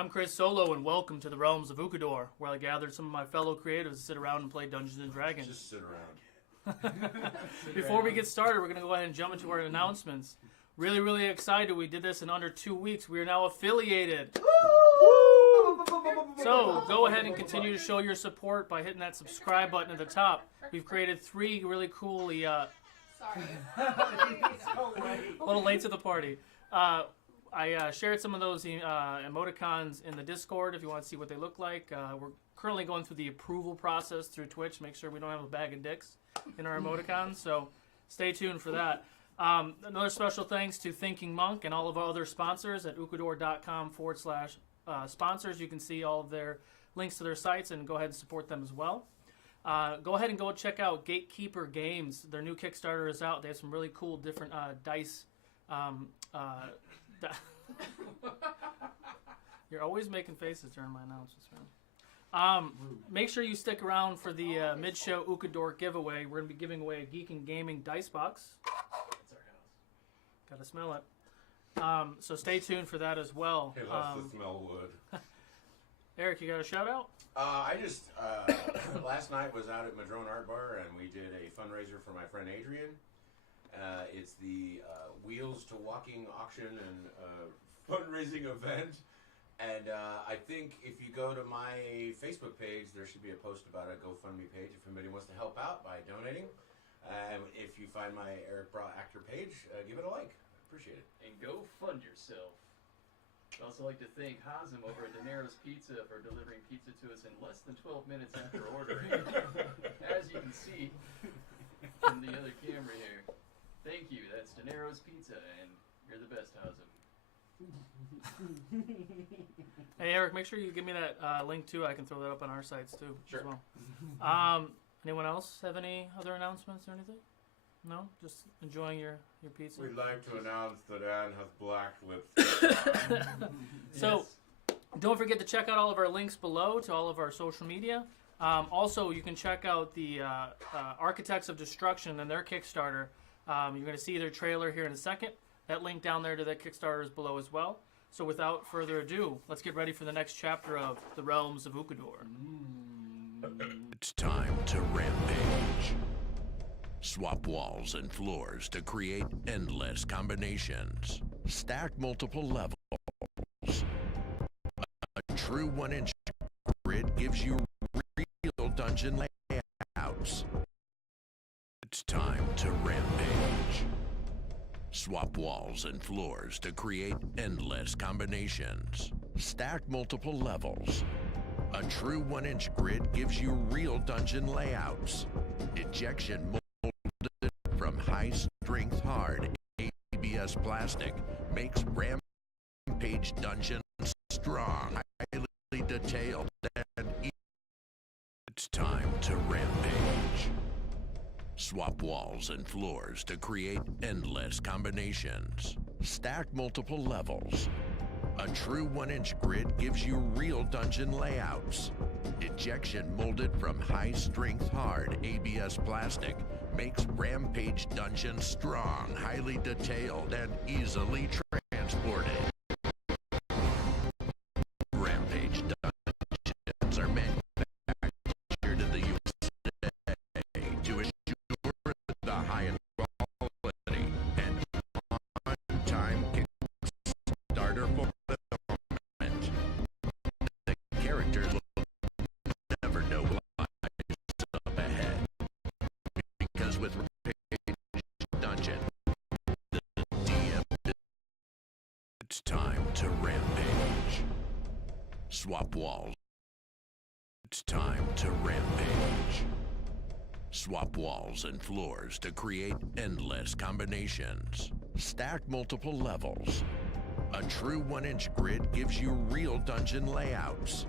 I'm Chris Solo, and welcome to the realms of Ukodor, where I gathered some of my fellow creatives to sit around and play Dungeons & Dragons. Just sit around. Before we get started, we're going to go ahead and jump into our announcements. Really, really excited. We did this in under 2 weeks. We are now affiliated. So, go ahead and continue to show your support by hitting that subscribe button at the top. We've created 3 really cool... Sorry. A little late to the party. I shared some of those emoticons in the Discord if you want to see what they look like. We're currently going through the approval process through Twitch. Make sure we don't have a bag of dicks in our emoticons, so stay tuned for that. Another special thanks to Thinking Monk and all of our other sponsors at ukodor.com/sponsors. You can see all of their links to their sites and go ahead and support them as well. Go ahead and go check out Gatekeeper Games. Their new Kickstarter is out. They have some really cool different dice. You're always making faces during my announcements, man. Make sure you stick around for the mid-show Ukodor giveaway. We're going to be giving away a Geek and Gaming dice box. It's our house. Gotta smell it. So stay tuned for that as well. He loves to smell wood. Eric, you got a shout out? I just, last night was out at Madrone Art Bar and we did a fundraiser for my friend Adrian. It's the Wheels to Walking auction and fundraising event. And I think if you go to my Facebook page, there should be a post about a GoFundMe page if anybody wants to help out by donating. If you find my Eric Bra Actor page, give it a like. Appreciate it. And go fund yourself. I'd also like to thank Hazem over at Daenerys Pizza for delivering pizza to us in less than 12 minutes after ordering. As you can see in the other camera here. Thank you. That's Daenerys Pizza, and you're the best, Hazem. Hey, Eric, make sure you give me that link, too. I can throw that up on our sites, too. Sure. As well. Anyone else have any other announcements or anything? No? Just enjoying your pizza? We'd like to announce that Anne has black lipstick. So, don't forget to check out all of our links below to all of our social media. Also, you can check out the Architects of Destruction and their Kickstarter. You're going to see their trailer here in a second. That link down there to the Kickstarter is below as well. So without further ado, let's get ready for the next chapter of The Realms of Ukodor. It's time to rampage. Swap walls and floors to create endless combinations. Stack multiple levels. A true 1-inch grid gives you real dungeon layouts. It's time to rampage. Swap walls and floors to create endless combinations. Stack multiple levels. A true 1-inch grid gives you real dungeon layouts. Ejection molded from high-strength hard ABS plastic makes rampage dungeons strong, highly detailed, and it's time to rampage. Swap walls and floors to create endless combinations. Stack multiple levels. A true 1-inch grid gives you real dungeon layouts. Ejection molded from high-strength hard ABS plastic makes rampage dungeons strong, highly detailed, and easily transported. Rampage dungeons are manufactured in the USA to ensure the highest quality and on-time Kickstarter fulfillment. The characters will never know what lies up ahead, because with Rampage Dungeon, the DM, it's time to rampage. Swap walls. It's time to rampage. Swap walls and floors to create endless combinations. Stack multiple levels. A true 1-inch grid gives you real dungeon layouts.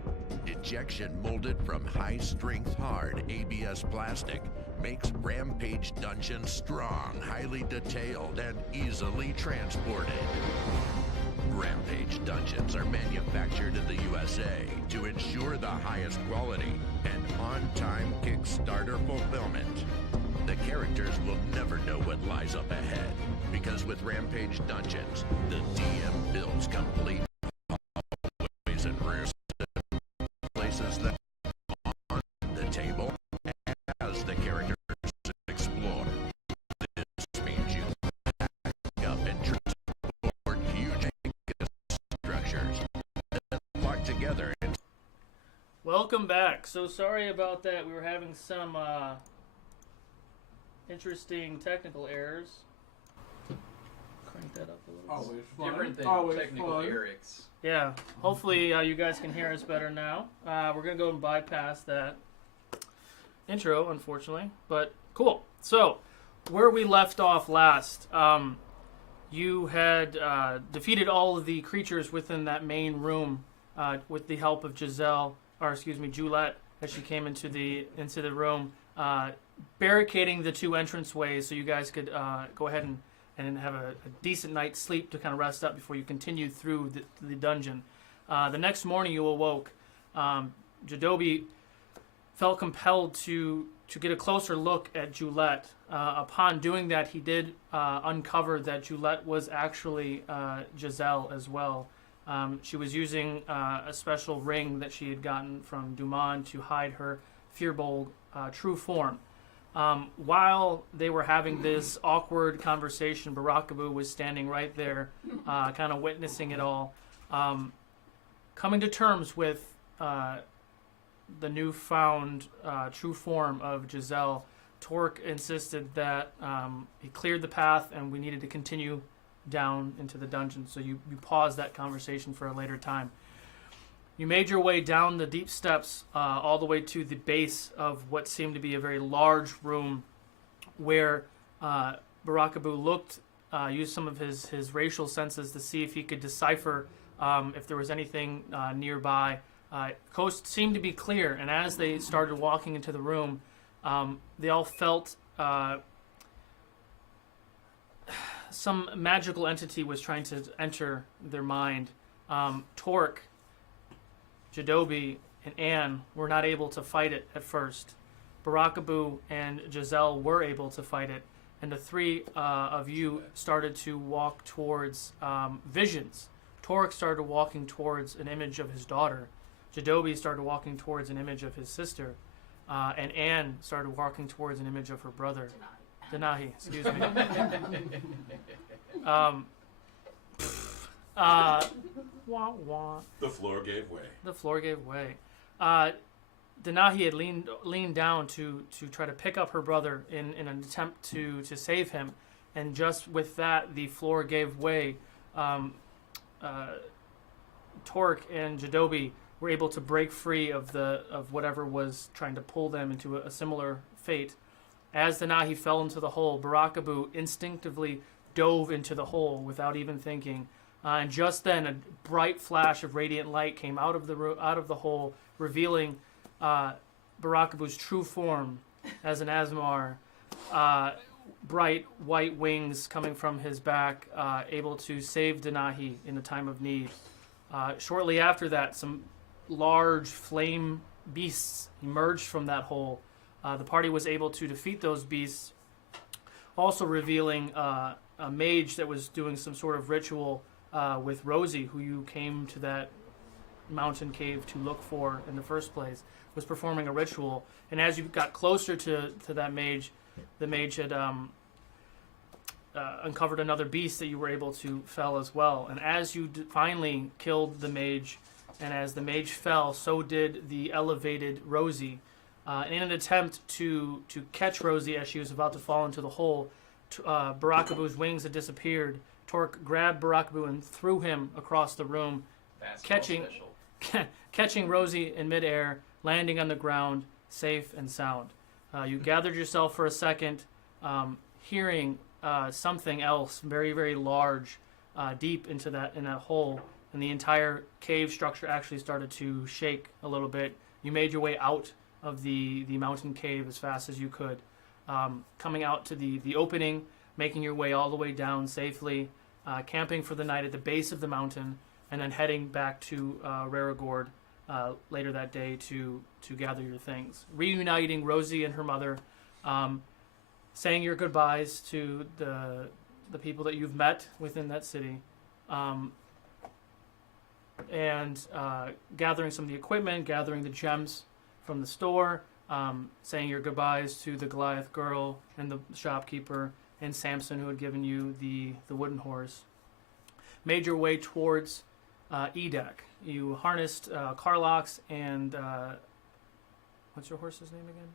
Ejection molded from high-strength hard ABS plastic makes rampage dungeons strong, highly detailed, and easily transported. Rampage dungeons are manufactured in the USA to ensure the highest quality and on-time Kickstarter fulfillment. The characters will never know what lies up ahead, because with Rampage Dungeons, the DM builds complete hallways and rooms and places them on the table as the characters explore. This means you back up and transport huge structures that lock together. Welcome back. So sorry about that. We were having some interesting technical errors. Crank that up a little. Always fun. Different than Always technical fun. Erics. Yeah. Hopefully you guys can hear us better now. We're gonna go and bypass that intro, unfortunately, but cool. So where we left off last, you had defeated all of the creatures within that main room with the help of Julette, as she came into the room, barricading the two entranceways so you guys could go ahead and have a decent night's sleep to kind of rest up before you continued through the dungeon. The next morning you awoke. Jeidobii felt compelled to get a closer look at Julette. Upon doing that, he did uncover that Julette was actually Giselle as well. She was using a special ring that she had gotten from Dumont to hide her Firbolg true form. While they were having this awkward conversation, Barakaboo was standing right there, kind of witnessing it all, coming to terms with the newfound true form of Giselle. Torque insisted that he cleared the path and we needed to continue down into the dungeon, so you paused that conversation for a later time. You made your way down the deep steps all the way to the base of what seemed to be a very large room where Barakaboo looked, used some of his racial senses to see if he could decipher if there was anything nearby. Coast seemed to be clear, and as they started walking into the room, they all felt some magical entity was trying to enter their mind. Torque, Jeidobii, and Anne were not able to fight it at first. Barakaboo and Giselle were able to fight it, and the three of you started to walk towards visions. Torque started walking towards an image of his daughter. Jeidobii started walking towards an image of his sister. And Anne started walking towards an image of her brother. Denahi, excuse me. Wah, wah. The floor gave way. The floor gave way. Denahi had leaned down to try to pick up her brother in an attempt to save him, and just with that, the floor gave way. Torque and Jeidobii were able to break free of whatever was trying to pull them into a similar fate. As Denahi fell into the hole, Barakaboo instinctively dove into the hole without even thinking. And just then, a bright flash of radiant light came out of the hole, revealing Barakaboo's true form as an Asmar. Bright white wings coming from his back, able to save Denahi in a time of need. Shortly after that, some large flame beasts emerged from that hole. The party was able to defeat those beasts, also revealing a mage that was doing some sort of ritual with Rosie, who you came to that mountain cave to look for in the first place, was performing a ritual. And as you got closer to that mage, the mage had uncovered another beast that you were able to fell as well. And as you finally killed the mage, and as the mage fell, so did the elevated Rosie. In an attempt to catch Rosie as she was about to fall into the hole, Barakaboo's wings had disappeared. Torque grabbed Barakaboo and threw him across the room, catching Rosie in midair, landing on the ground, safe and sound. You gathered yourself for a second, hearing something else very, very large deep in that hole, and the entire cave structure actually started to shake a little bit. You made your way out of the mountain cave as fast as you could, coming out to the opening, making your way all the way down safely, camping for the night at the base of the mountain, and then heading back to Raragord later that day to gather your things. Reuniting Rosie and her mother, saying your goodbyes to the people that you've met within that city. and gathering some of the equipment, gathering the gems from the store, saying your goodbyes to the Goliath girl and the shopkeeper and Samson, who had given you the wooden horse. Made your way towards Edayk. You harnessed Carlox and what's your horse's name again?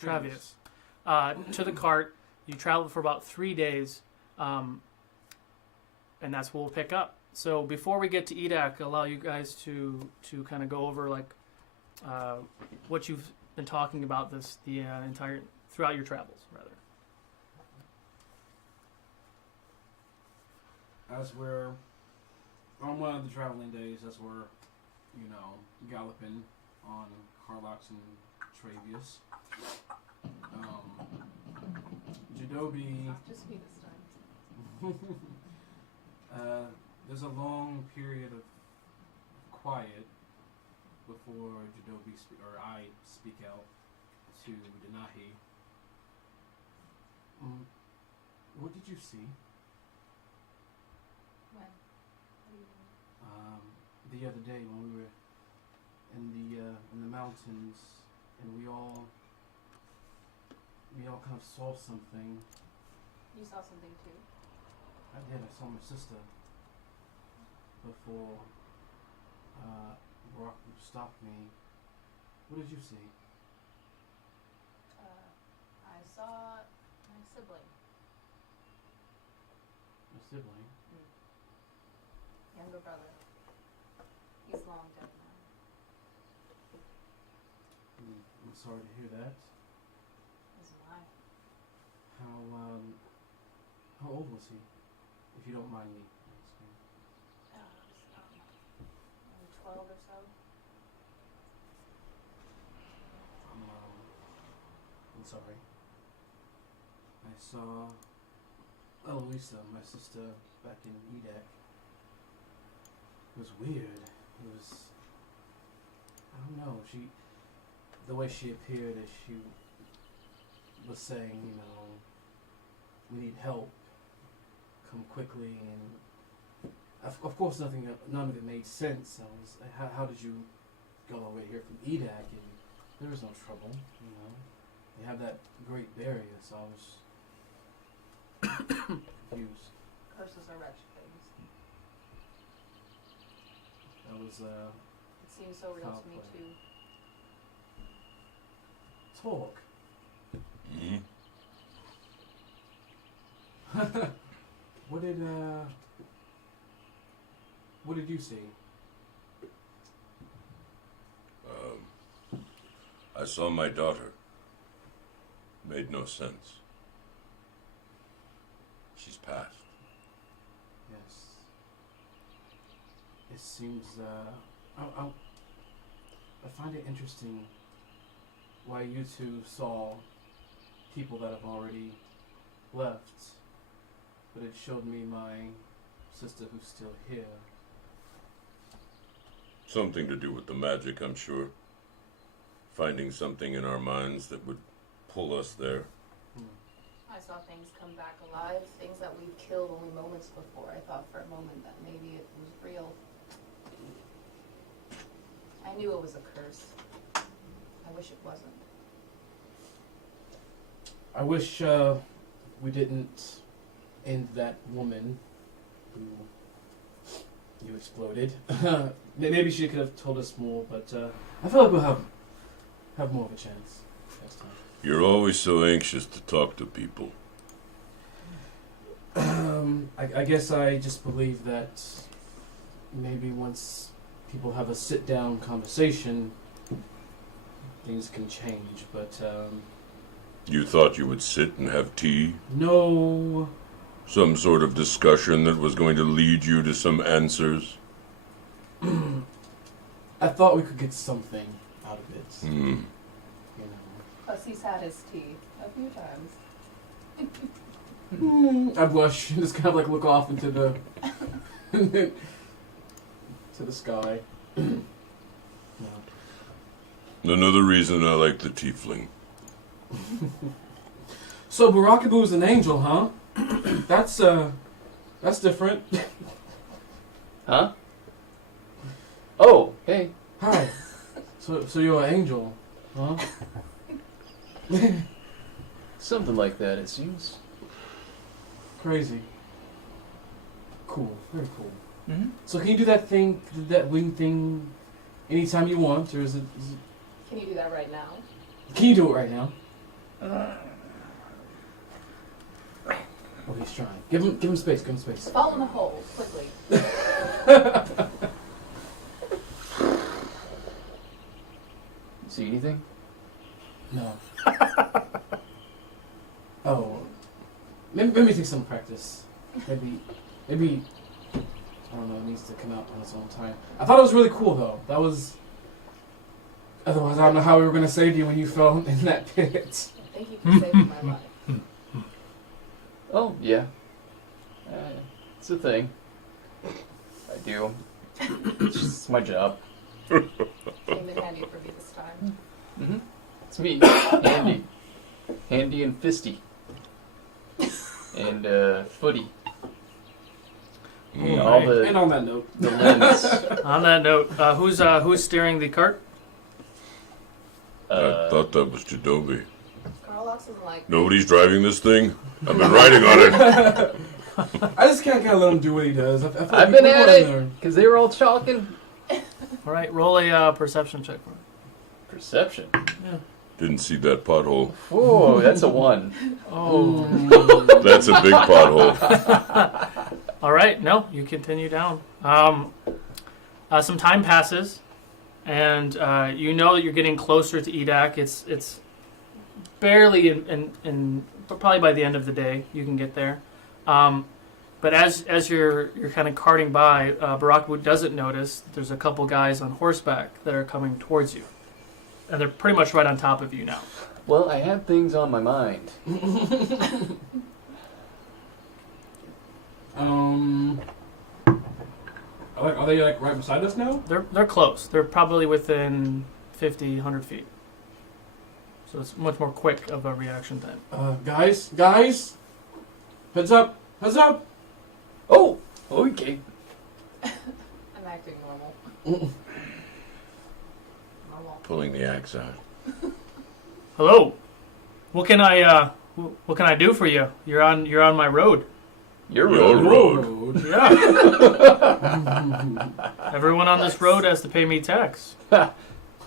Travius. To the cart. You traveled for about 3 days, and that's what we'll pick up. So before we get to Edayk, I'll allow you guys to kind of go over like what you've been talking about the entire throughout your travels, rather. As we're on one of the traveling days, as we're galloping on Carlox and Travius, Jeidobii. Just me this time. There's a long period of quiet before Jeidobii I speak out to Denahi. What did you see? When? What do you mean? The other day when we were in the mountains, and we all kind of saw something. You saw something too? I did. I saw my sister before Rock stopped me. What did you see? I saw my sibling. My sibling? Younger brother. He's long dead now. I'm sorry to hear that. As am I. How old was he? If you don't mind me asking. Maybe 12 or so. I'm sorry. I saw Eloisa, my sister, back in Edayk. It was weird. It was, I don't know, the way she appeared as she was saying, we need help, come quickly, and of course none of it made sense. I was, how did you go all the way here from Edayk, and there was no trouble, They have that great barrier, so I was confused. Curses are wretched things. That was, It seems so real to me Foul too. talk. What did you see? I saw my daughter. Made no sense. She's passed. Yes. It seems, I find it interesting why you two saw people that have already left, but it showed me my sister who's still here. Something to do with the magic, I'm sure. Finding something in our minds that would pull us there. I saw things come back alive, things that we've killed only moments before. I thought for a moment that maybe it was real. I knew it was a curse. I wish it wasn't. I wish we didn't end that woman who you exploded. Maybe she could have told us more, but I feel like we'll have more of a chance next time. You're always so anxious to talk to people. I guess I just believe that maybe once people have a sit-down conversation, things can change, but You thought you would sit and have tea? no. Some sort of discussion that was going to lead you to some answers? I thought we could get something out of it. Hmm. Plus he's had his tea a few times. I blush and just kind of like look off into the to the sky. No. Another reason I like the tiefling. So Barakabu's an angel, huh? That's different. Huh? Oh, hey. Hi. So you're an angel, huh? Something like that, it seems. Crazy. Cool. Very cool. Mm-hmm. So can you do that thing, that wing thing, anytime you want, or is it? Can you do that right now? Can you do it right now? Oh, he's trying. Give him space. Give him space. Fall in the hole quickly. See anything? No. Oh. Maybe take some practice. Maybe. I don't know. It needs to come out on its own time. I thought it was really cool though. That was. Otherwise, I don't know how we were gonna save you when you fell in that pit. I think you can save my life. Oh, yeah. It's a thing. I do. It's just my job. Came in handy for me this time. Mm-hmm. It's me. Handy. Handy and fisty. And, footy. Mm. All the, And on that note, the limbs. On that note, who's steering the cart? I thought that was Jeidobii. Carlox isn't like. Nobody's driving this thing? I've been riding on it. I just can't kind of let him do what he does. I feel like I've we been wanna at it, learn. because they were all chalking. All right, roll a perception check for me. Perception. Didn't see that pothole. Whoa, that's a 1. Oh. That's a big pothole. All right, no, you continue down. Some time passes, and you know that you're getting closer to Edayk. It's barely in probably by the end of the day you can get there. But as you're kind of carting by, Barakabu doesn't notice there's a couple guys on horseback that are coming towards you, and they're pretty much right on top of you now. Well, I have things on my mind. Are they like right beside us now? They're close. They're probably within 50, 100 feet. So it's much more quick of a reaction time. Guys, heads up. Oh, okay. I'm acting normal. Pulling the axe out. Hello. What can I do for you? You're on my road. You're Your rude. road. Yeah. Everyone on this road has to pay me tax.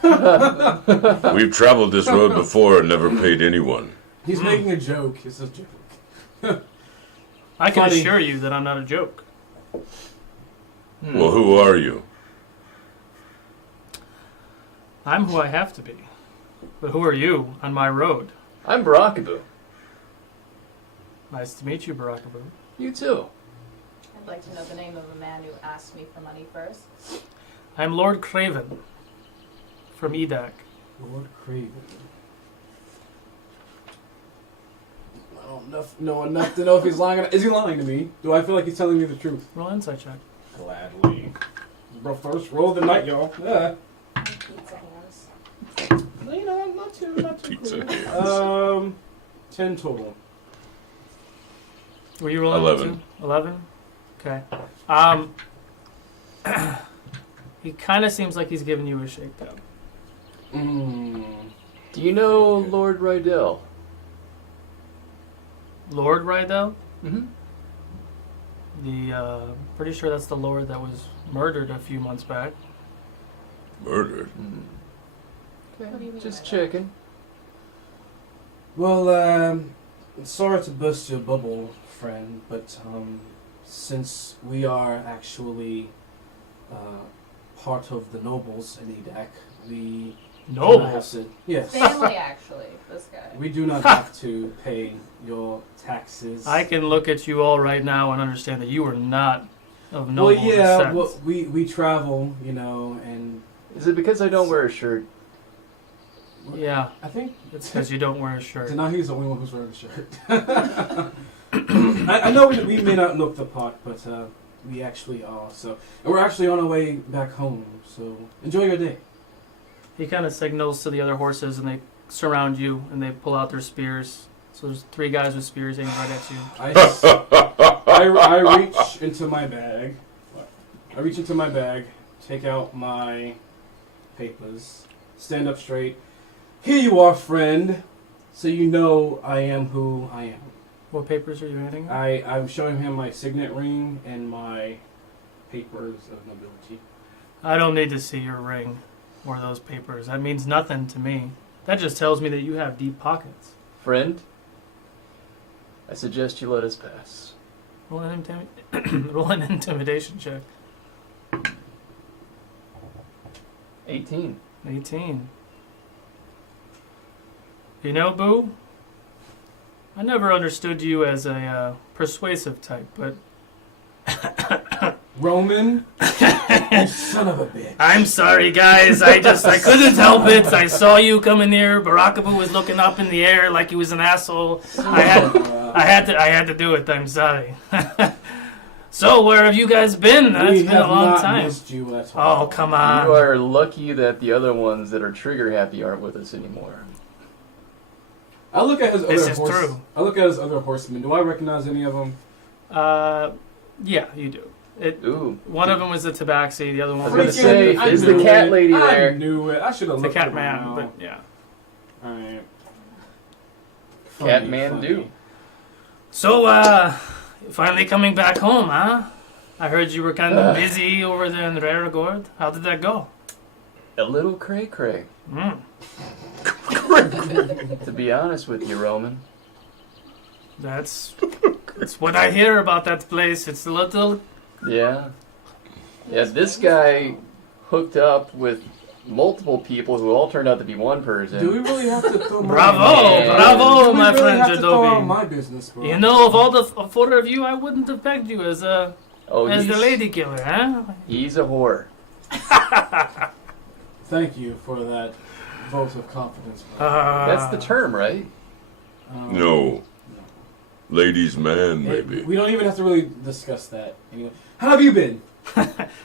We've traveled this road before and never paid anyone. He's making a joke. It's a joke. I can Funny. assure you that I'm not a joke. Well, who are you? I'm who I have to be. But who are you on my road? I'm Barakabu. Nice to meet you, Barakabu. You too. I'd like to know the name of a man who asked me for money first. I'm Lord Craven from Edayk. Lord Craven. I don't know enough to know if he's lying. Is he lying to me? Do I feel like he's telling me the truth? Roll insight check. Gladly. Bro, first roll of the night, y'all. Yeah. Pizza hands. No, you know, not too Pizza cool. hands. 10 total. Were you rolling 11. 11? Okay. He kind of seems like he's giving you a shakedown. Do you know Lord Rydell? Lord Rydell? Mm-hmm. Pretty sure that's the lord that was murdered a few months back. Murdered? Okay, What do you mean just by that? checking. Well, sorry to burst your bubble, friend, but since we are actually part of the nobles in Edayk, we do not have Nobles? to. Yes. Family, actually, this guy. We do not have to pay your taxes. I can look at you all right now and understand that you are not of Well, noble yeah, descent. well, we travel, you know, and Is it because I don't wear a shirt? Yeah, I think it's because you don't wear a shirt. now he's the only one who's wearing a shirt. I know we may not look the part, but we actually are. So, and we're actually on our way back home. So enjoy your day. He kind of signals to the other horses, and they surround you, and they pull out their spears. So there's 3 guys with spears aiming right at you. I reach into my bag. I reach into my bag, take out my papers, stand up straight. Here you are, friend. So you know I am who I am. What papers are you handing? I'm showing him my signet ring and my papers of nobility. I don't need to see your ring or those papers. That means nothing to me. That just tells me that you have deep pockets. Friend, I suggest you let us pass. Roll an intimidation check. 18. 18. You know, Boo? I never understood you as a persuasive type, but Roman, you son of a bitch. I'm sorry, guys. I couldn't help it. I saw you coming here. Barakabu was looking up in the air like he was an asshole. I had to do it. I'm sorry. So, where have you guys been? It's been a long time. Missed you at all. Oh, come on. You are lucky that the other ones that are trigger happy aren't with us anymore. I look at his This other is horse. true. I look at his other horsemen. Do I recognize any of them? Yeah, you do. Ooh. One of them was the Tabaxi. The other I one was gonna was say, I is knew the cat it. lady I there? knew it. I should have the looked at Cat him Man. now. But yeah. Alright. Cat Man do. So, finally coming back home, huh? I heard you were kind of busy over there in Raragord. How did that go? A little cray cray. Mm. To be honest with you, Roman. That's what I hear about that place. It's a little. Yeah. Yeah, this guy hooked up with multiple people who all turned out to be one person. Do we really have to throw my Bravo, Yeah. bravo, Do we my really friend have to throw out Jeidobii. my business, bro? You know, of all the four of you, I wouldn't have pegged you as the lady killer, huh? He's a whore. Thank you for that vote of confidence, bro. That's the term, right? No. Ladies' man, maybe. We don't even have to really discuss that. Anyway. How have you been,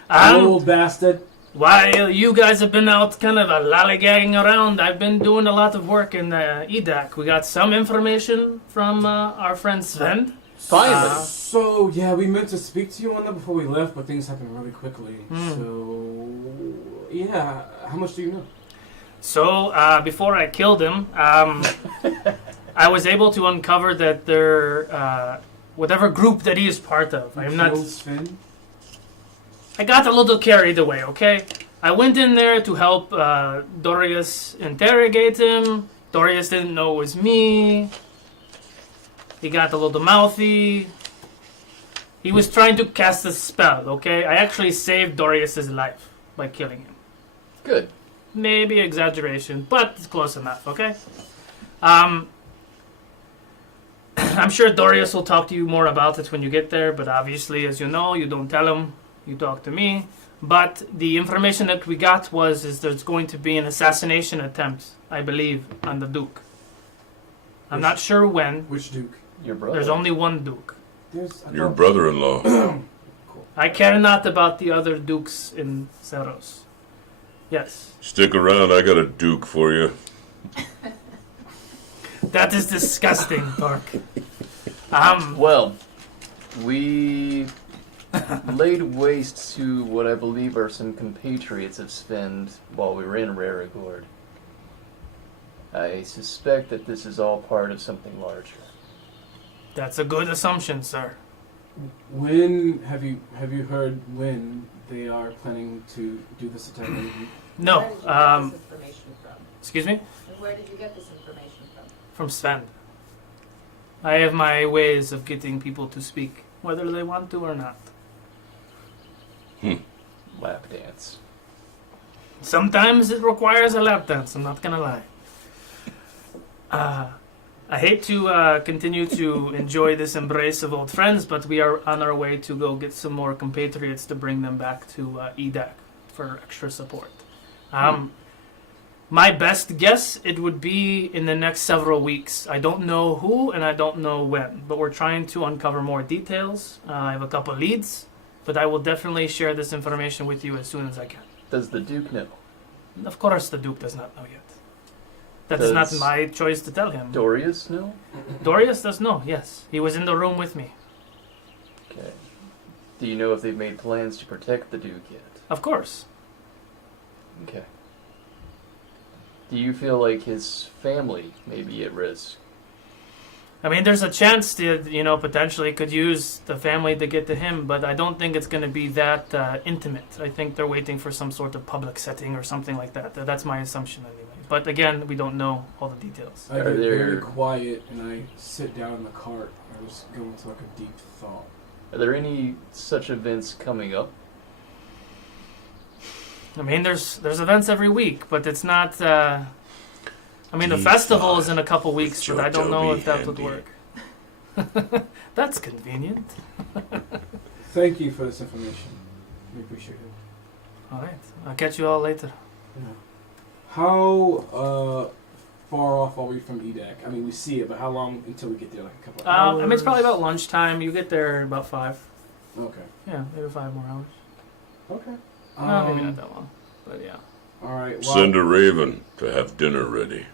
Um, old bastard? While you guys have been out kind of lollygagging around, I've been doing a lot of work in Edayk. We got some information from our friend Sven. Finally. So, yeah, we meant to speak to you on that before we left, but things happened really quickly. Hmm. So, yeah, how much do you know? So, before I killed him, I was able to uncover that whatever group that he is part of. I'm not. Killed Sven? I got a little carried away, okay? I went in there to help Dorius interrogate him. Dorius didn't know it was me. He got a little mouthy. He was trying to cast a spell, okay? I actually saved Dorius' life by killing him. Good. Maybe exaggeration, but it's close enough, okay? I'm sure Dorius will talk to you more about it when you get there, but obviously, as you know, you don't tell him, you talk to me. But the information that we got is there's going to be an assassination attempt, I believe, on the Duke. I'm not sure when. Which Duke? Your brother. There's only one Duke. Your brother-in-law. I care not about the other Dukes in Zeros. Yes. Stick around, I got a duke for you. That is disgusting, Park. Well, we laid waste to what I believe are some compatriots of Sven while we were in Raragord. I suspect that this is all part of something larger. That's a good assumption, sir. When have you heard when they are planning to do this attack? No. Where did you get this information from? Excuse me? And where did you get this information from? From Sven. I have my ways of getting people to speak, whether they want to or not. Lap dance. Sometimes it requires a lap dance, I'm not gonna lie. I hate to continue to enjoy this embrace of old friends, but we are on our way to go get some more compatriots to bring them back to Edayk for extra support. My best guess, it would be in the next several weeks. I don't know who and I don't know when, but we're trying to uncover more details. I have a couple leads, but I will definitely share this information with you as soon as I can. Does the Duke know? Of course the Duke does not know yet. That is not Does my choice to tell him. Dorius know? Dorius does know, yes. He was in the room with me. Okay. Do you know if they've made plans to protect the Duke yet? Of course. Okay. Do you feel like his family may be at risk? I mean, there's a chance to, potentially could use the family to get to him, but I don't think it's going to be that intimate. I think they're waiting for some sort of public setting or something like that. That's my assumption anyway. But again, we don't know all the details. I get very quiet and I sit down in the cart. I just go into like a deep thought. Are there any such events coming up? I mean, there's events every week, but it's not. The Deep festival is thought in a couple weeks, but I don't know if that would Jeidobii work. That's convenient. Thank you for this information. We appreciate it. All right, I'll catch you all later. How far off are we from Edayk? I mean, we see it, but how long until we get there? Like a couple of hours? It's probably about lunchtime. You get there in about 5. Okay. Yeah, maybe 5 more hours. Okay. Maybe not that long, but yeah. All right. Send a raven to have dinner ready.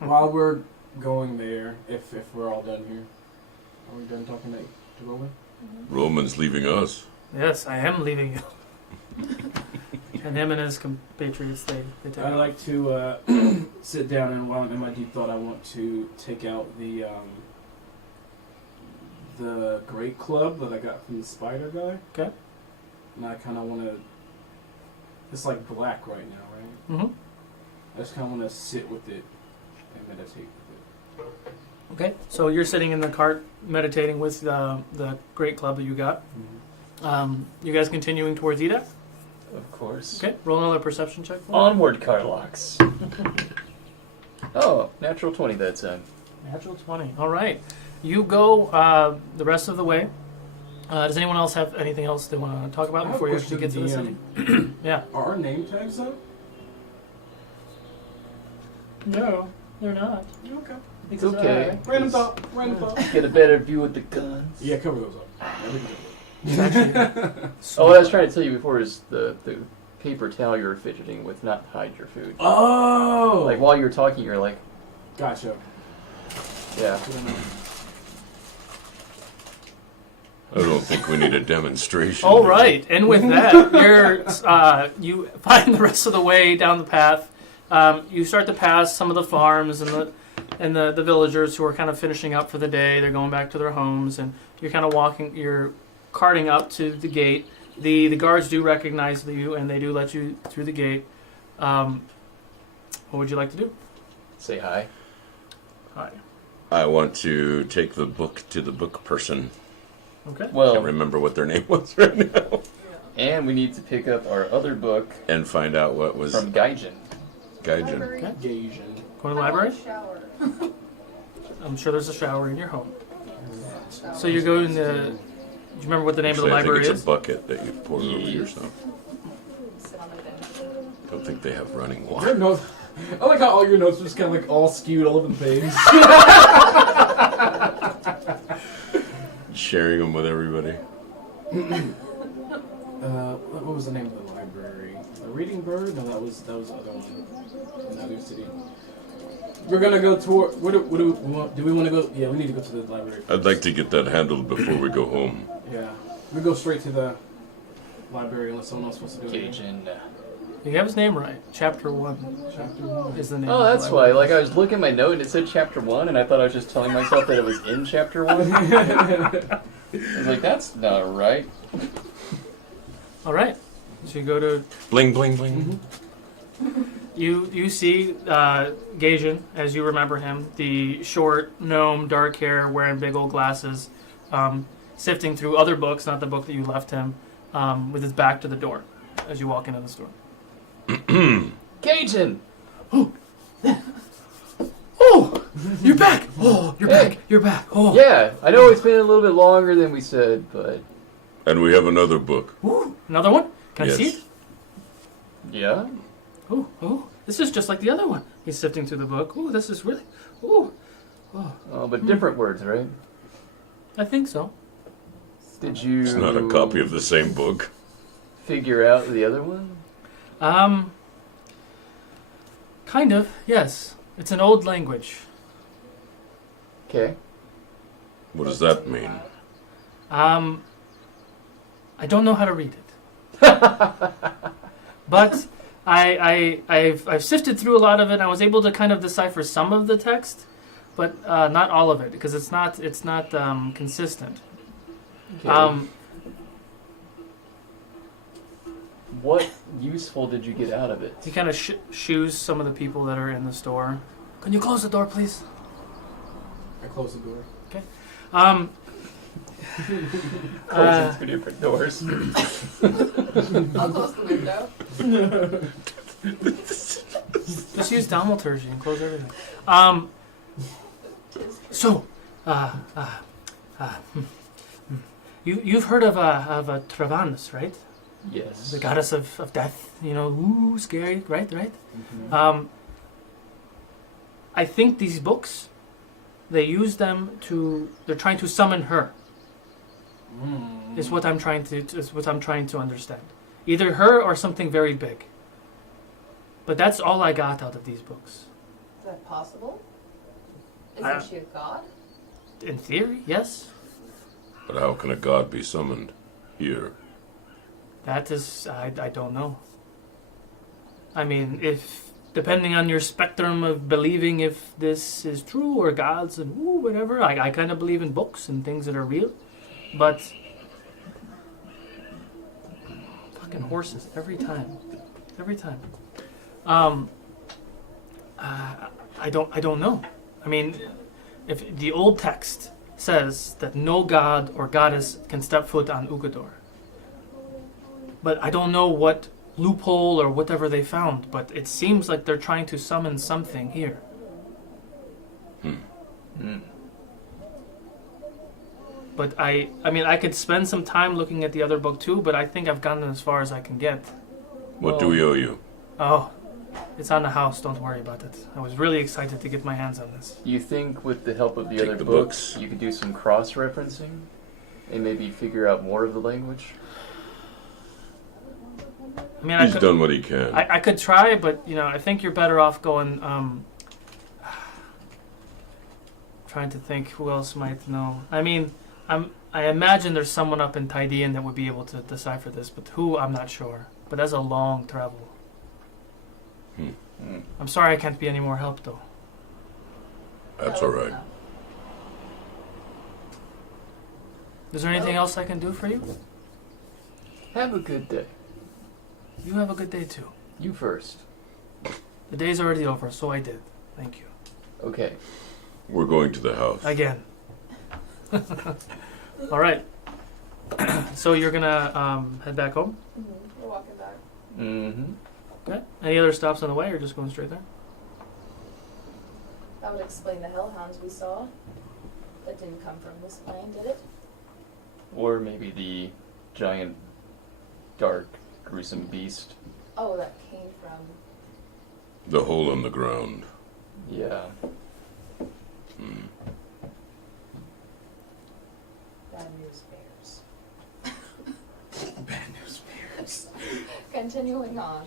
While we're going there, if we're all done here, are we done talking to Roman? Roman's leaving us. Yes, I am leaving you. And him and his compatriots, they take I'd off. like to sit down and while I'm in my deep thought, I want to take out the Great Club that I got from the Spider guy. Okay. And I kind of want to. It's like black right now, right? Mm-hmm. I just kind of want to sit with it and meditate with it. Okay, so you're sitting in the cart meditating with the great club that you got. You guys continuing towards Edayk? Of course. Okay, roll another perception check for me. Onward, Carlocks. Oh, natural 20 that time. Natural 20. All right. You go the rest of the way. Does anyone else have anything else they want to talk about I have before a you actually question get to the to the city? Yeah. Are our name tags up? No, they're not. Okay. It's okay. Random thought. Random thought. Get a better view with the guns. Yeah, cover those up. It's actually Oh, what I was trying to tell you before is the paper towel you were fidgeting with, not hide your food. Oh! Like while you were talking, you're like, Gotcha. yeah. I don't think we need a demonstration. all right, and with that, you find the rest of the way down the path. You start to pass some of the farms and the villagers who are kind of finishing up for the day. They're going back to their homes, and you're kind of you're carting up to the gate. The guards do recognize you, and they do let you through the gate. What would you like to do? Say hi. Hi. I want to take the book to the book person. Okay. I Well, can't remember what their name was right now. and we need to pick up our other book And find out what was from Gaijin. Gaijin. Library. Gasian. Going to the I want library? a shower. I'm sure there's a shower in your home. So you go in the. Do you remember what the name Actually, of the I think library it's is? a bucket that you pour over Yeah. yourself. Sit on the bench. I don't think they have running Your water. notes. I like how all your notes are just kind of like all skewed all over the page. Sharing them with everybody. What was the name of the library? The Reading Bird? No, that was the other one. In New City. We're gonna go toward. What do we want? Do we want to go? Yeah, we need to go to the library. I'd like to get that handled before we go home. Yeah, we go straight to the library unless someone else wants to do it. Gaijin. You have his name right. Chapter 1 Chapter 1. is the name. Oh, of the that's why. library. Like, I was looking at my note and it said chapter 1, and I thought I was just telling myself that it was in chapter 1. I was like, that's not right. All right. So you go to. Bling, bling, bling. You see Gaijin, as you remember him, the short gnome, dark hair, wearing big old glasses, sifting through other books, not the book that you left him, with his back to the door as you walk into the store. Gaijin! Oh, you're back! Oh, you're Hey. back! You're back! Oh, Yeah, I know it's been a little bit longer than we said, but And we have another book. Ooh, another one? Can I see Yes. it? yeah. Oh, this is just like the other one. He's sifting through the book. Oh, this is really. Oh, Oh, but different words, right? I think so. Did you It's not a copy of the same book. figure out the other one? Kind of, yes. It's an old language. Okay. What does that mean? I don't know how to read it. But I've sifted through a lot of it, and I was able to kind of decipher some of the text, but not all of it, because it's not consistent. Okay. What useful did you get out of it? He kind of shoos some of the people that are in the store. Can you close the door, please? I close the door. Closing two different doors. I'll close the window. Just use Thaumaturgy and close everything. So, you've heard of a Travanus, right? Yes. The goddess of death. You know, ooh, scary, right? Mm-hmm. I think these books, they use them they're trying to summon her. Is what I'm trying to understand. Either her or something very big. But that's all I got out of these books. Is that possible? Isn't she a god? In theory, yes. But how can a god be summoned here? That is, I don't know. I mean, depending on your spectrum of believing if this is true or gods and whatever, I kind of believe in books and things that are real. But fucking horses every time. I don't know. I mean, if the old text says that no god or goddess can step foot on Ukodor, but I don't know what loophole or whatever they found. But it seems like they're trying to summon something here. But I mean, I could spend some time looking at the other book too, but I think I've gotten as far as I can get. What do we owe you? Oh, it's on the house. Don't worry about it. I was really excited to get my hands on this. You think with the help of the Take other the books, books. you could do some cross-referencing and maybe figure out more of the language? I mean, He's done what he can. I could try, but you know, I think you're better off going. Trying to think who else might know. I mean, I imagine there's someone up in Taidian that would be able to decipher this, but who, I'm not sure. But that's a long travel. I'm sorry I can't be any more help, though. That's all right. Is there anything else I can do for you? Have a good day. You have a good day, too. You first. The day's already over, so I did. Thank you. Okay. We're going to the house. Again. All right. So you're going to head back home? We're walking back. Mm-hmm. Okay. Any other stops on the way, or just going straight there? That would explain the hellhounds we saw. That didn't come from this plane, did it? Or maybe the giant, dark, gruesome beast. Oh, that came from. The hole in the ground. Yeah. Bad news bears. Bad news bears. Continuing on.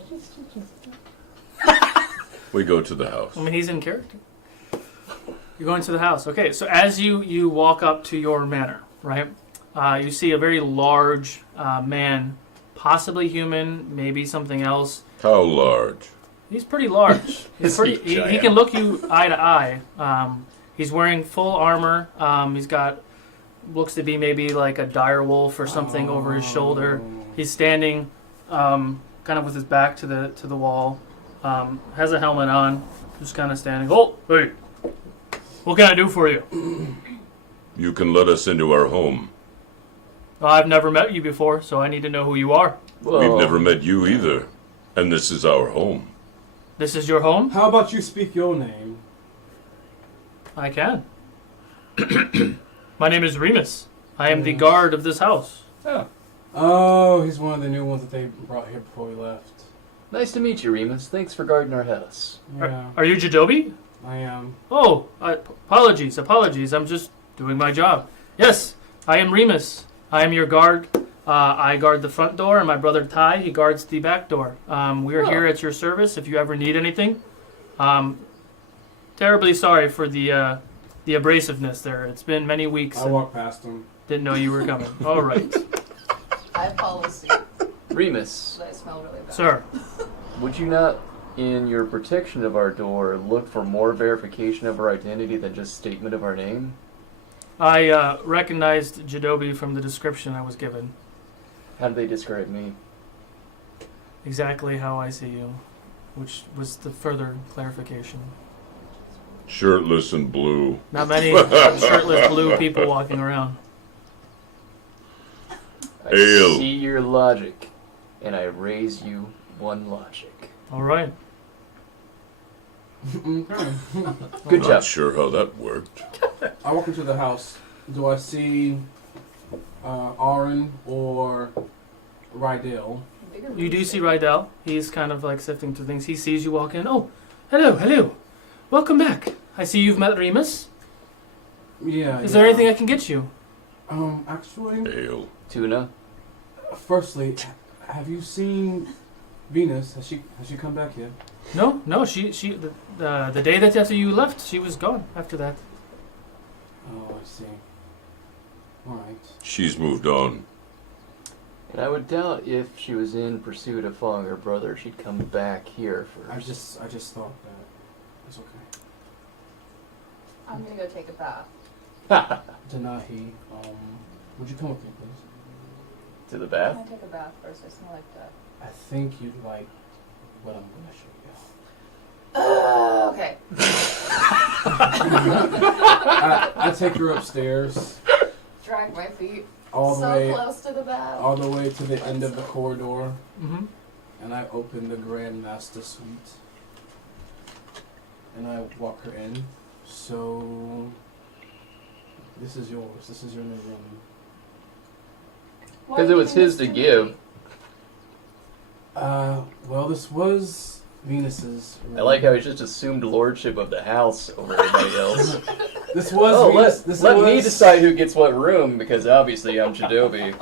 We go to the house. I mean, he's in character. You're going to the house. Okay, so as you walk up to your manor, right, you see a very large man, possibly human, maybe something else. How large? He's pretty large. Is He giant? can look you eye to eye. He's wearing full armor. He's got, looks to be maybe like a dire wolf or something over his shoulder. He's standing kind of with his back to the wall. Has a helmet on. Just kind of standing. Oh, hey. What can I do for you? You can let us into our home. Well, I've never met you before, so I need to know who you are. Well, We've never met you either. And this is our home. This is your home? How about you speak your name? I can. My name is Remus. I am the guard of this house. Oh, Oh, he's one of the new ones that they brought here before we left. nice to meet you, Remus. Thanks for guarding our house. Yeah, Are you Jeidobii? I am. Oh, apologies. I'm just doing my job. Yes, I am Remus. I am your guard. I guard the front door, and my brother Ty, he guards the back door. We are here at your service if you ever need anything. Terribly sorry for the abrasiveness there. It's been many weeks. I walk past him. Didn't know you were coming. All right. I follow suit. Remus, But I smell really bad. Sir, would you not, in your protection of our door, look for more verification of our identity than just statement of our name? I recognized Jeidobii from the description I was given. How do they describe me? Exactly how I see you, which was the further clarification. Shirtless and blue. Not many shirtless blue people walking around. I Ale. see your logic, and I raise you one logic. All right. Good Not job. sure how that worked. I walk into the house. Do I see Aaron or Rydell? Bigger You do rooster. see Rydell. He's kind of like sifting through things. He sees you walk in. Oh, hello. Welcome back. I see you've met Remus. Yeah. Is there anything I can get you? Actually, Ale. Tuna? firstly, have you seen Venus? Has she come back yet? No. She the day that after you left, she was gone. After that. Oh, I see. All right. She's moved on. And I would doubt if she was in pursuit of following her brother, she'd come back here I first. just thought that it's okay. I'm gonna go take a bath. Denahi, would you come with me, please? To the I'm bath? gonna take a bath first. I smell like that. I think you'd like what I'm gonna show you. Okay. I take her upstairs, Drag my feet all the so way, close to the bath. all the way to the end of the corridor, Mm-hmm. and I open the Grand Master Suite, and I walk her in. So, this is yours. This is your new room. Why Because do it you was think his this to me? give. Well, this was Venus's room. I like how he just assumed lordship of the house over everybody else. This was Oh, Venus. let me decide who gets what room, because obviously I'm Jeidobii.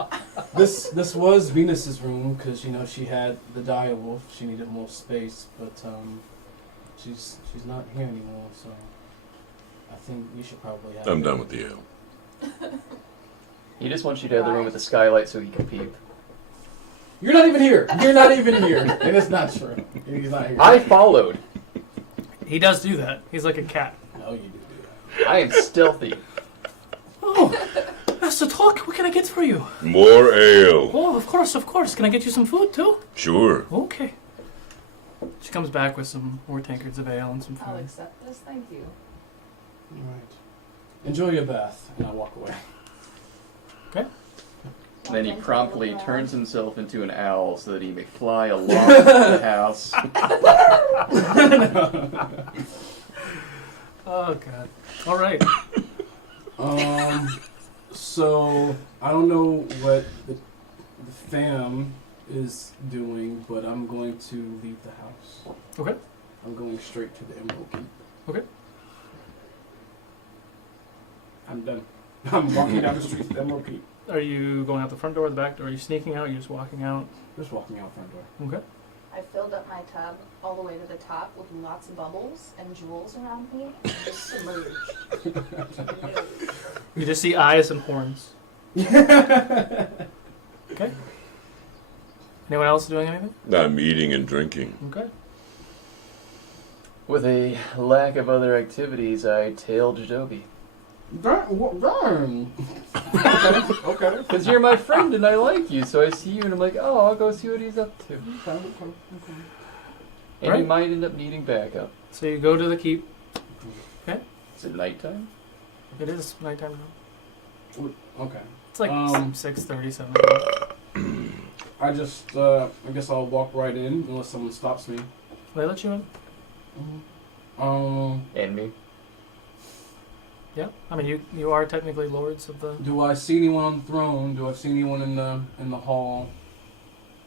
This was Venus's room because she had the dire wolf. She needed more space, but she's not here anymore. So I think you should probably have. I'm it. done with the ale. He just wants you to have the room with the skylight so he can peep. You're not even here. You're not even here. It is not true. He's not here. I followed. He does do that. He's like a cat. No, you do that. I am stealthy. Oh, Master Talk, what can I get for you? More ale. Oh, of course. Can I get you some food too? Sure. Okay. She comes back with some more tankards of ale and some I'll food. accept this. Thank you. All right. Enjoy your bath, and I walk away. Then he Walk into promptly the bath. turns himself into an owl so that he may fly along the house. Oh God. All right. So I don't know what the fam is doing, but I'm going to leave the house. Okay. I'm going straight to the Emerald Keep. Okay. I'm done. I'm walking down the street to the Emerald Keep. Are you going out the front door or the back door? Are you sneaking out? Are you just walking out? Just walking out front door. Okay. I filled up my tub all the way to the top with lots of bubbles and jewels around me, and just submerged. You just see eyes and horns. Okay. Anyone else doing anything? I'm eating and drinking. Okay. With a lack of other activities, I tailed Jeidobii. Darn. Okay. Because you're my friend and I like you, so I see you and I'm like, oh, I'll go see what he's up to. And Right. he might end up needing backup. So you go to the keep. Is it nighttime? It is nighttime now. Okay. It's like 6:37. I guess I'll walk right in unless someone stops me. They let you in. And me. Yeah. I mean, you are technically lords of the. Do I see anyone on the throne? Do I see anyone in the hall?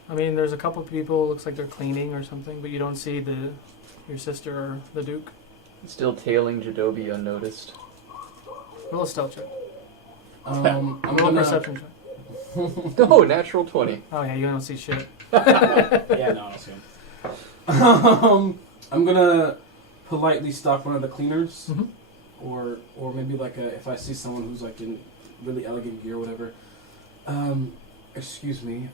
I mean, there's a couple people. Looks like they're cleaning or something, but you don't see your sister or the Duke. Still tailing Jeidobii unnoticed. Roll a stealth check. I'm Roll a gonna. perception check. Oh, natural 20. Oh yeah, you don't see shit. Yeah, no, I don't see him. I'm gonna politely stop one of the cleaners, Mhm. or maybe like if I see someone who's like in really elegant gear or whatever. Excuse me.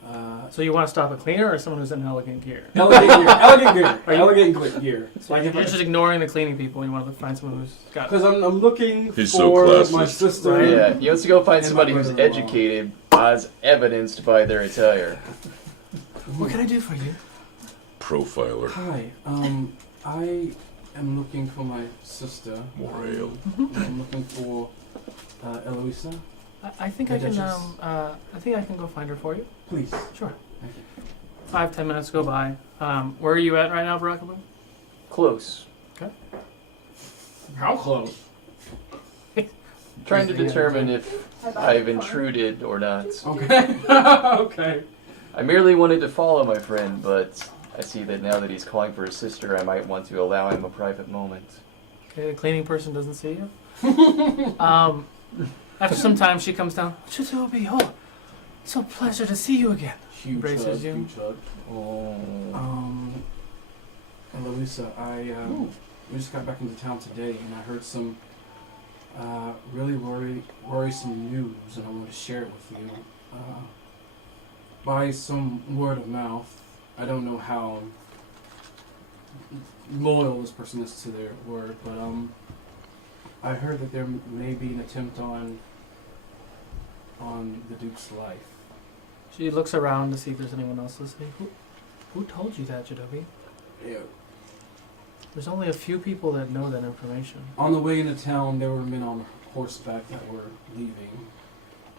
So you want to stop a cleaner or someone who's in elegant gear? Elegant gear. Elegant gear. Are you- Elegant gear. So you're just ignoring the cleaning people and you want to find someone who's got. Because I'm looking He's so for classist. my sister. Right. Yeah, he wants to go find And somebody my who's brother-in-law. educated, as evidenced by their attire. What can I do for you? Profiler. Hi. I am looking for my sister. Morale. I'm looking for Eloisa. I think The I can. Duchess. I think I can go find her for you. Please. Sure. Thank you. 5-10 minutes go by. Where are you at right now, Barack Obama? Close. How close? Trying to determine if Hi, Bob. I've intruded or not. Okay. Okay. I merely wanted to follow my friend, but I see that now that he's calling for his sister, I might want to allow him a private moment. Okay, the cleaning person doesn't see you. After some time, she comes down. Jeidobii, oh, it's a pleasure to see you again. Huge Embraces hug. you. Huge hug. Eloisa, we just got back into town today, and I heard some really worrisome news, and I want to share it with you. By some word of mouth, I don't know how loyal this person is to their word, but I heard that there may be an attempt on the Duke's life. She looks around to see if there's anyone else listening. Who told you that, Jeidobii? Yeah. There's only a few people that know that information. On the way into town, there were men on horseback that were leaving,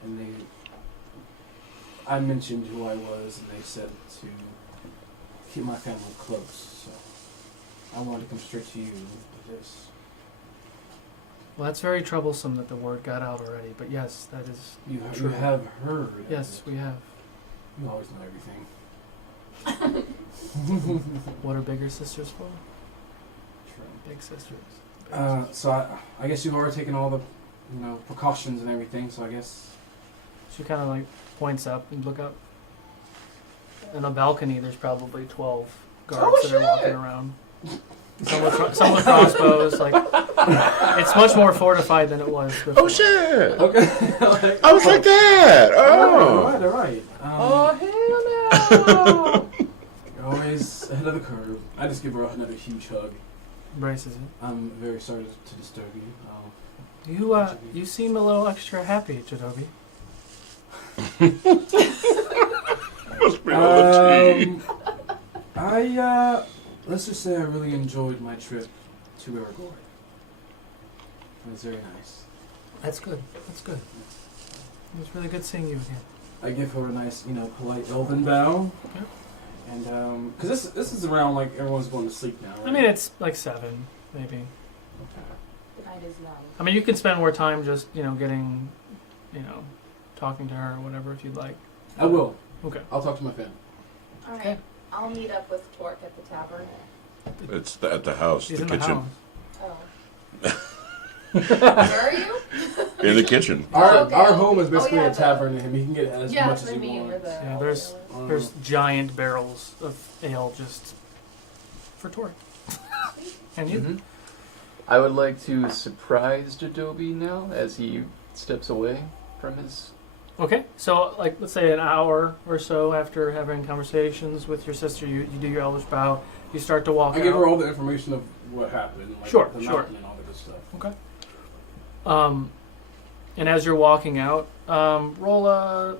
and I mentioned who I was, and they said to keep my family close. So I wanted to come straight to you with this. Well, that's very troublesome that the word got out already. But yes, that is. You True. have heard. of Yes, it. we have. You always know everything. What are bigger sisters for? True. Big sisters. So I guess you've already taken all the precautions and everything. So I guess. She kind of like points up and look up. In a balcony, there's probably 12 guards that are walking around. Some with crossbows. Like it's much more fortified than it was before. Oh shit! Okay. I was like that. Oh. All right. Oh, hell no! You're always ahead of the curve. I just give her another huge hug. Embraces it. I'm very sorry to disturb you. You seem a little extra happy, Jeidobii. Must be all the tea. Let's just say I really enjoyed my trip to Ukodor. It was very nice. That's good. That's good. It was really good seeing you again. I give her a nice, polite elven bow. Yeah. And because this is around like everyone's going to sleep now. I Right? mean, it's like 7, maybe. Night is young. I mean, you can spend more time just, getting, talking to her or whatever if you'd like. I will. Okay. I'll talk to my family. All right. Okay. I'll meet up with Torque at the tavern. It's at the house, She's the in kitchen. Oh. Where are you? In the kitchen. Our okay. home is basically yeah, a tavern, and he can get as Yeah, much as I he mean, wants. Yeah, there's giant barrels of ale just for Torque. And you? Mhm. I would like to surprise Jeidobii now as he steps away from his. Okay. So, like, let's say an hour or so after having conversations with your sister, you do your elvish bow. You start to walk I out. give her all the information of what happened, like Sure, the sure. mountain and all the good stuff. And as you're walking out, roll a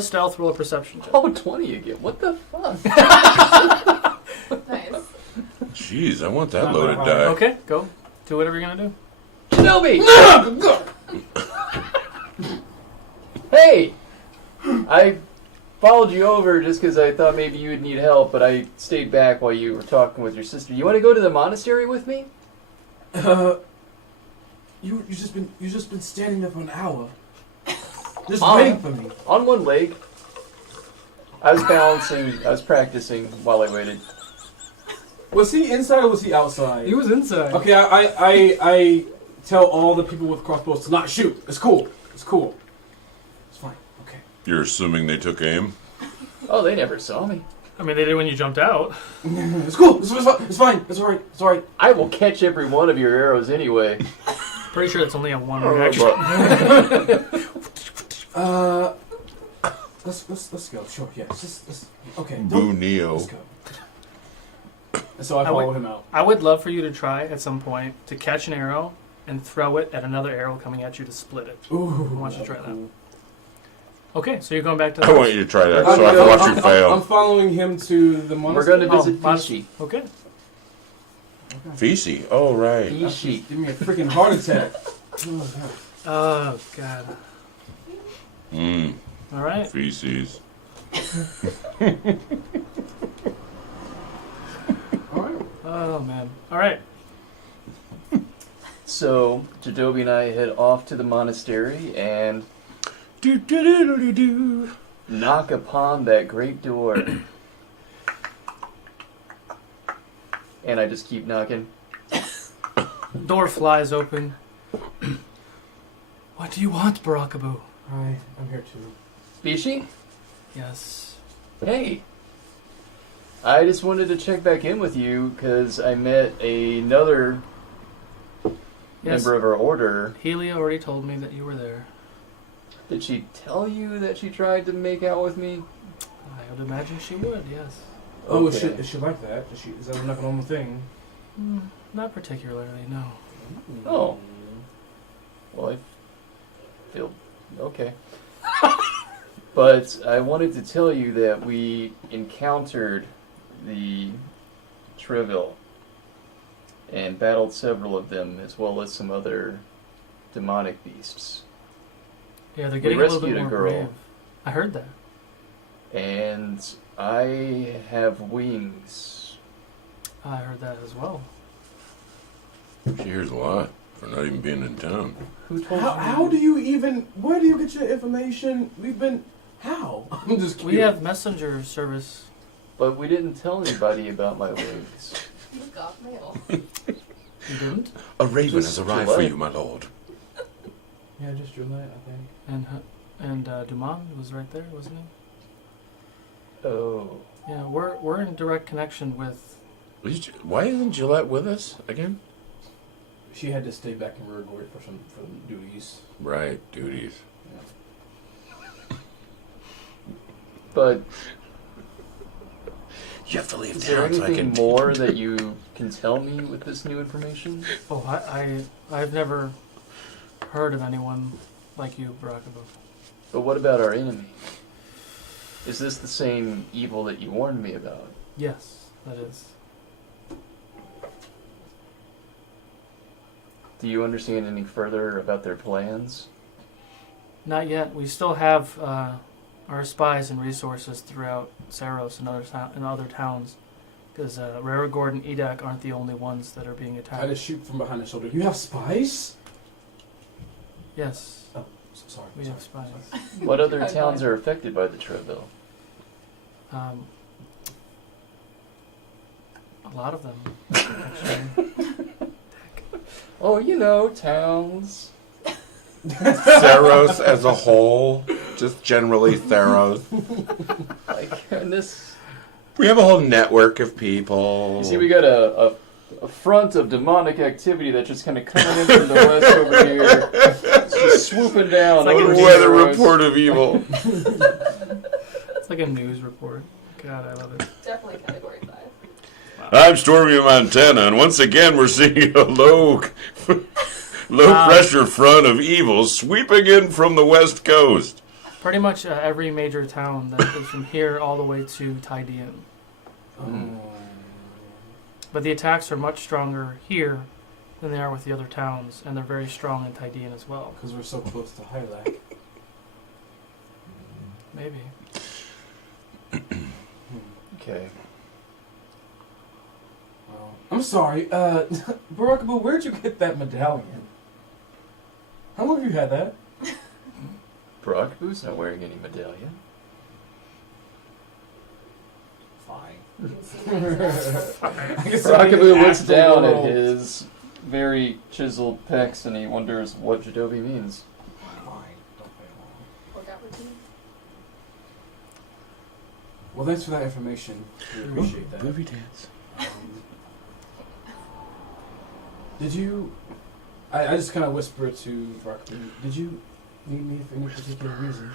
stealth, roll a perception check. Oh, 20 again. What the fuck? Nice. Jeez, I want that Not loaded that die. high. Okay, go. Do whatever you're gonna do. Jeidobii! Hey! I followed you over just because I thought maybe you would need help, but I stayed back while you were talking with your sister. You want to go to the monastery with me? You just been standing there for an hour, just Um, waiting for me. On one leg. I was balancing, I was practicing while I waited. Was he inside or was he outside? He was inside. Okay, I tell all the people with crossbows to not shoot. It's cool. It's cool. It's fine. Okay. You're assuming they took aim? Oh, they never saw me. I mean, they did when you jumped out. It's cool. It's fine. It's alright. It's alright. I will catch every one of your arrows anyway. Pretty sure it's only a one Oh, reaction. let's go. Sure, yeah. Let's okay. Boo Neo. Let's go. And so I follow him out. I would love for you to try at some point to catch an arrow and throw it at another arrow coming at you to split it. Ooh, I want you to try that. cool. Okay, so you're going back to the I want you to try that so I can watch you fail. I'm following him to the We're monastery. going to visit monastery. Fishi. Okay. Feces. Oh, right. Fishi. Give me a freaking heart attack. Oh, God. Oh God. Mmm. All right. Feces. All right. Oh man. All right. So, Jeidobii and I head off to the monastery and Do do do do do do. knock upon that great door. And I just keep knocking. Door flies open. What do you want, Barakabu? Hi, I'm here too. Fishi? Yes. Hey. I just wanted to check back in with you because I met another Yes. member of our order. Helia already told me that you were there. Did she tell you that she tried to make out with me? I would imagine she would. Yes. Oh, Okay. is she like that? Is that like a normal thing? Not particularly. No. Oh. Well, I feel okay. But I wanted to tell you that we encountered the Treville and battled several of them, as well as some other demonic beasts. Yeah, they're We getting a little bit rescued a more girl. brave. I heard that. And I have wings. I heard that as well. She hears a lot for not even being in town. Who told How do you even? Where do you get your information? We've been. How? I'm just We curious. have messenger service. But we didn't tell anybody about my wings. You got mail. You didn't? A raven Just has arrived for Gillette. you, my lord. Yeah, just your light, I think. And Duman was right there, wasn't he? Oh. Yeah, we're in direct connection with. Why isn't Gillette with us again? She had to stay back in Ukodor for some duties. Right, duties. But You have to leave is there town so I anything can. more that you can tell me with this new information? Oh, I've never heard of anyone like you, Barakabu. But what about our enemy? Is this the same evil that you warned me about? Yes, that is. Do you understand any further about their plans? Not yet. We still have our spies and resources throughout Saros and other towns, because RoU and Edayk aren't the only ones that are being I attacked. just shoot from behind the shoulder. You have spies? Yes, Sorry. we sorry, have spies. sorry. What other towns are affected by the Treville? A lot of them. Actually. Oh, you know, towns. Theros as a whole, just generally Theros. Like, and this. We have a whole network of people. You see, we got a front of demonic activity that's just kind of coming in from the west over here. It's just swooping down. It's like over a here, weather right? report of evil. It's like a news report. God, I love it. Definitely category 5. I'm Stormy, Montana, and once again we're seeing a low pressure front of evil sweeping in from the west coast. Pretty much every major town that is from here all the way to Taidian. But the attacks are much stronger here than they are with the other towns, and they're very strong in Taidian as well. Because we're so close to Hylac. Maybe. Okay. Well, I'm sorry. Barakabu, where'd you get that medallion? How long have you had that? Barakabu's not wearing any medallion. I guess Barakabu looks actual down at world. his very chiseled pecs and he wonders what Jeidobii means. Fine. Don't play along. Workout routine. Well, thanks for that information. We appreciate that. Booby dance. Did you? I just kind of whispered to Barakabu. Did you need me for any particular reason?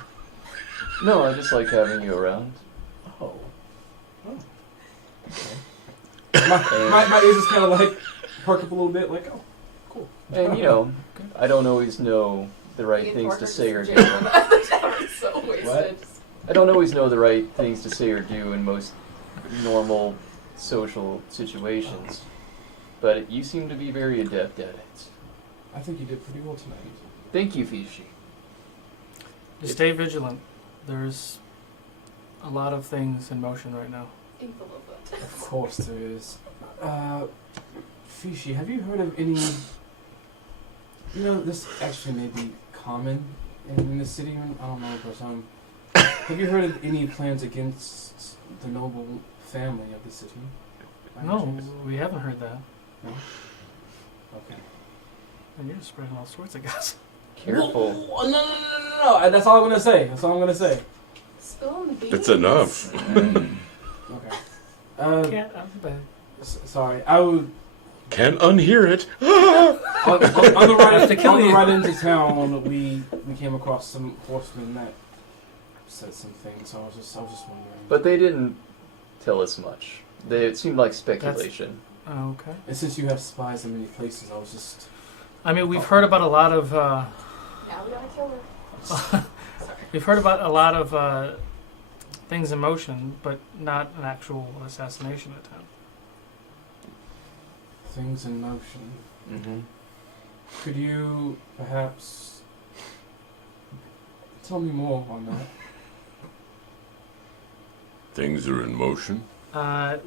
No, I just like having you around. Oh. My ears just kind of like perk up a little bit, like, oh, cool. And, you know, I don't always know the right things to say or do. So wasted. What? I don't always know the right things to say or do in most normal social situations. But you seem to be very adept at it. I think you did pretty well tonight. Thank you, Fishy. Just stay vigilant. There's a lot of things in motion right now. Think a little bit. Of course there is. Fishy, have you heard of any... You know, this actually may be common in the city. I don't know, but have you heard of any plans against the noble family of the city? By any No, chance? we haven't heard that. No? Okay. And you're spreading all sorts of gossip. Careful. No. That's all I'm gonna say. Spill on the beans. That's enough. Okay. Can't, I'm bad. Sorry. I would Can't unhear it. on the have to kill on the you. right into town. We came across some horsemen that said some things. So I was just wondering. But they didn't tell us much. It seemed like speculation. Oh, okay. And since you have spies in many places, I was just. I mean, we've heard about a lot of. Now we gotta kill her. We've heard about a lot of things in motion, but not an actual assassination attempt. Things in motion. Mm-hmm. Could you perhaps tell me more on that? Things are in motion.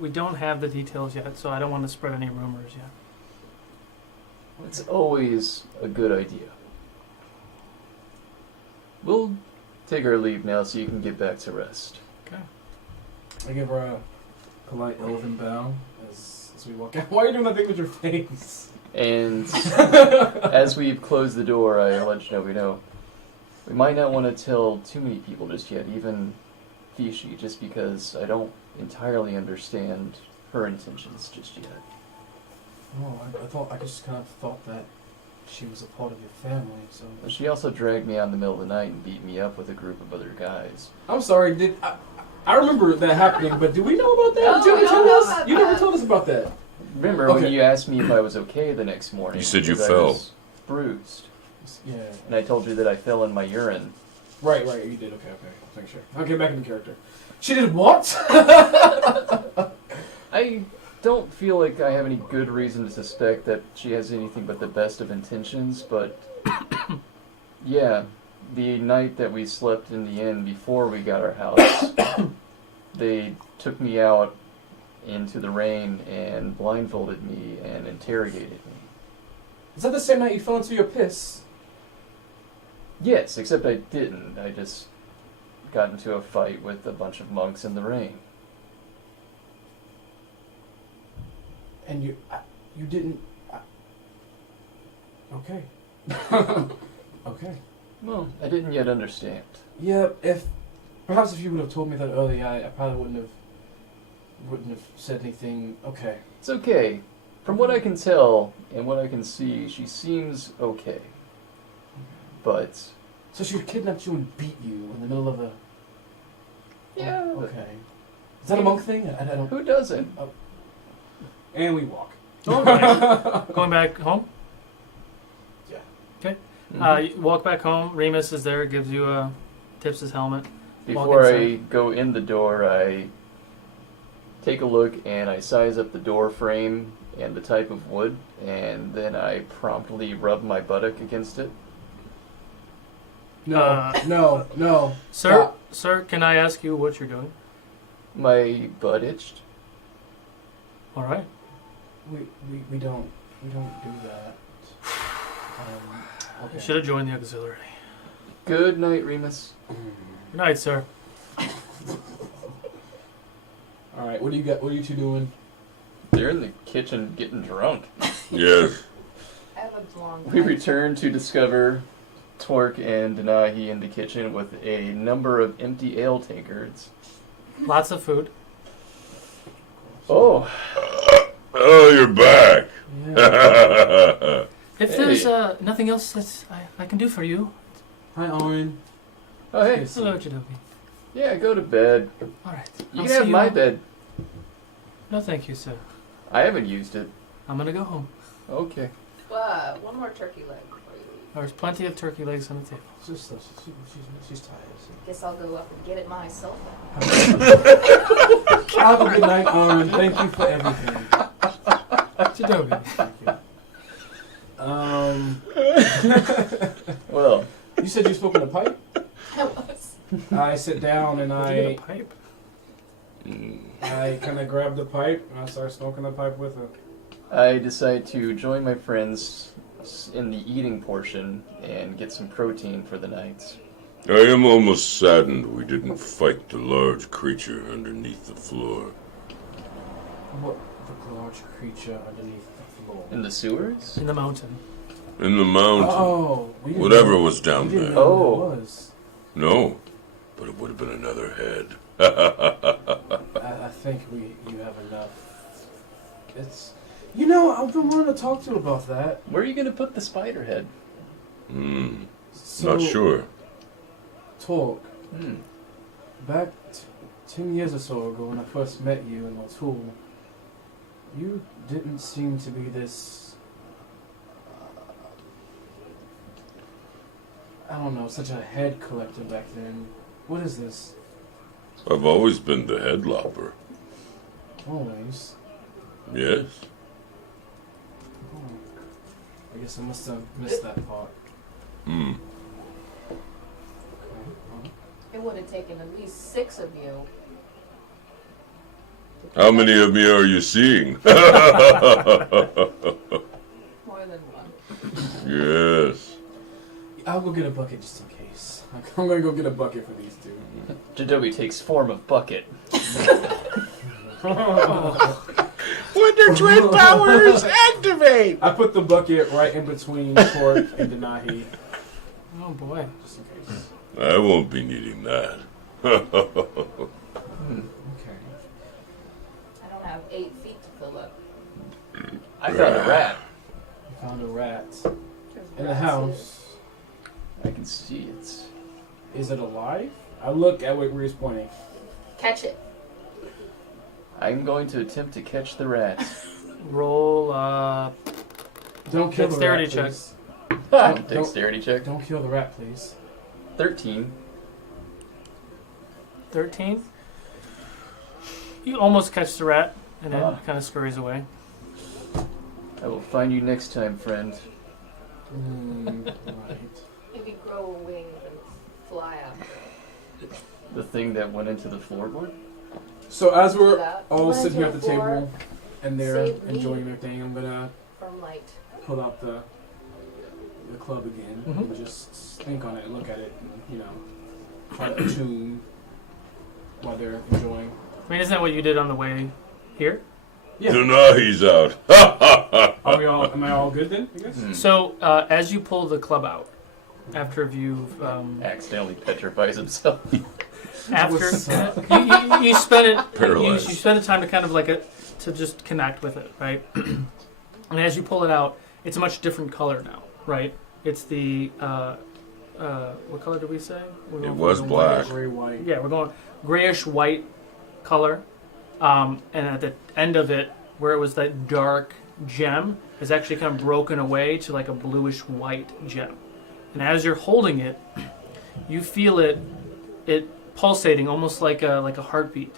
We don't have the details yet, so I don't want to spread any rumors yet. It's always a good idea. We'll take our leave now so you can get back to rest. I give her a polite elven bow as we walk out. Why are you doing that thing with your face? And as we close the door, I let you know we might not want to tell too many people just yet, even Fishy, just because I don't entirely understand her intentions just yet. Oh, I just kind of thought that she was a part of your family. So But she also dragged me out in the middle of the night and beat me up with a group of other guys. I'm sorry. I remember that happening, but do we know about that? No, Did you we ever don't tell know us? about You never that. told us about that. Remember Okay. when you asked me if I was okay the next morning? You said you because I fell. was bruised, Yeah. and I told you that I fell in my urine. Right. You did. Okay. Make sure. I'll get back into character. She did what? I don't feel like I have any good reason to suspect that she has anything but the best of intentions, but yeah, the night that we slept in the inn before we got our house, they took me out into the rain and blindfolded me and interrogated me. Is that the same night you fell into your piss? Yes, except I didn't. I just got into a fight with a bunch of monks in the rain. And you didn't. Okay. Okay. Well, I didn't yet understand. Yeah. Perhaps if you would have told me that earlier, I probably wouldn't have said anything. Okay. It's okay. From what I can tell and what I can see, she seems okay. But So she kidnapped you and beat you in the middle of a. yeah, Okay. Is that a monk thing? I don't. who doesn't? And we walk. Going back home? Yeah. Okay. Mhm. You walk back home. Remus is there, gives you tips his helmet. Before I inside. go in the door, I take a look and I size up the door frame and the type of wood, and then I promptly rub my buttock against it. No. No. Sir, Stop. sir, can I ask you what you're doing? My butt itched. All right. We don't do that. You Okay. should have joined the auxiliary. Good night, Remus. Good night, sir. All right. What do you got? What are you two doing? They're in the kitchen getting drunk. Yes. I have a long We night. return to discover Torque and Denahi in the kitchen with a number of empty ale tankards. Lots of food. Oh, Oh, you're back. Yeah. If Hey. there's nothing else that I can do for you, Hi, Owen. Oh, hey. Hello, Jeidobii. Yeah, go to bed. All right. You I'll can have see my you. bed. No, thank you, sir. I haven't used it. I'm gonna go home. Okay. One more turkey leg before you leave. There's plenty of turkey legs on the table. She's tired. Guess I'll go up and get it myself. Have a good night, and thank you for everything. Jeidobii. Thank you. Well, You said you spoke in a pipe? I was. I sit down and Did you get I a pipe? kind of grab the pipe and I start smoking the pipe with it. I decide to join my friends in the eating portion and get some protein for the night. I am almost saddened we didn't fight the large creature underneath the floor. What the large creature underneath the floor? In the sewers? In the mountain. In the mountain. Oh, we didn't Whatever know- was down we didn't there. know Oh. what it was. No, but it would have been another head. I think you have enough. It's, I've been wanting to talk to you about that. Where are you going to put the spider head? So, Not sure. Talk. Hmm. Back 10 years or so ago when I first met you in O'Toole, you didn't seem to be this, I don't know, such a head collector back then. What is this? I've always been the head lopper. Always. Yes. Oh. I guess I must have missed that part. Hmm. Okay. Well, It would have taken at least 6 of you. How many of me are you seeing? More than one. Yes. I'll go get a bucket just in case. I'm gonna go get a bucket for these two. Jeidobii takes form of bucket. Wonder Twin powers activate! I put the bucket right in between Torque and Denahi, Oh boy. just in case. I won't be needing that. Okay. I don't have 8 feet to fill up. I found a rat. I found a rat There's in the rats house. I can see it. Is it alive? I look at where he's pointing. here. Catch it. I'm going to attempt to catch the rat. Roll. Don't kill Dexterity the check. rat, please. Dexterity check. Don't kill the rat, please. 13. 13. You almost catch the rat, and it Ah. kind of scurries away. I will find you next time, friend. Right. Maybe grow wings and fly after it. The thing that went into the floorboard? So as we're That all went sitting here to at the the floor table and they're Save me. enjoying their thing, I'm gonna from light. pull out the club again Mhm. and just think on it and look at it and, try to tune while they're enjoying. I mean, isn't that what you did on the way here? Yeah. Denahi's out. Am I all good then, I guess? Hmm. So as you pull the club out, after you've Accidentally petrifies himself. after would suck. you spend it Paralyzed. you spend the time to kind of to just connect with it, right? And as you pull it out, it's a much different color now, right? It's the what color did we say? We're It going was for the black. Gray white. Yeah, we're going grayish white color, and at the end of it, where it was that dark gem, is actually kind of broken away to like a bluish white gem. And as you're holding it, you feel it pulsating almost like a heartbeat.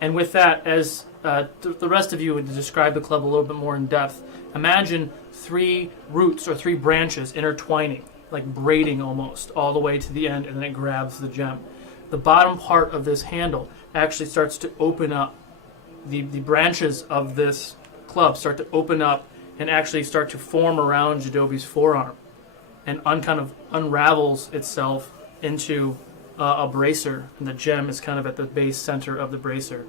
And with that, as the rest of you would describe the club a little bit more in depth, imagine 3 roots or 3 branches intertwining, like braiding almost, all the way to the end, and then it grabs the gem. The bottom part of this handle actually starts to open up. The branches of this club start to open up and actually start to form around Jeidobie's forearm, and kind of unravels itself into a bracer, and the gem is kind of at the base center of the bracer.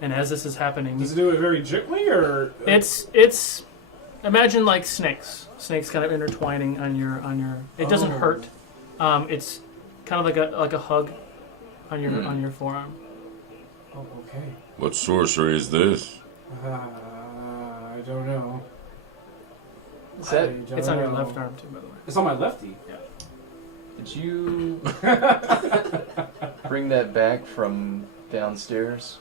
And as this is happening, Does it do it very gently or? it's imagine like snakes kind of intertwining on your. It doesn't Oh. hurt. It's kind of like a hug on your forearm. Oh, okay. What sorcery is this? I don't know. Is that It's on your left arm too, by the way. It's on my lefty. Yeah. Did you bring that back from downstairs?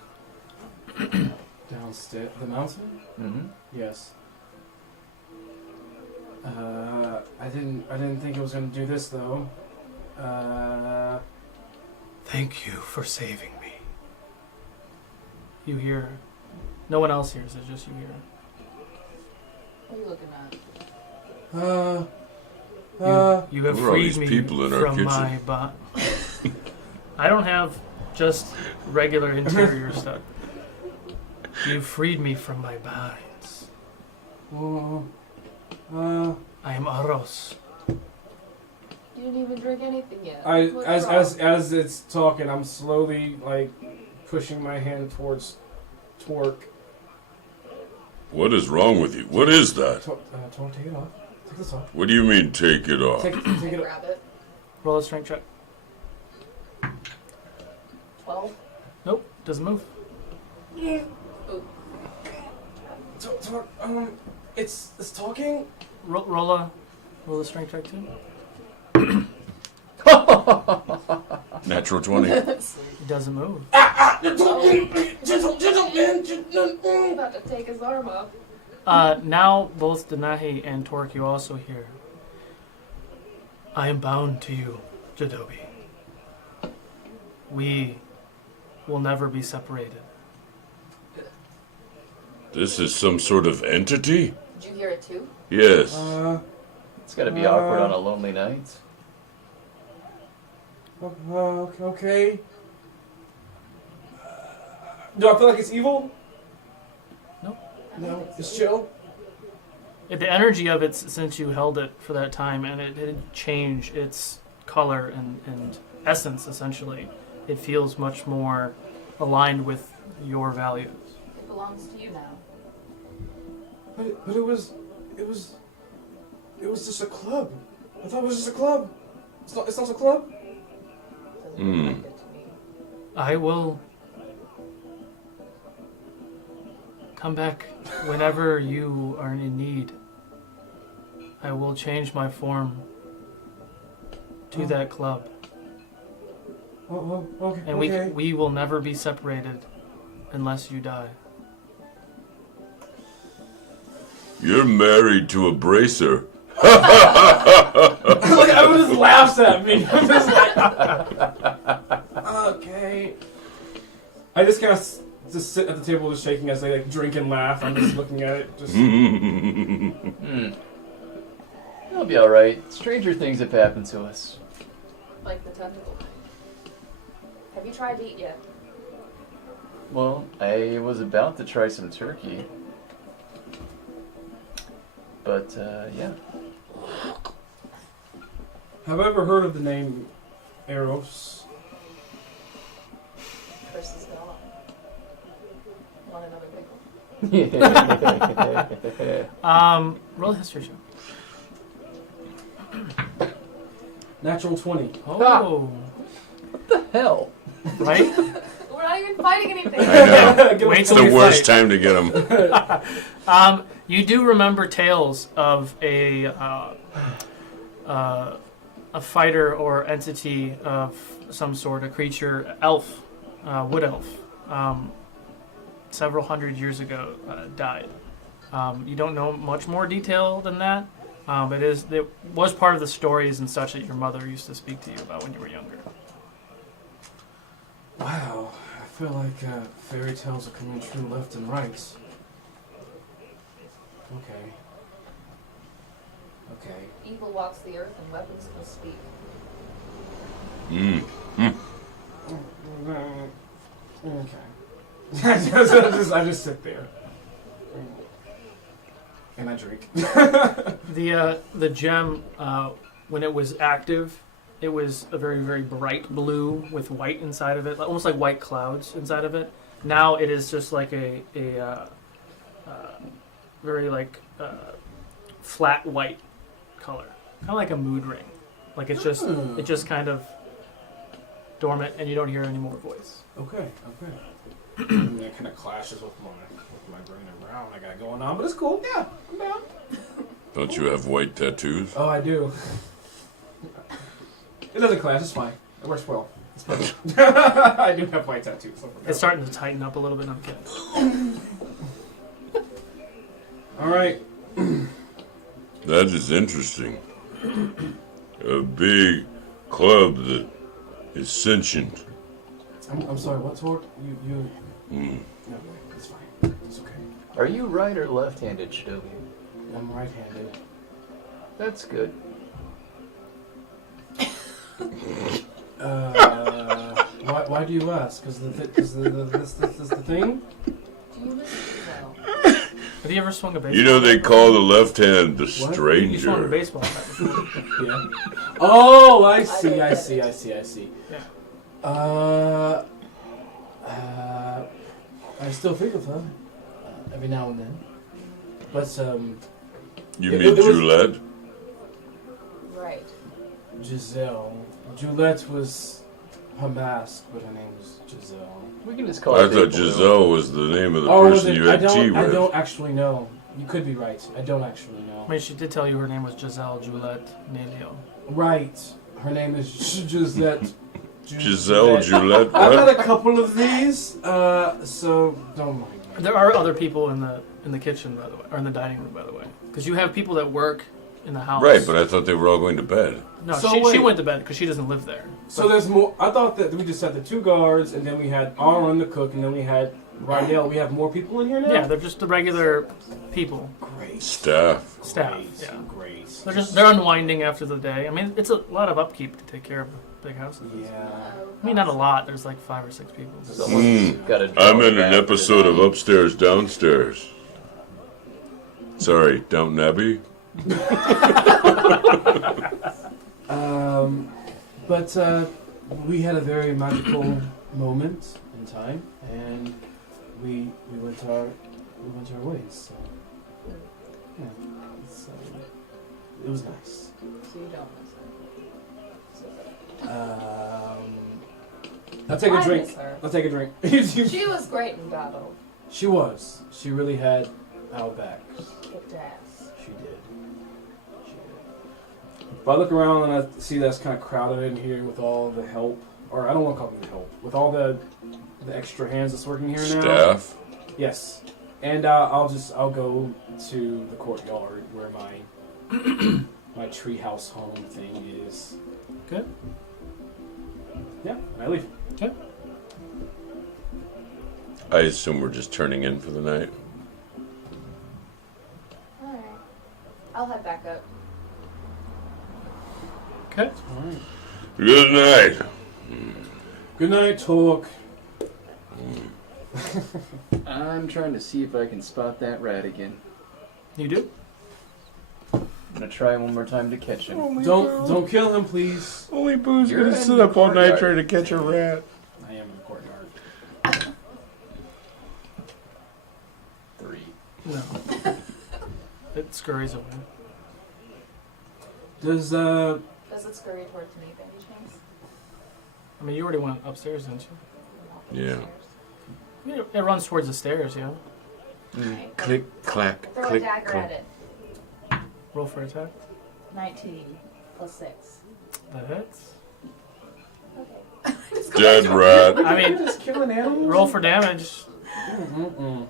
Downstairs, the mountain? Mm-hmm. Yes. I didn't think it was gonna do this though. Thank you for saving me. You hear. No one else hears, it's just you hear. What are you looking at? You have Who are all freed these me people in our from kitchen? my body. I don't have just regular interior stuff. You freed me from my binds. I am Aros. You didn't even drink anything yet. I What's wrong? as it's talking, I'm slowly like pushing my hand towards Twerk. What is wrong with you? What is that? Twerk, take it off. Take this off. What do you mean, take it off? Take I it off. grab it. Roll a strength check. 12. Nope, doesn't move. Twerk, it's talking. Roll a strength check too. Natural 20. It doesn't move. Gentleman. He's about to take his arm off. Now both Denahi and Torque you also hear. I am bound to you, Jeidobii. We will never be separated. This is some sort of entity? Did you hear it too? Yes. It's gotta be awkward on a lonely night. Okay. Do I feel like it's evil? No, it's chill. The energy of it, since you held it for that time, and it did change its color and essence, essentially. It feels much more aligned with your values. It belongs to you now. But it was just a club. I thought it was just a club. It's not a club. Doesn't Hmm. look like it to me. I will come back whenever you are in need. I will change my form to that club, Oh, okay. and we will never be separated unless you die. You're married to a bracer. Look, everyone just laughs at me. I'm just like, okay. I just kind of just sit at the table, just shaking as they like drink and laugh. I'm just looking at it. Just It'll be alright. Stranger things have happened to us. Like the tentacle. Have you tried to eat yet? Well, I was about to try some turkey. But, yeah. Have I ever heard of the name Eros? Chris is gone. Want another pickle? Roll a history check. Natural 20. Oh, What the hell? right? We're not even fighting anything. I know. Wait It's till the we worst fight. time to get them. You do remember tales of a fighter or entity of some sort, a creature, elf, wood elf, several hundred years ago died. You don't know much more detail than that, but it was part of the stories and such that your mother used to speak to you about when you were younger. Wow, I feel like fairy tales are coming true left and right. Okay. Evil walks the earth and weapons will speak. Okay. I just sit there. And I drink. The gem, when it was active, it was a very, very bright blue with white inside of it, almost like white clouds inside of it. Now it is just like a very flat white color, kind of like a mood ring. Like it's just it just kind of dormant, and you don't hear any more voice. Okay. That kind of clashes with my green and brown I got going on, but it's cool. Yeah, I'm down. Don't you have white tattoos? Oh, I do. It doesn't clash. It's fine. It works well. It's perfect. I do have white tattoos. So It's starting to tighten up a little bit. I'm kidding. all right. That is interesting. A big club that is sentient. I'm sorry. What torque? You. Mm. No, it's fine. It's okay. Are you right or left-handed, Jeidobii? I'm right-handed. That's good. Why do you ask? Because this the thing. Do you live in Giselle? Have you ever swung a baseball? You know they call the left hand the What? You swung a stranger. baseball bat before. Yeah. Oh, I see. get I it. see. I see. I see. Yeah. I still think of her every now and then, but You It- mean it was- Juliet? Right. Giselle. Juliet was her mask, but her name was Giselle. We can just call I it thought April. Giselle was the name of the was person it? you had tea I with. don't actually know. You could be right. I don't actually know. I mean, she did tell you her name was Giselle Juliet Nelio. Right. Her name is Giselle. Giselle Juliet. I've had What? a couple of these, so don't mind me. There are other people in the kitchen, by the way, or in the dining room, by the way, because you have people that work in the house. Right, but I thought they were all going to bed. no, So she wait. went to bed because she doesn't live there. So there's more. I thought that we just had the 2 guards, and then we had Aaron the cook, and then we had Rydell. We have more people in here now. Yeah, they're just the regular people, Great. Staff. staff. Great. Yeah, Great. they're unwinding after the day. I mean, it's a lot of upkeep to take care of a big house. Yeah. I mean, not a lot. There's like 5 or 6 people. Someone's gotta I'm draw in an back episode to of the- Upstairs Downstairs. Sorry, Downton Abbey. But we had a very magical moment in time, and we went our ways. So, yeah, it was nice. So you don't miss I'll take a I drink. miss her. I'll take a drink. her. She was great in battle. She was. She really had our backs. Kicked ass. She did. She did. If I look around and I see that's kind of crowded in here with all the help, or I don't want to call them the help, with all the extra hands that's working here now. Staff. Yes, and I'll go to the courtyard where my my treehouse home thing is. Good. Yeah, and I leave. I assume we're just turning in for the night. Alright. I'll head back up. Okay. All right. Good night. Good night, Talk. I'm trying to see if I can spot that rat again. You do? I'm gonna try one more time to catch him. Don't kill him, please. Only Boo's You're gonna in sit the up all night courtyard. trying to catch a rat. I am in the courtyard. 3. No. It scurries away. Does Does it scurry towards me by any chance? I mean, you already went upstairs, didn't you? Yeah. It runs towards the stairs, yeah. Click, clack, Throw a click, dagger clack. at it. Roll for attack. 19 plus 6. That hits. Okay. Just go Dead back to rat. I mean, just killing animals? roll for damage.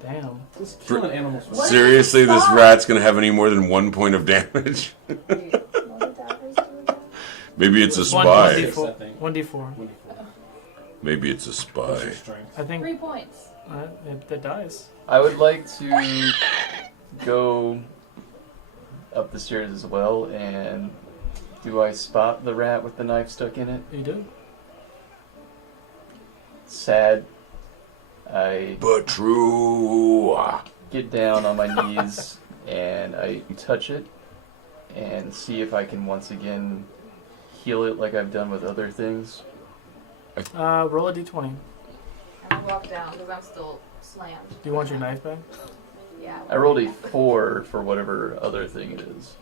Damn. Just killing animals. What? Seriously, this Stop. rat's gonna have any more than 1 point of damage? Wait, what did daggers do again? Maybe it's a One spy. D4. 1d4. Maybe it's a What's spy. your strength? I think 3 points. it dies. I would like to go up the stairs as well, and do I spot the rat with the knife stuck in it? You do. Sad. I But true. get down on my knees and I touch it and see if I can once again heal it like I've done with other things. Roll a d20. And I walk down because I'm still slammed. Do you want your knife back? Yeah. I rolled a 4 for whatever other thing it is.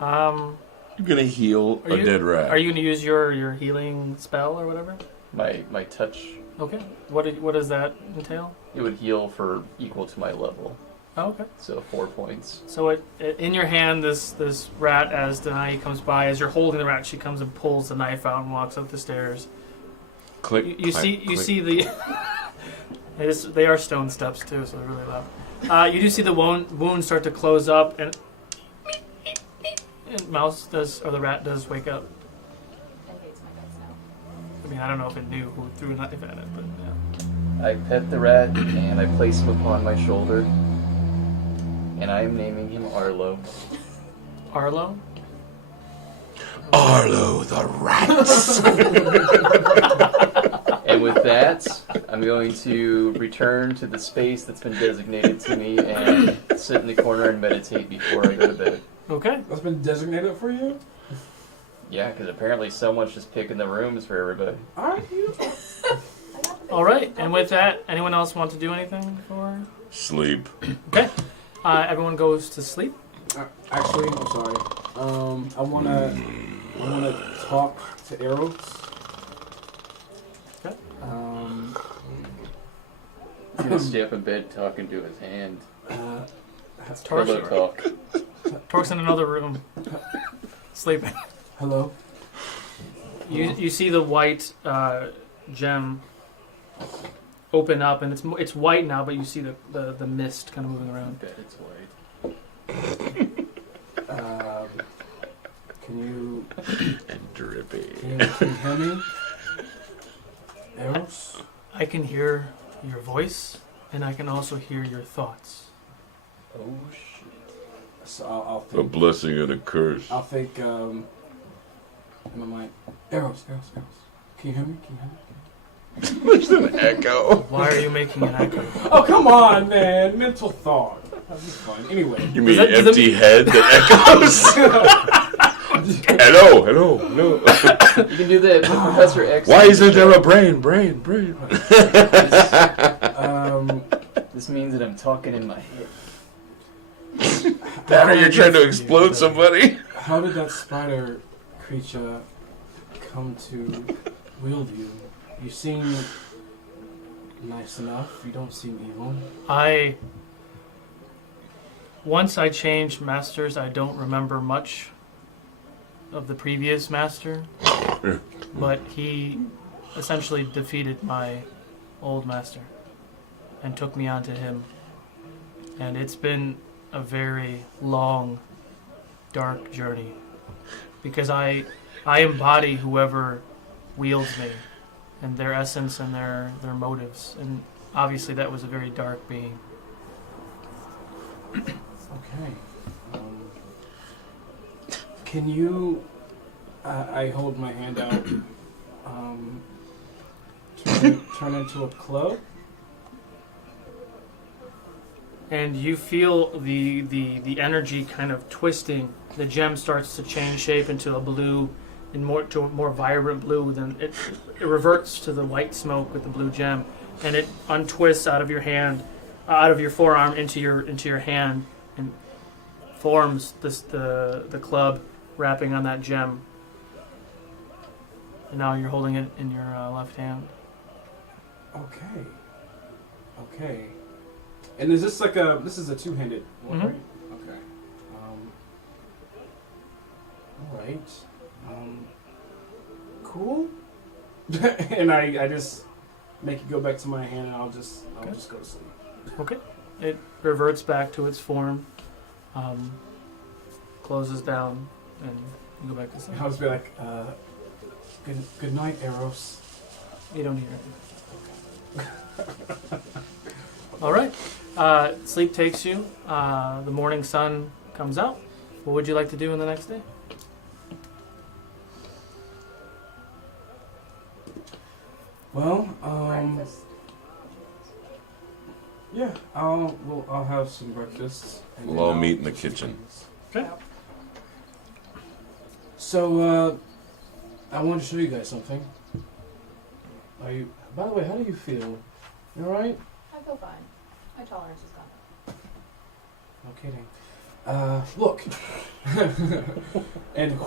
You're gonna heal Are a you- dead rat. Are you gonna use your healing spell or whatever? My touch, Okay. What does that entail? it would heal for equal to my level. Oh, okay. So 4 points. So in your hand, this rat, as Denai comes by, as you're holding the rat, she comes and pulls the knife out and walks up the stairs. Click. You click. see the. They are stone steps too, so they're really loud. You do see the wound start to close up, and mouse does, or the rat does wake up. It hates my guts now. I mean, I don't know if it knew who threw a knife at it, but yeah. I pet the rat and I place him upon my shoulder. And I am naming him Arlo. Arlo. Arlo the rats. And with that, I'm going to return to the space that's been designated to me and sit in the corner and meditate before I go to bed. Okay. That's been designated for you? Yeah, because apparently someone's just picking the rooms for everybody. Are you? All right. And with that, anyone else want to do anything for? Sleep. Okay. Everyone goes to sleep. Actually, I'm sorry. I wanna talk to Eros. Okay. He's gonna stay up in bed talking to his hand. That's Pillow Torch. talk. Torch's in another room, sleeping. Hello. You see the white gem open up, and it's white now, but you see the mist kind of moving I around. bet it's white. Can you And drippy. can you hear me? Eros? I can hear your voice, and I can also hear your thoughts. Oh shit. So I'll A think. blessing and a curse. I'll think. In my mind, Eros. Can you hear me? There's an echo. Why are you making an echo? Oh, come on, man. Mental thought. That'd be fun. Anyway. You mean that- does empty head that echoes? Hello. You can do the Professor X. Why isn't there a brain? This means that I'm talking in my head. That or you're trying to explode somebody? How did that spider creature come to wield you? You seem nice enough. You don't seem evil. Once I changed masters, I don't remember much of the previous master, but he essentially defeated my old master and took me onto him. And it's been a very long, dark journey, because I embody whoever wields me and their essence and their motives, and obviously that was a very dark being. Okay. Can you? I hold my hand out. Turn into a club. And you feel the energy kind of twisting. The gem starts to change shape into a blue, and more vibrant blue. Then it reverts to the white smoke with the blue gem, and it untwists out of your hand, out of your forearm into your hand, and forms the club wrapping on that gem. And now you're holding it in your left hand. Okay. And is this like this is a two-handed one, Mhm. right? Okay. All right. Cool. And I just make it go back to my hand, and I'll just go to sleep. Okay. It reverts back to its form, closes down, and you go back to sleep. I'll just be like, good night, Eros. You don't hear it. All right. Sleep takes you. The morning sun comes out. What would you like to do in the next day? Well, Breakfast. yeah, I'll have some breakfast. And We'll then all I'll meet in the do some kitchen. things. Okay. So, I want to show you guys something. By the way, how do you feel? You alright? I feel fine. My tolerance is gone. No kidding. Look. And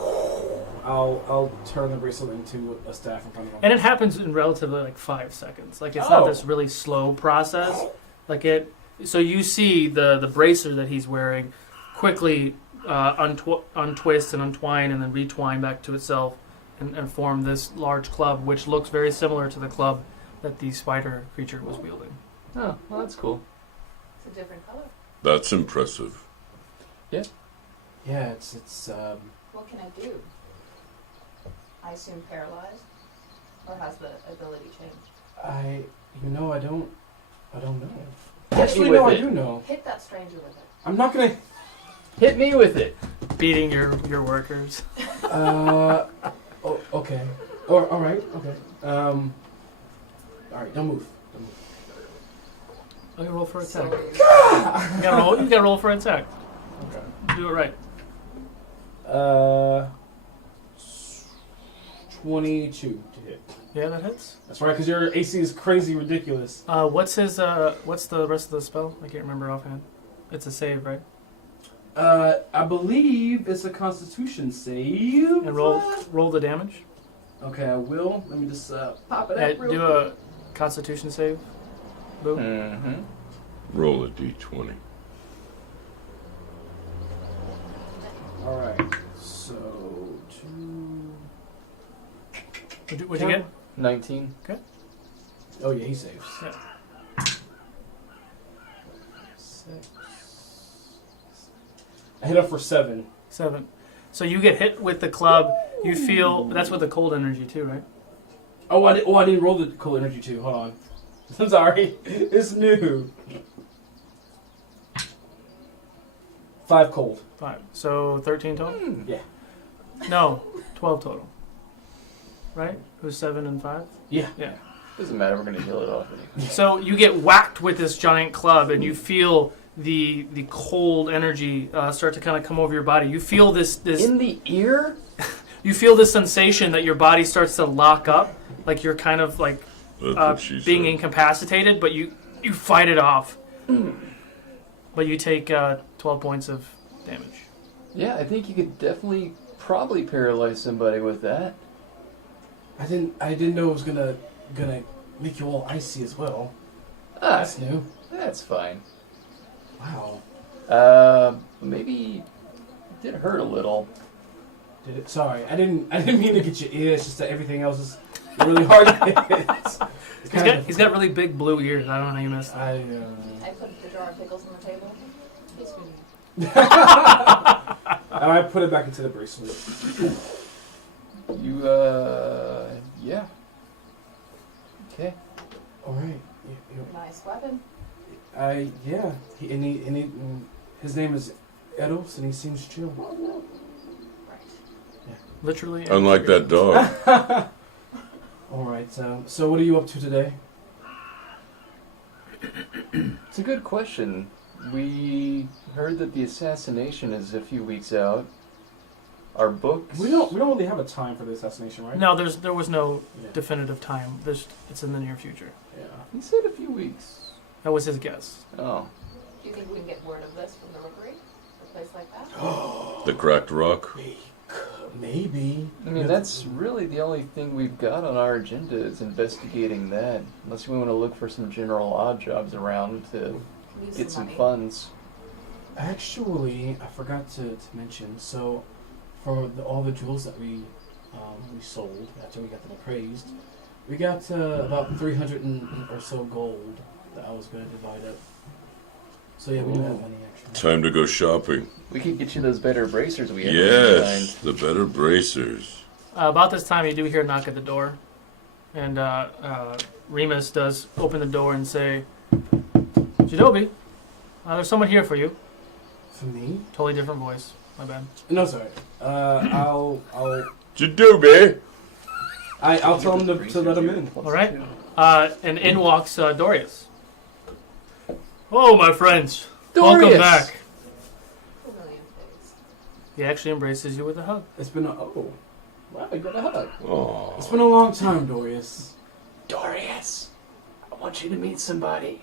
I'll turn the bracelet into a staff in front of him. And it happens in relatively like 5 seconds. Like it's not Oh. this really slow process. Like it So you see the bracer that he's wearing quickly untwist and untwine and then retwine back to itself and form this large club, which looks very similar to the club that the spider creature was wielding. Oh, well, that's cool. It's a different color. That's impressive. Yeah, it's What can I do? I assume paralyzed? Or has the ability changed? I don't know. Hit me Actually, with no, I it. do know. Hit that stranger with it. I'm not gonna. Hit me with it. Beating your workers. Oh, okay. Or all right. Okay. All right. Don't move. I'm gonna roll for attack. So You gotta roll for attack. Okay. Do it right. 22 to hit. Yeah, that hits. That's right, because your AC is crazy ridiculous. What's the rest of the spell? I can't remember offhand. It's a save, right? I believe it's a Constitution save. And roll the damage. Okay, I will. Let me just pop it Yeah, up real do quick. a Constitution save. Boo. Mm-hmm. Roll a d20. All right. So What'd you get? 19. oh yeah, he saves. Yeah. 6. I hit up for 7. 7. So you get hit with the club. You feel that's with the cold energy too, right? Oh, I didn't roll the cool energy too. Hold on. I'm sorry. It's new. 5 cold. 5. So 13 total. Yeah. No, 12 total. Right? It was 7 and 5. Yeah. Yeah. Doesn't matter. We're gonna heal it off. Anyway. So you get whacked with this giant club, and you feel the cold energy start to kind of come over your body. You feel this In the ear. you feel this sensation that your body starts to lock up, like you're kind of like That's what she being said. incapacitated, but you fight it off. But you take 12 points of damage. Yeah, I think you could definitely probably paralyze somebody with that. I didn't know it was gonna make you all icy as well. Ah, That's new. that's fine. Wow. Maybe it did hurt a little. Did it? Sorry, I didn't mean to get your ear. It's just that everything else is really hard to hit. He's got really big blue ears. I don't know how you missed that. I put the jar of pickles on the table. In case we need. I put it back into the bracelet. You, yeah. Okay. All right. Nice weapon. His name is Edos, and he seems chill. Right. Literally. Unlike that dog. All right. So what are you up to today? It's a good question. We heard that the assassination is a few weeks out. Our books. We don't really have a time for the assassination, right? No, there was no Yeah. definitive time. It's in the near future. Yeah. He said a few weeks. That was his guess. Oh. Do you think we can get word of this from the rookery? A place like that? The cracked rock. Maybe. I mean, that's really the only thing we've got on our agenda is investigating that. Unless we want to look for some general odd jobs around to Use get some money. funds. Actually, I forgot to mention. So, for all the jewels that we sold after we got them appraised, we got about 300 or so gold that I was going to divide up. So yeah, we do have money actually. Time to go shopping. We could get you those better bracers we had. in mind. Yes, the better bracers. About this time, you do hear a knock at the door, and Remus does open the door and say, "Jeidobii, there's someone here for you." For me? Totally different voice. My bad. No, sorry. I'll Jeidobii. I'll tell him to let him in. All right. And in walks Dorius. Oh, my friends. Welcome Dorius! back. Familiar face. He actually embraces you with a hug. It's been wow, you got a hug. Oh. It's been a long time, Dorius. Dorius, I want you to meet somebody.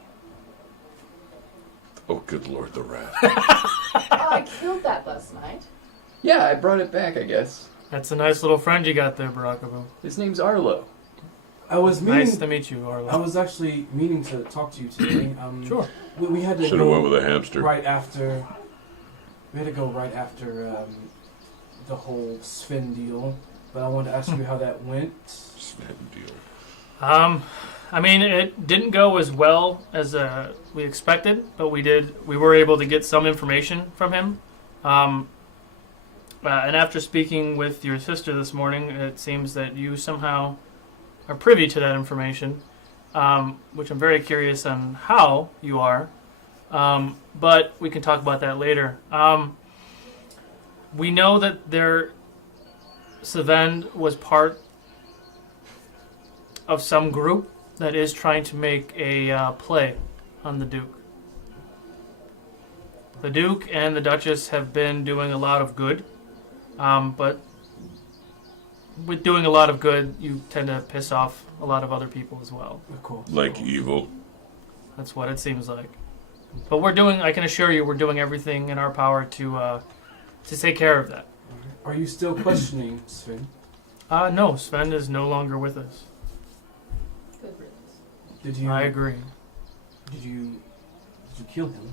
Oh, good Lord, the rat. Oh, I killed that last night. Yeah, I brought it back, I guess. That's a nice little friend you got there, Barakabu. His name's Arlo. I was meaning. Nice to meet you, Orla. I was actually meaning to talk to you today. Sure. We had to Should go have went with a hamster. right after. We had to go right after the whole Sven deal, but I wanted to ask you how that went. Sven deal. I mean, it didn't go as well as we expected, but we were able to get some information from him. And after speaking with your sister this morning, it seems that you somehow are privy to that information, which I'm very curious on how you are. But we can talk about that later. We know that Sven was part of some group that is trying to make a play on the Duke. The Duke and the Duchess have been doing a lot of good, but with doing a lot of good, you tend to piss off a lot of other people as well. Of course. Like evil. That's what it seems like. But I can assure you, we're doing everything in our power to take care of that. Are you still questioning Sven? No, Sven is no longer with us. Good riddance. Did you? I agree. Did you kill him?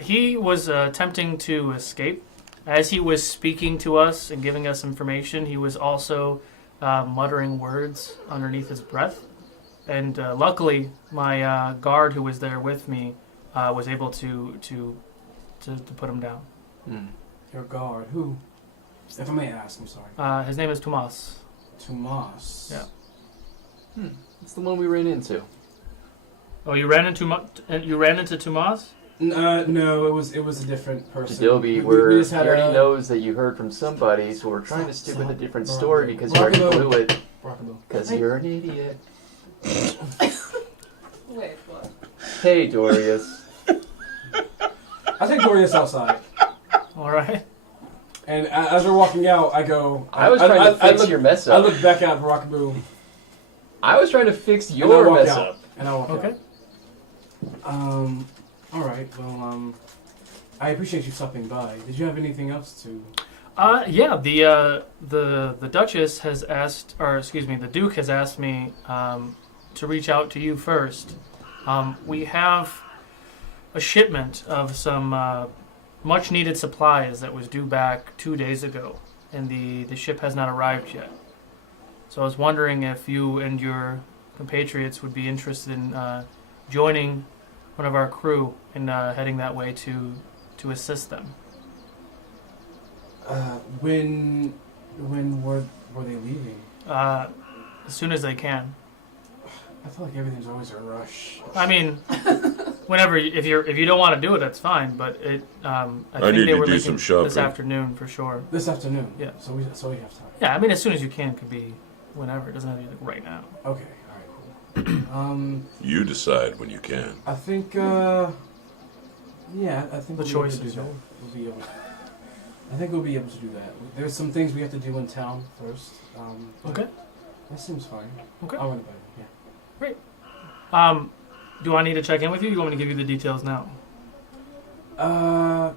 He was attempting to escape. As he was speaking to us and giving us information, he was also muttering words underneath his breath. And luckily, my guard who was there with me was able to put him down. Your guard, who? If I may ask, I'm sorry. His name is Tomas. Tomas. Yeah. It's the one we ran into. Oh, you ran into Tomas? No, it was a different person. Jeidobii, he already knows that you heard from somebody, so we're trying to stick with a different story because you already blew it. Because you're an idiot. Wait, what? Hey, Dorius. I take Dorius outside, All right. and as we're walking out, I go. I was trying to fix look, your mess I up. look back at Rockaboo, I was trying to fix and I your walk mess out. up. And I walk Okay. out. All right. Well, I appreciate you stopping by. Did you have anything else to? Yeah. The Duchess has asked, or excuse me, the Duke has asked me to reach out to you first. We have a shipment of some much needed supplies that was due back 2 days ago, and the ship has not arrived yet. So I was wondering if you and your compatriots would be interested in joining one of our crew and heading that way to assist them. When were they leaving? As soon as they can. I feel like everything's always a rush. I mean, whenever if you don't want to do it, that's fine. But I think need they to were do leaving some shopping. this afternoon for sure. This afternoon. Yeah. So we have time. Yeah, I mean, as soon as you can could be whenever. It doesn't have to be like right now. Okay. All right. Cool. You decide when you can. I think. Yeah, I think The we'll choice be able to is do that. yours. We'll be able. I think we'll be able to do that. There's some things we have to do in town first. But Okay. That seems fine. Okay. I'll run it by you. Yeah. Do I need to check in with you? You want me to give you the details now? Yeah,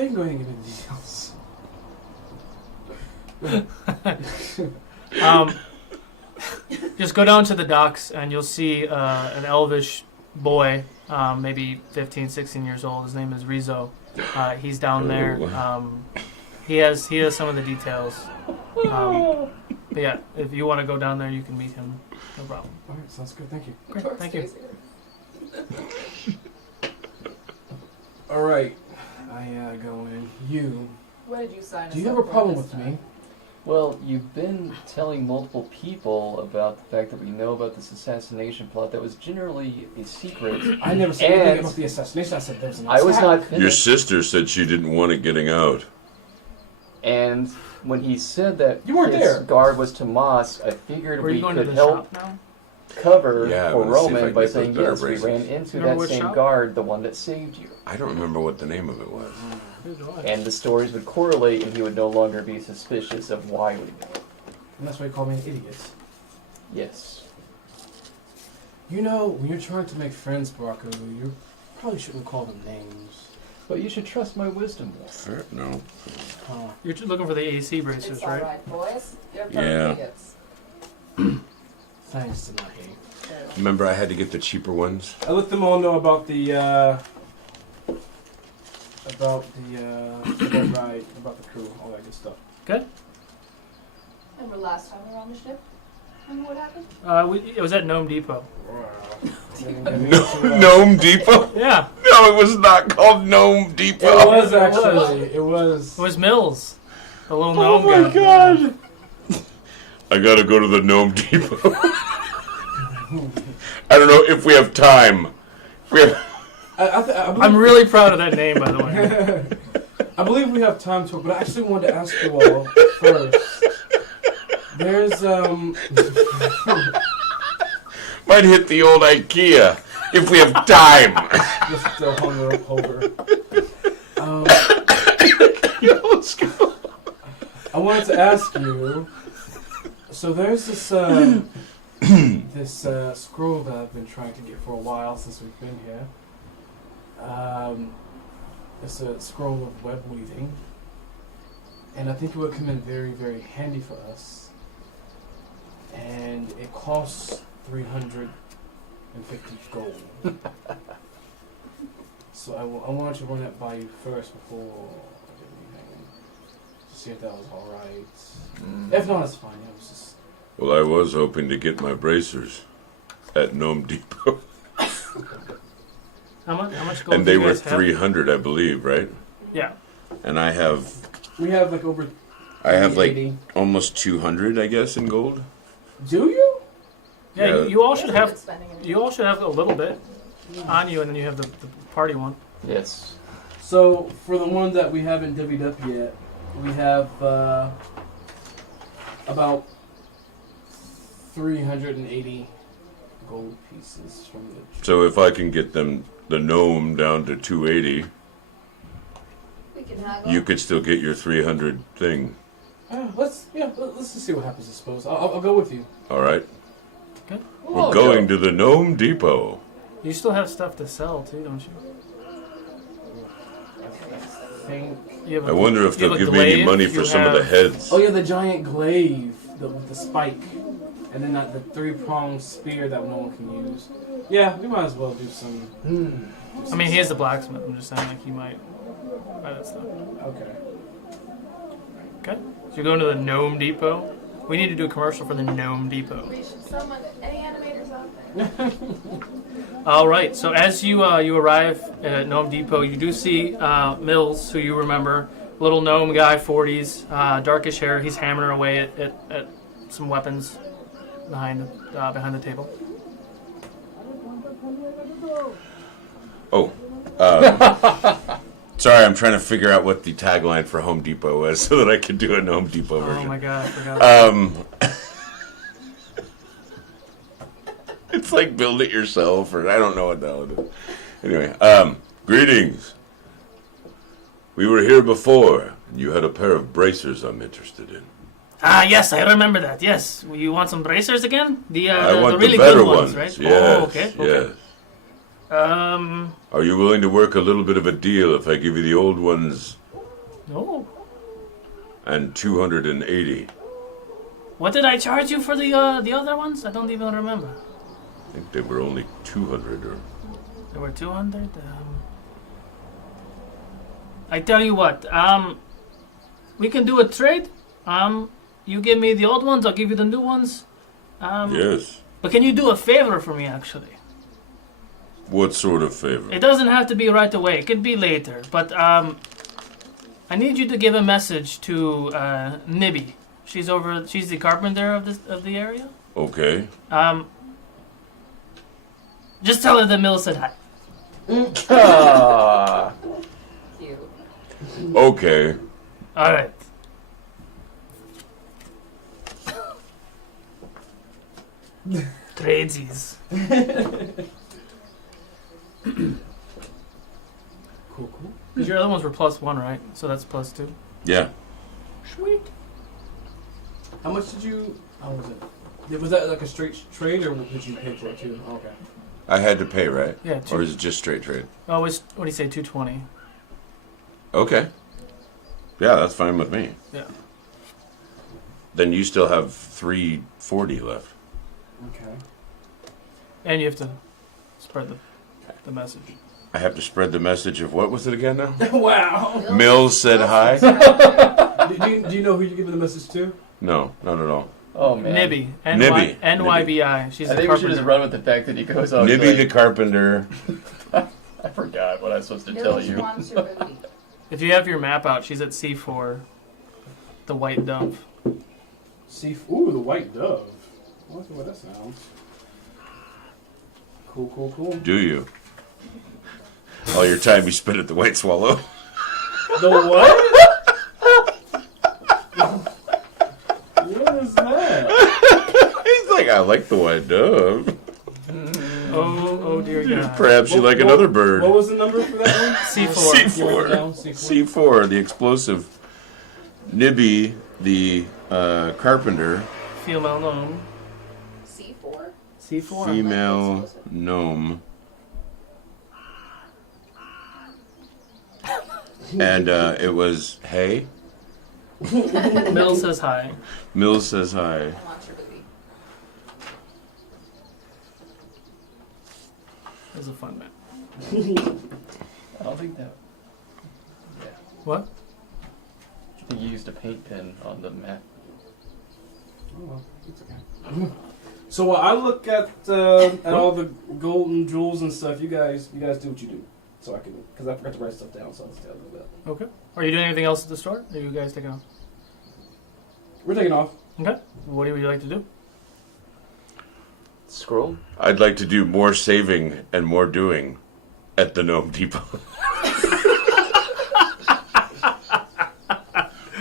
you can go ahead and give me the details. Just go down to the docks and you'll see an elvish boy, maybe 15, 16 years old. His name is Rizzo. He's down there. He has some of the details. But yeah, if you want to go down there, you can meet him. No problem. All right, sounds good. Thank you. Great, thank you. All right, I go in. You. What did you sign? Do us you have up a for problem this with time? me? Well, you've been telling multiple people about the fact that we know about this assassination plot that was generally a secret. I never said anything And- about the assassination. I said there was an I was attack. not Your finished. sister said she didn't want it getting out. And when he said that You weren't his there. guard was Tomas, I figured Were you we going to could the help shop now? cover Yeah, I for wanna see if I Roman can by get those saying, better yes, we braces. ran into Remember that which same shop? guard, the one that saved you. I don't remember what the name of it was. And the stories would correlate and he would no longer be suspicious of why we met. And that's why you call me an idiot. Yes. You know, when you're trying to make friends, Barako, you probably shouldn't call them names. But you should trust my wisdom more. Fair? No. You're looking for the AC bracers, It's right? alright, boys. You're Yeah. both idiots. Thanks to Nahi. Remember, I had to get the cheaper ones. I let them all know about the boat ride, about the crew, all that good stuff. Remember last time we were on the ship? Remember what happened? It was at Nome Depot. Gnome Depot? Yeah, No, it was not called Gnome Depot. It was actually. It was. it was Mills, the little Oh gnome my guy. god! I gotta go to the Gnome Depot. I don't know if we have time. We have... I believe, I'm really proud of that name, by the way. I believe we have time to, but I actually wanted to ask you all first. There's Might hit the old IKEA if we have time. just hungover. Let's go. I wanted to ask you. So there's this this scroll that I've been trying to get for a while since we've been here. It's a scroll of web weaving, and I think it would come in very, very handy for us. And it costs 350 gold. So I wanted to run it by you first before I did anything, to see if that was all right. If not, it's fine. It was just. Well, I was hoping to get my bracers at Gnome Depot. How much gold And do they you were guys have? 300, I believe, right? Yeah. And I have We have like over. like 80. almost 200, I guess, in gold. Do you? Yeah, Yeah. you all should have. Good spending it. You all should have a little bit on you, and then you have the party one. Yes. So for the one that we haven't divvied up yet, we have about 380 gold pieces from the. So if I can get them, the gnome down to 280, We can haggle. you could still get your 300 thing. Let's just see what happens. I suppose I'll go with you. All right. We'll all We're going to the Gnome Depot. You still have stuff to sell too, don't you? I think. You have I wonder if you they'll have a give me any glaive, money you for some of the have- heads. Oh yeah, the giant glaive with the spike, and then the 3-pronged spear that no one can use. Yeah, we might as well do some. I mean, he is the blacksmith. I'm just saying, like, he might buy that stuff. Okay. Okay. So you're going to the Gnome Depot. We need to do a commercial for the Gnome Depot. We should summon any animators out there. All right. So as you you arrive at Gnome Depot, you do see Mills, who you remember, little gnome guy, 40s, darkish hair. He's hammering away at some weapons behind the table. Oh. Sorry, I'm trying to figure out what the tagline for Home Depot was so that I could do a Home Depot Oh version. my god, I forgot. It's like build it yourself, or I don't know what the hell it is. Anyway, Greetings. We were here before, and you had a pair of bracers I'm interested in. Yes, I remember that. Yes, you want some bracers again? The I want the really the better good ones, right? Yes, Oh, okay. yes. Are you willing to work a little bit of a deal if I give you the old ones No. and 280? What did I charge you for the other ones? I don't even remember. I think they were only 200 or... There were 200. I tell you what. We can do a trade. You give me the old ones. I'll give you the new ones. Yes. But can you do a favor for me, actually? What sort of favor? It doesn't have to be right away. It could be later. But I need you to give a message to Nibby. She's the carpenter of the area. Okay. Just tell her the mill said hi. Cute. Okay. All right. Tradesies. Cool. Because your other ones were +1, right? So that's +2. Yeah. Sweet. How much did you? How was it? Was that like a straight trade, or did you pay for it too? Okay. I had to pay, right? Yeah. Or is it just straight trade? Oh, what do you say? 220. Okay. Yeah, that's fine with me. Yeah. Then you still have 340 left. Okay. And you have to spread the message. I have to spread the message of what was it again now? Wow. Mills said hi? Do you know who you're giving the message to? No, not at all. Oh man. Nibby. Nibby. NYBI. She's I a think we should just carpenter. run with the fact that he goes on. Nibby the carpenter. I forgot what I was supposed to tell Village you. wants your booty. If you have your map out, she's at C4. The White Dove. Ooh, the white dove. I wonder what that sounds. Cool. Do you? All your time you spent at the White Swallow. The what? What is that? He's like, I like the White Dove. Oh dear God. Perhaps you like another bird. What was the number for that one? C4. You write it down, C4. C4, the explosive. Nibby, the carpenter, Female gnome. C4? C4. female gnome. And it was, hey? Mill says hi. Mills says hi. I want your booty. It was a fun map. I don't think that. What? I think you used a paint pen on the map. Oh, well, it's okay. So while I look at all the gold and jewels and stuff, you guys do what you do, so I can, because I forgot to write stuff down, so I'll just tell you that. Okay. Are you doing anything else at the store? Are you guys taking off? We're taking off. Okay. What would you like to do? Scroll. I'd like to do more saving and more doing at the Gnome Depot.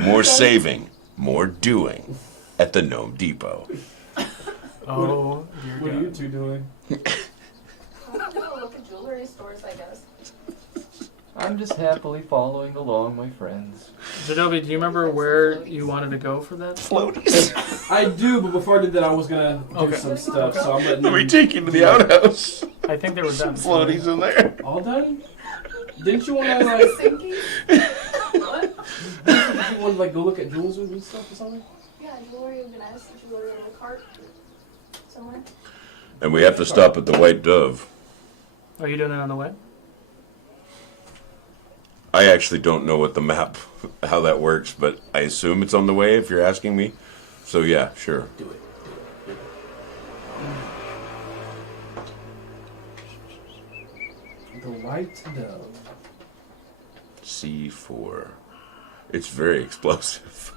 More saving, more doing at the Gnome Depot. Oh, What dear are you God. two doing? I'm gonna go look at jewelry stores, I guess. I'm just happily following along, my friends. Jeidobii, do you remember where you wanted to go for that? Floaties. I do, but before I did that, I was gonna do Okay. some stuff, so I'm letting Let me you. take you to the outhouse. I think they were done. Floaties in there. All done? Didn't you want to like? Sinky? What? Didn't you want to like go look at jewels and stuff or something? Yeah, jewelry organized. Jewelry in the cart somewhere. And we have to stop at the White Dove. Are you doing that on the way? I actually don't know what the map, how that works, but I assume it's on the way if you're asking me. So yeah, sure. Do it. The white dove. C4. It's very explosive.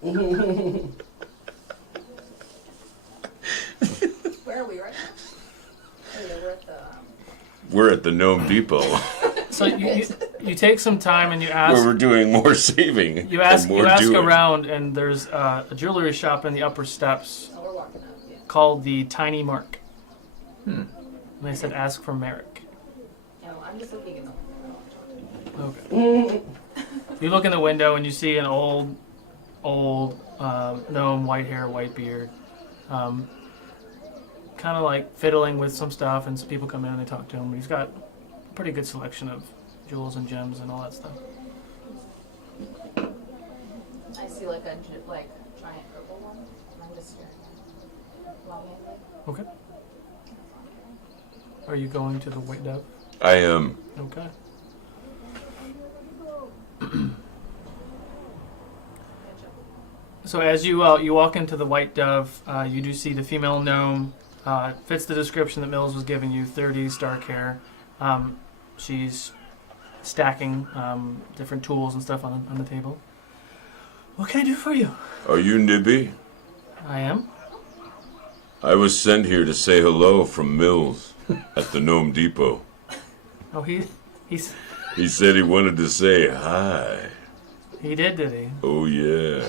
Where are we right now? Oh, yeah, we're at the. We're at the Gnome Depot So you take some time and you ask. where we're doing more saving. You ask and more doing. around, and there's a jewelry shop in the upper steps Oh, we're walking up. Yeah. called the Tiny Mark. Hmm. And they said ask for Merrick. No, I'm just looking at them. Okay. You look in the window and you see an old gnome, white hair, white beard, kind of like fiddling with some stuff, and some people come in and they talk to him. He's got a pretty good selection of jewels and gems and all that stuff. I see like a giant purple one. And I'm just staring at it. Long-handed. Okay. Are you going to the White Dove? I am. Okay. So as you walk into the White Dove, you do see the female gnome. Fits the description that Mills was giving you. 30s, dark hair. She's stacking different tools and stuff on the table. What can I do for you? Are you Nibby? I am. I was sent here to say hello from Mills at the Gnome Depot. Oh, he's He said he wanted to say hi. he did he? Oh yeah.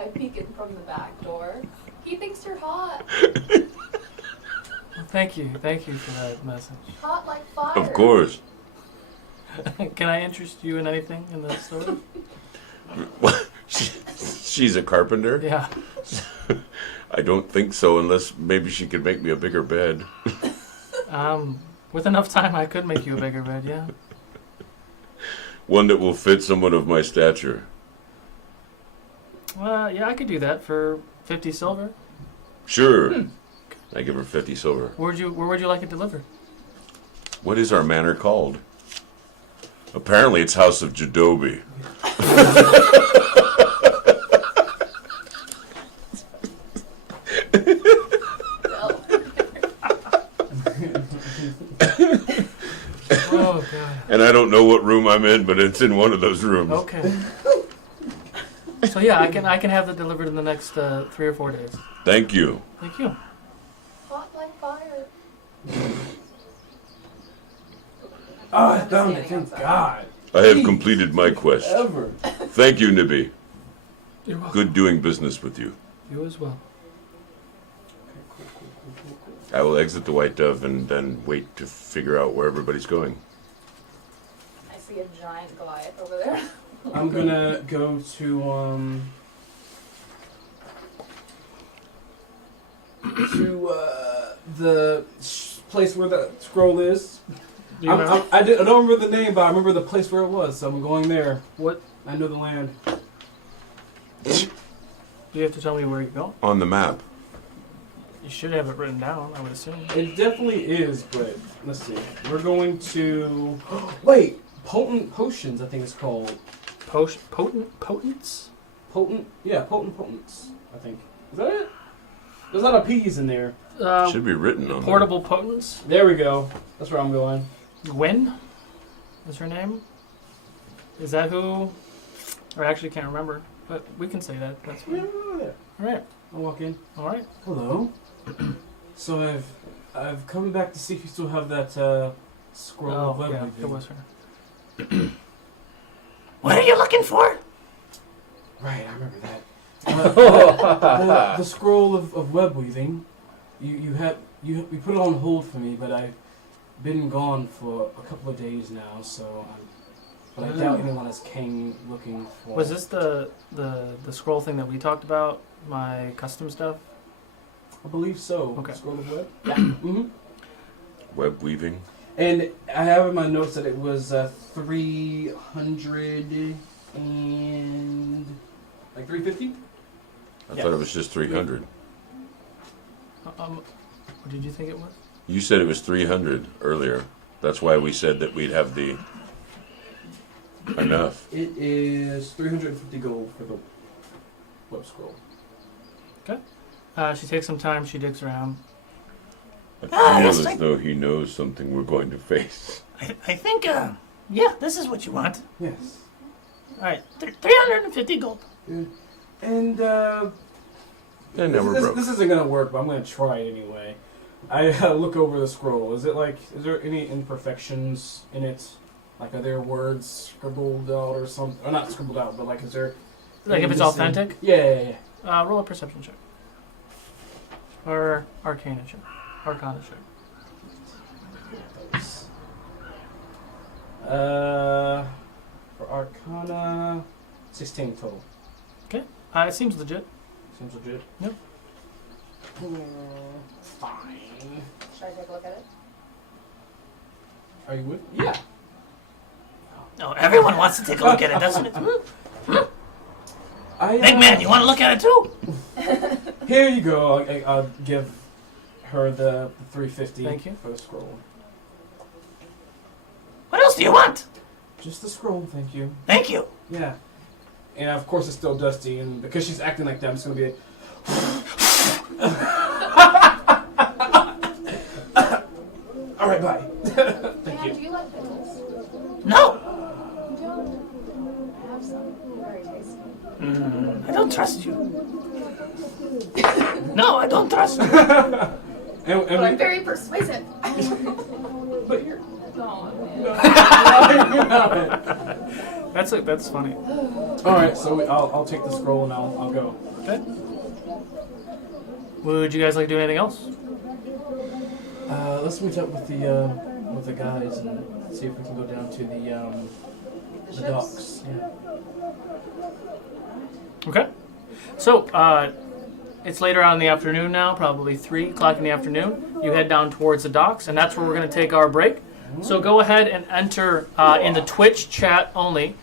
I peek in from the back door. He thinks you're hot. Well, thank you for that message. Hot like fire. Of course. Can I interest you in anything in the store? She's a carpenter? Yeah. I don't think so, unless maybe she could make me a bigger bed. With enough time, I could make you a bigger bed. Yeah. One that will fit someone of my stature. Well, yeah, I could do that for 50 silver. Sure. I give her 50 silver. Where would you like it delivered? What is our manor called? Apparently it's House of Jeidobii. Oh god. And I don't know what room I'm in, but it's in one of those rooms. Okay. So yeah, I can have that delivered in the next 3 or 4 days. Thank you. Thank you. Hot like fire. Oh, I found it. Thank God. I have completed my quest. Ever. Thank you, Nibby. You're welcome. Good doing business with you. You as well. I will exit the White Dove and then wait to figure out where everybody's going. I see a giant Goliath over there. I'm gonna go to the place where the scroll is. Do you remember? I don't remember the name, but I remember the place where it was, so I'm going there. What? I know the land. You have to tell me where you're going. On the map. You should have it written down, I would assume. It definitely is, but let's see. We're going to wait. Potent Potions, I think it's called. Potents? Potent Potents, I think. Is that it? There's a lot of P's in there. Should be written on Portable potents. There we go. That's where I'm going. Gwen is her name. Is that who? I actually can't remember, but we can say that. That's fine. All right. I'll walk in. All right. Hello. So I've come back to see if you still have that scroll of web yeah, weaving. it was her. What are you looking for? Right, I remember that. The scroll of web weaving. You put it on hold for me, but I've been gone for a couple of days now, so but I doubt anyone has came looking for. Was this the scroll thing that we talked about? My custom stuff. I believe so. Okay. Scroll of web. Yeah. Mm-hmm. Web weaving. And I have in my notes that it was 300 and like 350. I thought it was just 300. What did you think it was? You said it was 300 earlier. That's why we said that we'd have the enough. It is 350 gold for the web scroll. She takes some time. She digs around. I feel as though he knows something we're going to face. I think, yeah, this is what you want. Yes. All right, 350 gold. And And now we're broke. this isn't gonna work, but I'm gonna try it anyway. I look over the scroll. Is there any imperfections in it? Like, are there words scribbled out or something? Or not scribbled out, but like, is there? Like if it's missing? authentic? Yeah. Roll a perception check. Or arcana check. Arcana check. For Arcana, 16 total. It seems legit. Seems legit. Yep. Fine. Should I take a look at it? Are you with? Yeah. No, everyone wants to take a look at it, doesn't it? Big man, you want to look at it too? Here you go. I'll give her the 350 Thank you. for the scroll. What else do you want? Just the scroll, thank you. Thank you. Yeah. And of course it's still dusty, and because she's acting like that, I'm just gonna be like, all right, bye. Thank you. Do you like pickles? No. You don't? I have some. Very tasty. I don't trust you. No, I don't trust you. and But I'm very persuasive. but you're No, That's funny. all right. So I'll take the scroll and I'll go. Okay. Would you guys like to do anything else? Let's meet up with the guys and see if we can go down to the docks. Yeah. Okay. So, it's later on in the afternoon now, probably 3 o'clock in the afternoon. You head down towards the docks, and that's where we're going to take our break. So go ahead and enter in the Twitch chat only.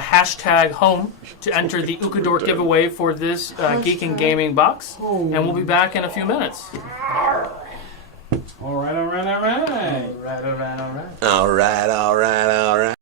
hashtag home to enter the Ukodor giveaway for this Geek and Gaming box. And we'll be back in a few minutes. All right. All right.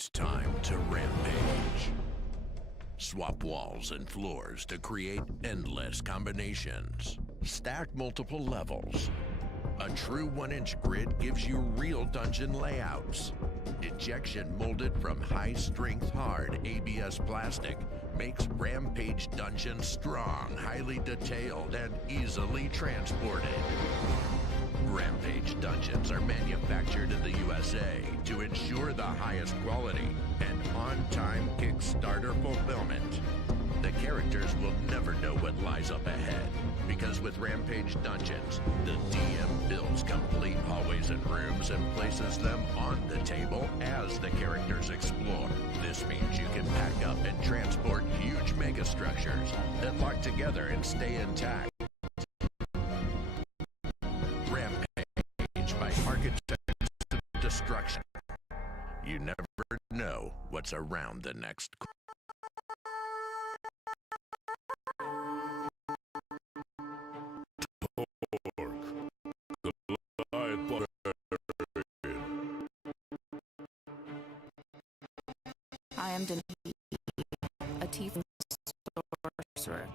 It's time to rampage. Swap walls and floors to create endless combinations. Stack multiple levels. A true 1-inch grid gives you real dungeon layouts. Injection molded from high-strength hard ABS plastic makes Rampage dungeons strong, highly detailed, and easily transported. Rampage dungeons are manufactured in the USA to ensure the highest quality and on-time Kickstarter fulfillment. The characters will never know what lies up ahead, because with Rampage Dungeons, the DM builds complete hallways and rooms and places them on the table as the characters explore. This means you can pack up and transport huge megastructures that lock together and stay intact. Rampage by Architects of Destruction. You never know what's around the next corner. I am Denise, a tiefling sorcerer.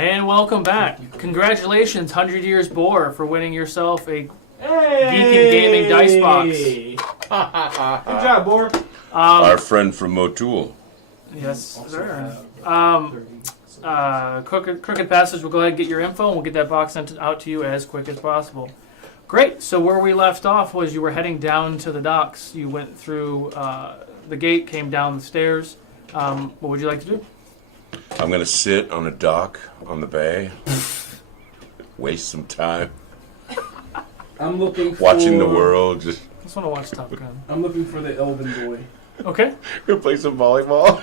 And welcome back. Congratulations, 100 Years Boar, for winning yourself a Hey! Geek and Gaming Dice Box. Good job, Boar. Our friend from Motul. Yes, sir. Crooked Passage will go ahead and get your info, and we'll get that box sent out to you as quick as possible. Great. So where we left off was you were heading down to the docks. You went through the gate, came down the stairs. What would you like to do? I'm going to sit on a dock on the bay, waste some time I'm looking for... watching the world. Just I just want to watch Top Gun. I'm looking for the Elven boy. Okay. go play some volleyball.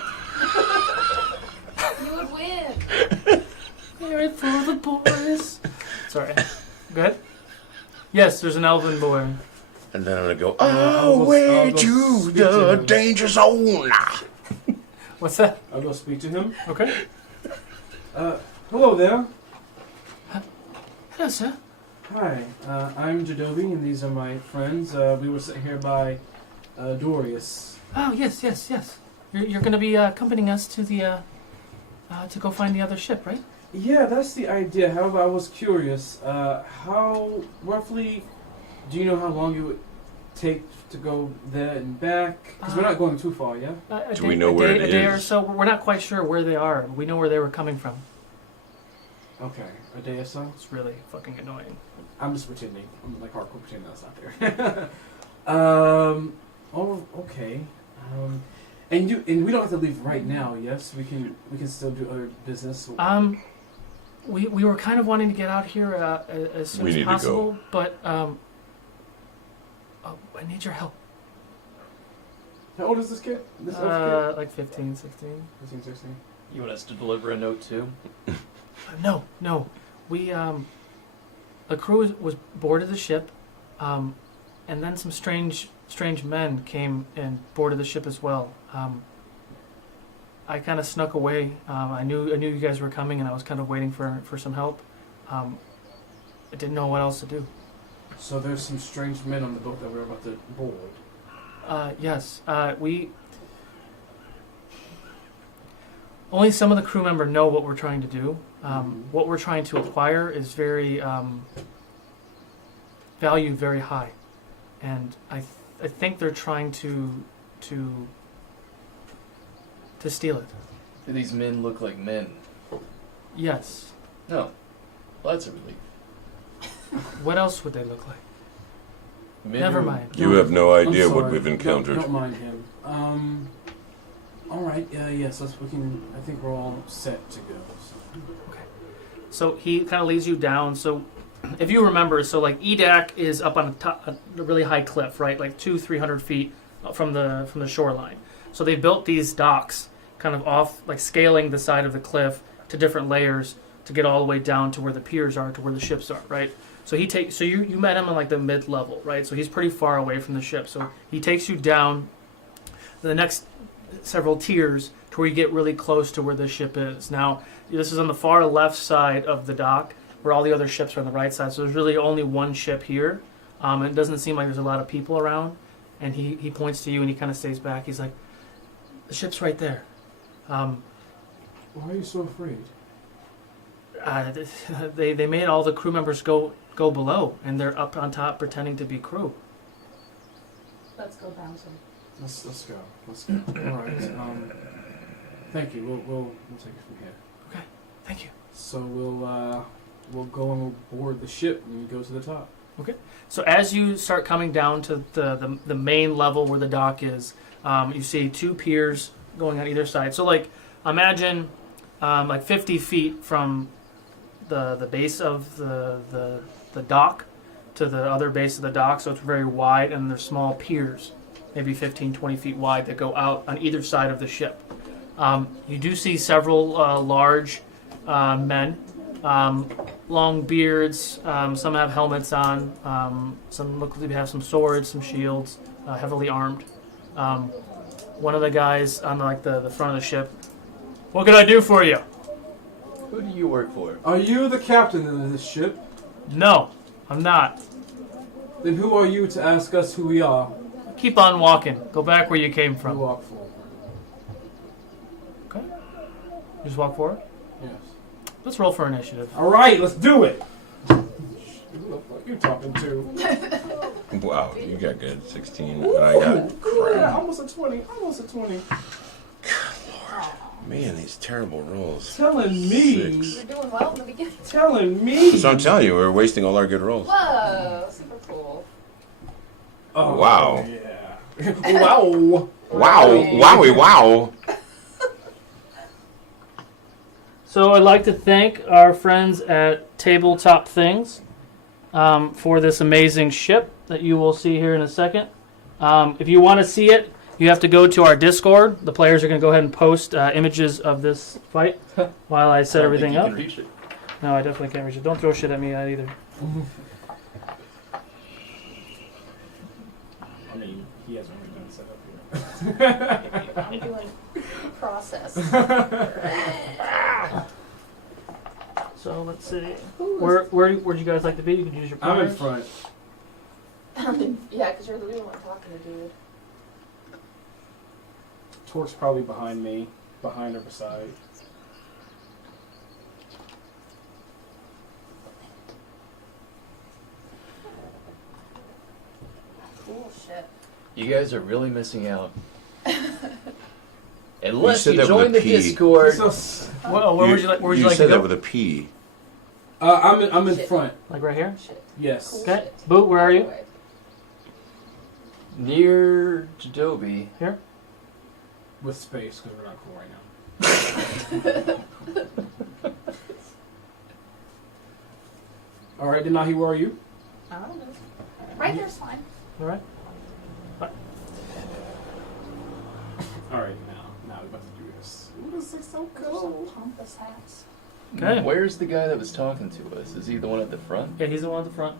You would win. Hear it for the boys. Sorry. Go ahead. Yes, there's an elven boy. And then I'm going to go, I'll go away speak to to the him. danger zone. What's that? I'll go speak to him. Okay. Hello there. Hello, sir. Hi, I'm Jeidobii, and these are my friends. We were sitting here by Dorius. Oh, yes. You're going to be accompanying us to the to go find the other ship, right? Yeah, that's the idea. However, I was curious. How roughly do you know how long it would take to go there and back? Because we're not going too far, yeah? Do we know where it a day or is? so. We're not quite sure where they are. We know where they were coming from. Okay, a day or so. It's really fucking annoying. I'm just pretending. I'm like hardcore pretending that's not there. Oh, okay. And we don't have to leave right now. Yes, we can still do other business. We were kind of wanting to get out here as soon We as need to go. possible, but I need your help. How old is this kid? This elf Like 15, 16. kid? 15, 16. You want us to deliver a note too? No. We the crew was boarded the ship, and then some strange men came and boarded the ship as well. I kind of snuck away. I knew you guys were coming, and I was kind of waiting for some help. I didn't know what else to do. So there's some strange men on the boat that we're about to board. Yes. We only some of the crew member know what we're trying to do. What we're trying to acquire is very valued very high, and I think they're trying to steal it. Do these men look like men? Yes. No. Well, that's a relief. What else would they look like? Men Never who- mind. You have no I'm idea what sorry. we've encountered. Don't mind him. All right. Yes. I think we're all set to go. So he kind of leads you down. So if you remember, so like Edayk is up on a really high cliff, right? Like 200-300 feet from the shoreline. So they built these docks kind of off, like scaling the side of the cliff to different layers to get all the way down to where the piers are, to where the ships are, right? So you met him on like the mid level, right? So he's pretty far away from the ship. So he takes you down the next several tiers to where you get really close to where the ship is. Now, this is on the far left side of the dock, where all the other ships are on the right side. So there's really only one ship here. And it doesn't seem like there's a lot of people around. And he points to you and he kind of stays back. He's like, the ship's right there. Why are you so afraid? They made all the crew members go below, and they're up on top pretending to be crew. Let's go, Bouncer. Let's go. All right. Thank you. We'll take it from here. Okay, thank you. So we'll go and we'll board the ship and we go to the top. So as you start coming down to the main level where the dock is, you see two piers going on either side. So like imagine like 50 feet from the base of the dock to the other base of the dock. So it's very wide, and there's small piers, maybe 15, 20 feet wide, that go out on either side of the ship. You do see several large men, long beards. Some have helmets on. Some look like they have some swords, some shields, heavily armed. One of the guys on like the front of the ship. What can I do for you? Who do you work for? Are you the captain of this ship? No, I'm not. Then who are you to ask us who we are? Keep on walking. Go back where you came We from. walk forward. Okay. Just walk forward. Yes. Let's roll for initiative. All right, let's do it. Who the fuck you talking to? Wow, you got good. 16, and I got Yeah, crap. almost a 20. Almost a 20. Man, these terrible rolls. Telling me. 6. You're doing well in the beginning. Telling me. So I'm telling you, we're wasting all our good rolls. Whoa, super cool. Oh, Wow. Yeah. Wow. Wow, wowie, wow. So I'd like to thank our friends at Tabletop Things for this amazing ship that you will see here in a second. If you want to see it, you have to go to our Discord. The players are going to go ahead and post images of this fight while I set everything up. No, I definitely can't reach it. Don't throw shit at me either. I mean, he hasn't really done set up here. I'm doing process. So let's see. Where'd you guys like to be? You can use your I'm in pointers. front. Yeah, because you're the real one talking to dude. Torque's probably behind me, behind or beside. Cool shit. You guys are really missing out. Unless said you that with join a the P. Discord. Well, where would you like? Where would you like to said that go? with a P. I'm in Shit. front. Like right here? Shit. Yes. Cool Okay. shit. Boo, where are you? Near Jeidobii. With space, because we're not cool right now. All right, Denahi, where are you? I don't know. Right there's fine. All right. All right, now we're about to do this. Ooh, this is so cool. Pompous hats. Okay. Where's the guy that was talking to us? Is he the one at the front? Yeah, he's the one at the front.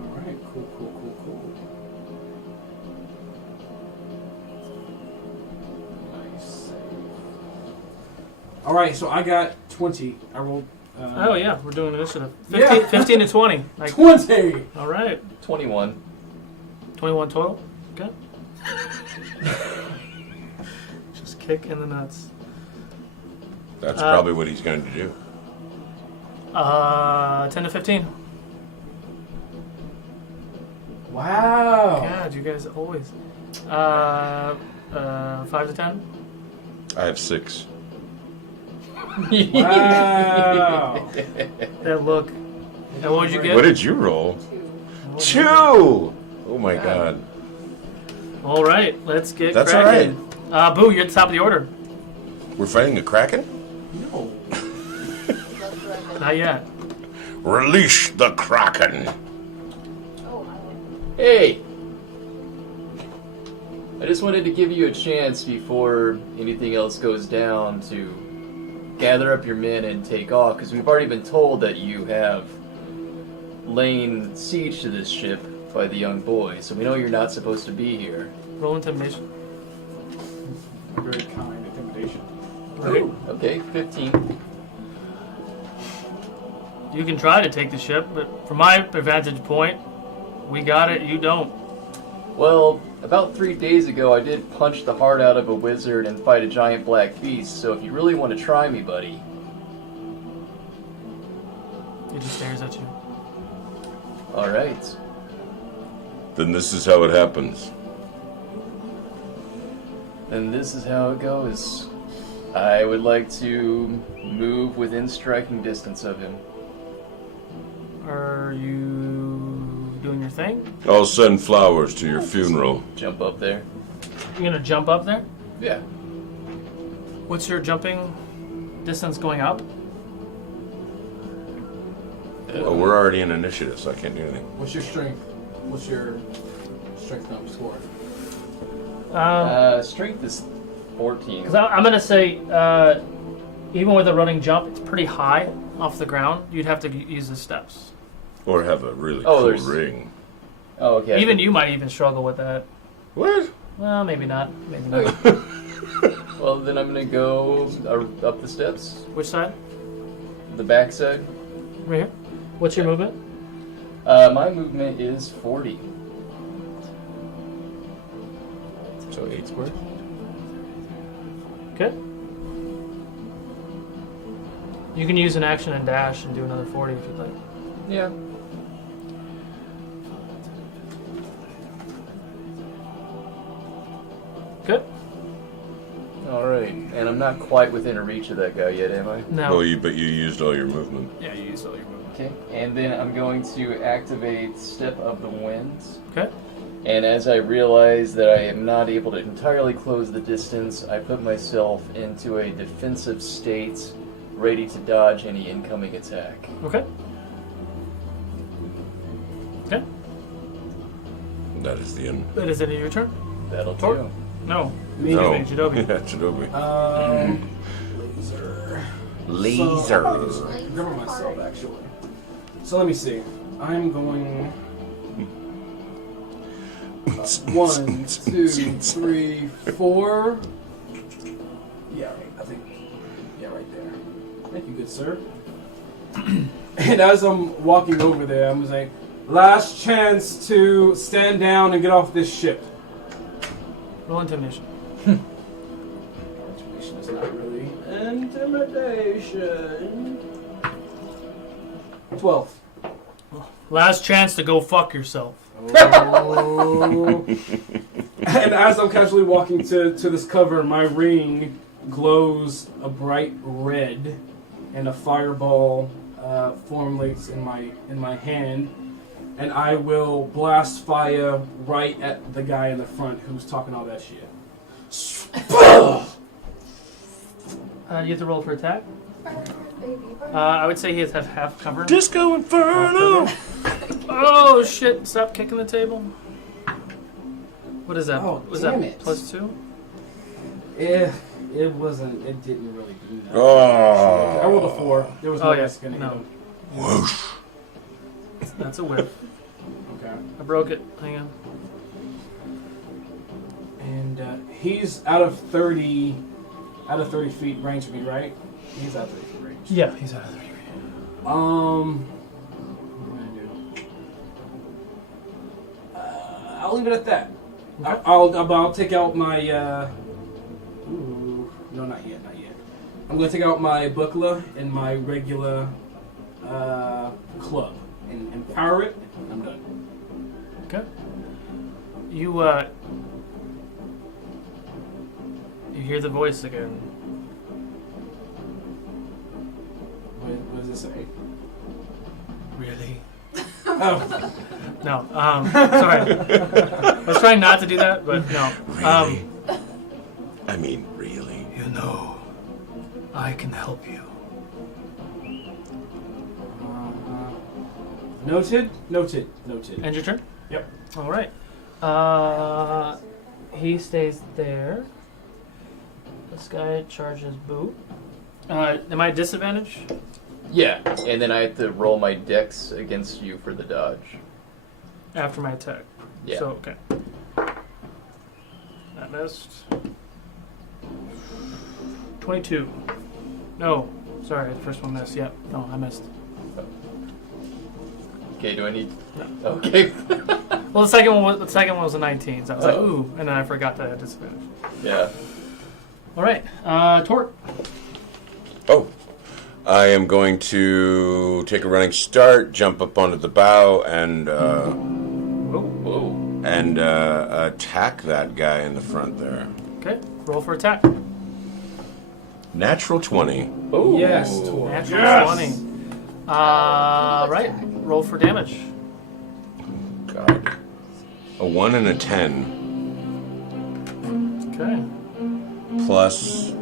All right, cool. Nice. All right, so I got 20. I rolled. Oh yeah, we're doing initiative. Yeah. 15 to 20. Like, 20. all right. 21. 21 total. Okay. Just kick in the nuts. That's probably what he's going to do. 10 to 15. Wow. God, you guys always. 5 to 10. I have 6. Wow. That look. And what would you get? What did you roll? 2. 2! Oh my god. All right, let's get That's cracking. Boo, you're at the top of the order. We're fighting a kraken? No. Not yet. Release the kraken! Oh, Hey! I just wanted to give you a chance before anything else goes down to gather up your men and take off, because we've already been told that you have laid siege to this ship by the young boy, so we know you're not supposed to be here. Roll intimidation. Very kind intimidation. Right. Okay, 15. You can try to take the ship, but from my vantage point, we got it, you don't. Well, about 3 days ago, I did punch the heart out of a wizard and fight a giant black beast, so if you really want to try me, buddy. He just stares at you. Alright. Then this is how it happens. And this is how it goes. I would like to move within striking distance of him. Are you doing your thing? I'll send flowers to your funeral. Jump up there. You're gonna jump up there? Yeah. What's your jumping distance going up? Well, we're already in initiative, so I can't do anything. What's your strength? What's your strength score? Strength is 14. Because I'm gonna say, even with a running jump, it's pretty high off the ground. You'd have to use the steps. Or have a really Oh, cool there's- ring. Oh, okay. Even you might even struggle with that. What? Well, maybe not. Maybe not. Well, then I'm gonna go up the steps. Which side? The back side. Right here. What's your movement? My movement is 40. So 8 squares? Okay. You can use an action and dash and do another 40 if you'd like. Yeah. Good. All right, and I'm not quite within reach of that guy yet, am I? No. Well, but you used all your movement. Yeah, you used all your movement. Okay, and then I'm going to activate Step of the Winds. Okay. And as I realize that I am not able to entirely close the distance, I put myself into a defensive state, ready to dodge any incoming attack. Okay. Okay. That is the end. That is the end of your turn. That'll Tor? do. No. No. Jeidobii. Yeah, Jeidobii. Laser. So, remember myself actually. So let me see. I'm going. 1, 2, 3, 4. Yeah, I think. Yeah, right there. Thank you, good sir. And as I'm walking over there, I'm like, last chance to stand down and get off this ship. Roll intimidation. Intimidation is not really intimidation. 12. Last chance to go fuck yourself. Oh. And as I'm casually walking to this cover, my ring glows a bright red, and a fireball formulates in my hand, and I will blast fire right at the guy in the front who's talking all that shit. You have to roll for attack. I would say he has half cover. Disco Inferno! Oh shit! Stop kicking the table. What is that? Oh, Was damn that it. +2? It wasn't. It didn't really do that. Oh. I rolled a 4. There was no Oh, yeah. risk in it. No. Whoosh. That's a whiff. Okay. I broke it. Hang on. And he's out of 30 feet range of me, right? He's out of 30 feet range. Yeah, he's out of 30. What am I gonna do? I'll leave it at that. Okay. I'll take out my. Ooh, no, not yet, not yet. I'm gonna take out my buckler and my regular club and empower it. I'm done. Okay. You hear the voice again. What does it say? Really? Oh. No. Sorry. I was trying not to do that, but no. Really? I mean, really? You know, I can help you. Noted. End your turn? Yep. All right. He stays there. This guy charges boot. Am I at disadvantage? Yeah, and then I have to roll my dex against you for the dodge. After my attack. Yeah. So, okay. That missed. 22. No. Sorry, the first one missed. Yep. No, I missed. Okay, do I need? No. Okay. Well, the second one was a 19, so I was like, Oh. ooh, and then I forgot that I had disadvantage. Yeah. All right. Tort. Oh. I am going to take a running start, jump up onto the bow, and Whoa. and attack that guy in the front there. Okay. Roll for attack. Natural 20. Oh. Yes, Tor. Natural Yes. 20. Right. Roll for damage. God. A 1 and a 10. Okay. Plus.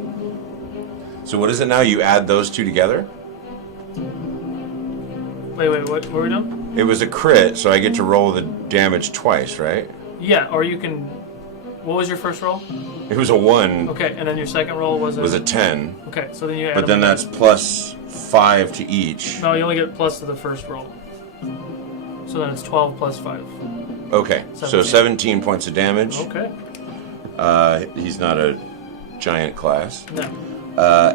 So what is it now? You add those two together? Wait. What were we doing? It was a crit, so I get to roll the damage twice, right? Yeah, or you can. What was your first roll? It was a 1. Okay, and then your second roll was Was a 10. Okay, so then you add. But then them that's plus 5 to each. No, you only get plus to the first roll. So then it's 12 plus 5. Okay, so 17 points of damage. Okay. He's not a giant class. No.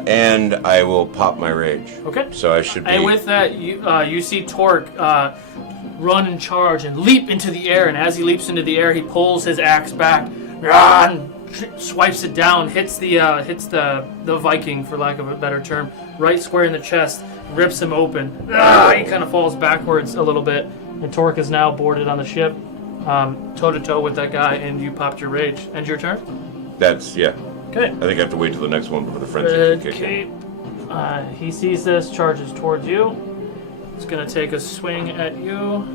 And I will pop my rage. Okay. So I should be. And with that, you see Torque run and charge and leap into the air. And as he leaps into the air, he pulls his axe back, and swipes it down, hits the Viking, for lack of a better term, right square in the chest, rips him open. He kind of falls backwards a little bit, and Torque is now boarded on the ship, toe to toe with that guy, and you popped your rage. End your turn. That's yeah. Okay. I think I have to wait till the next one before the frenzy Red can kick in. cape. He sees this, charges towards you. It's gonna take a swing at you.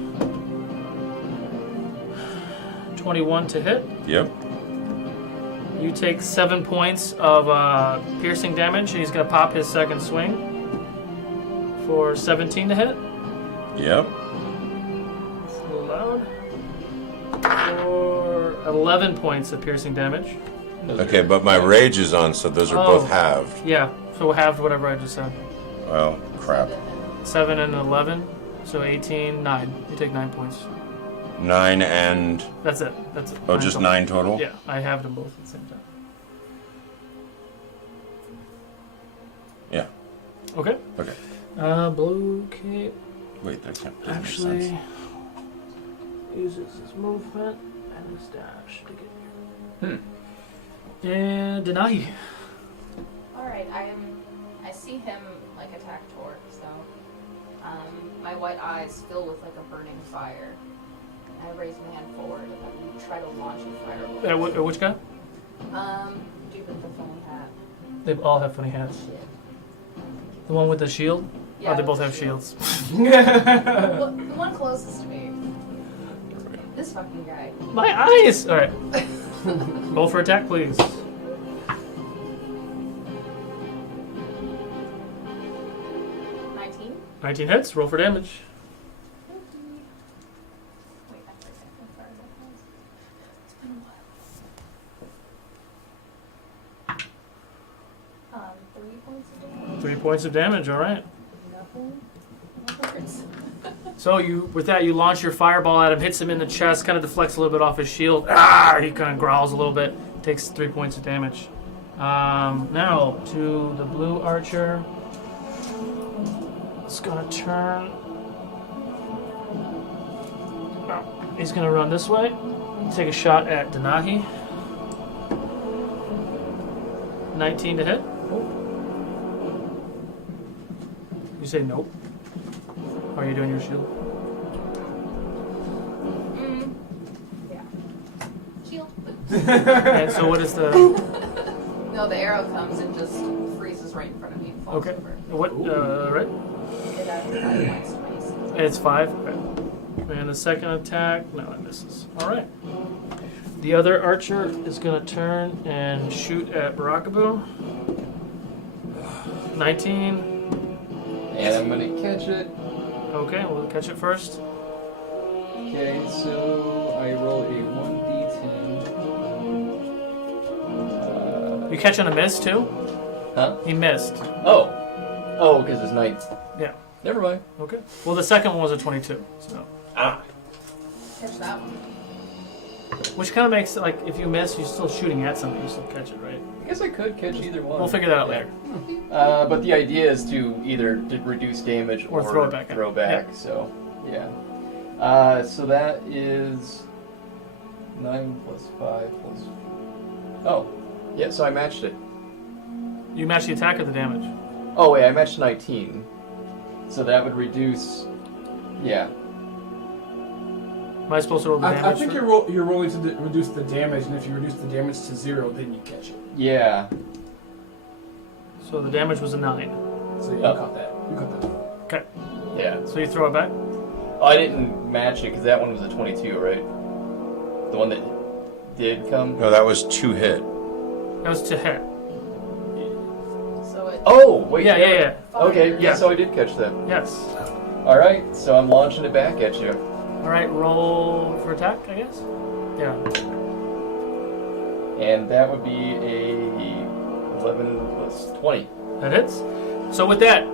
21 to hit. Yep. You take 7 points of piercing damage, and he's gonna pop his second swing for 17 to hit. Yep. It's a little loud. For 11 points of piercing damage. Okay, but my rage is on, so those are both halved. Yeah, so halved whatever I just said. Well, crap. 7 and 11, so 18, 9. You take 9 points. 9 and... That's it. That's it. Oh, just 9 total? Yeah, I have them both at the same time. Yeah. Okay. Okay. Blue cape Wait, that can't that makes actually sense. uses his movement and his dash to get here. And Denahi. Alright, I see him like attack Torque, so my white eyes fill with like a burning fire. And I raise my hand forward and I try to launch a fireball. Which guy? Dude with the funny hat. They all have funny hats. The one with the shield? Yeah, Oh, they both with have the shield. shields. Well, the one closest to me. This fucking guy. My eyes! Alright. Roll for attack, please. 19? 19 hits. Roll for damage. Wait, I'm sorry, it's been a while. 3 points of damage. 3 points of damage, alright. Nothing. No hurts. So with that, you launch your fireball at him, hits him in the chest, kind of deflects a little bit off his shield. He kind of growls a little bit, takes 3 points of damage. Now to the blue archer. It's gonna turn. No, he's gonna run this way. Take a shot at Denahi. 19 to hit. You say nope. How are you doing your shield? Yeah. Shield. And so what is the... No, the arrow comes and just freezes right in front of me and falls Okay. over. What, right? It has 5 points to me. It's 5. Okay. And the second attack, no, it misses. Alright. The other archer is going to turn and shoot at Barakabu. 19. And I'm gonna catch it. Okay, we'll catch it first. Okay, so I roll a 1d10. You catch on a miss too? Huh? He missed. Oh, because it's night. Yeah. Never mind. Okay. Well, the second one was a 22. So. Ah. Catch that one. Which kind of makes it like if you miss, you're still shooting at something. You still catch it, right? I guess I could catch either one. We'll figure that out later. But the idea is to either reduce damage Or throw it back at Throw him. back. Yeah. So, yeah. So that is 9 plus 5 plus. Oh, yeah. So I matched it. You match the attack or the damage? Oh wait, I matched 19. So that would reduce. Yeah. Am I supposed to roll the damage? I think you're rolling to reduce the damage, and if you reduce the damage to 0, then you catch it. Yeah. So the damage was a 9. So you Oh. caught that. You caught that. Okay. Yeah. So you throw it back? Oh, I didn't match it because that one was a 22, right? The one that did come. No, that was 2 hit. That was to hit. So it. Oh wait. Yeah. Okay. Fire. Yeah. So I did catch that. Yes. All right. So I'm launching it back at you. All right. Roll for attack, I guess. Yeah. And that would be a 11 plus 20. That hits. So with that,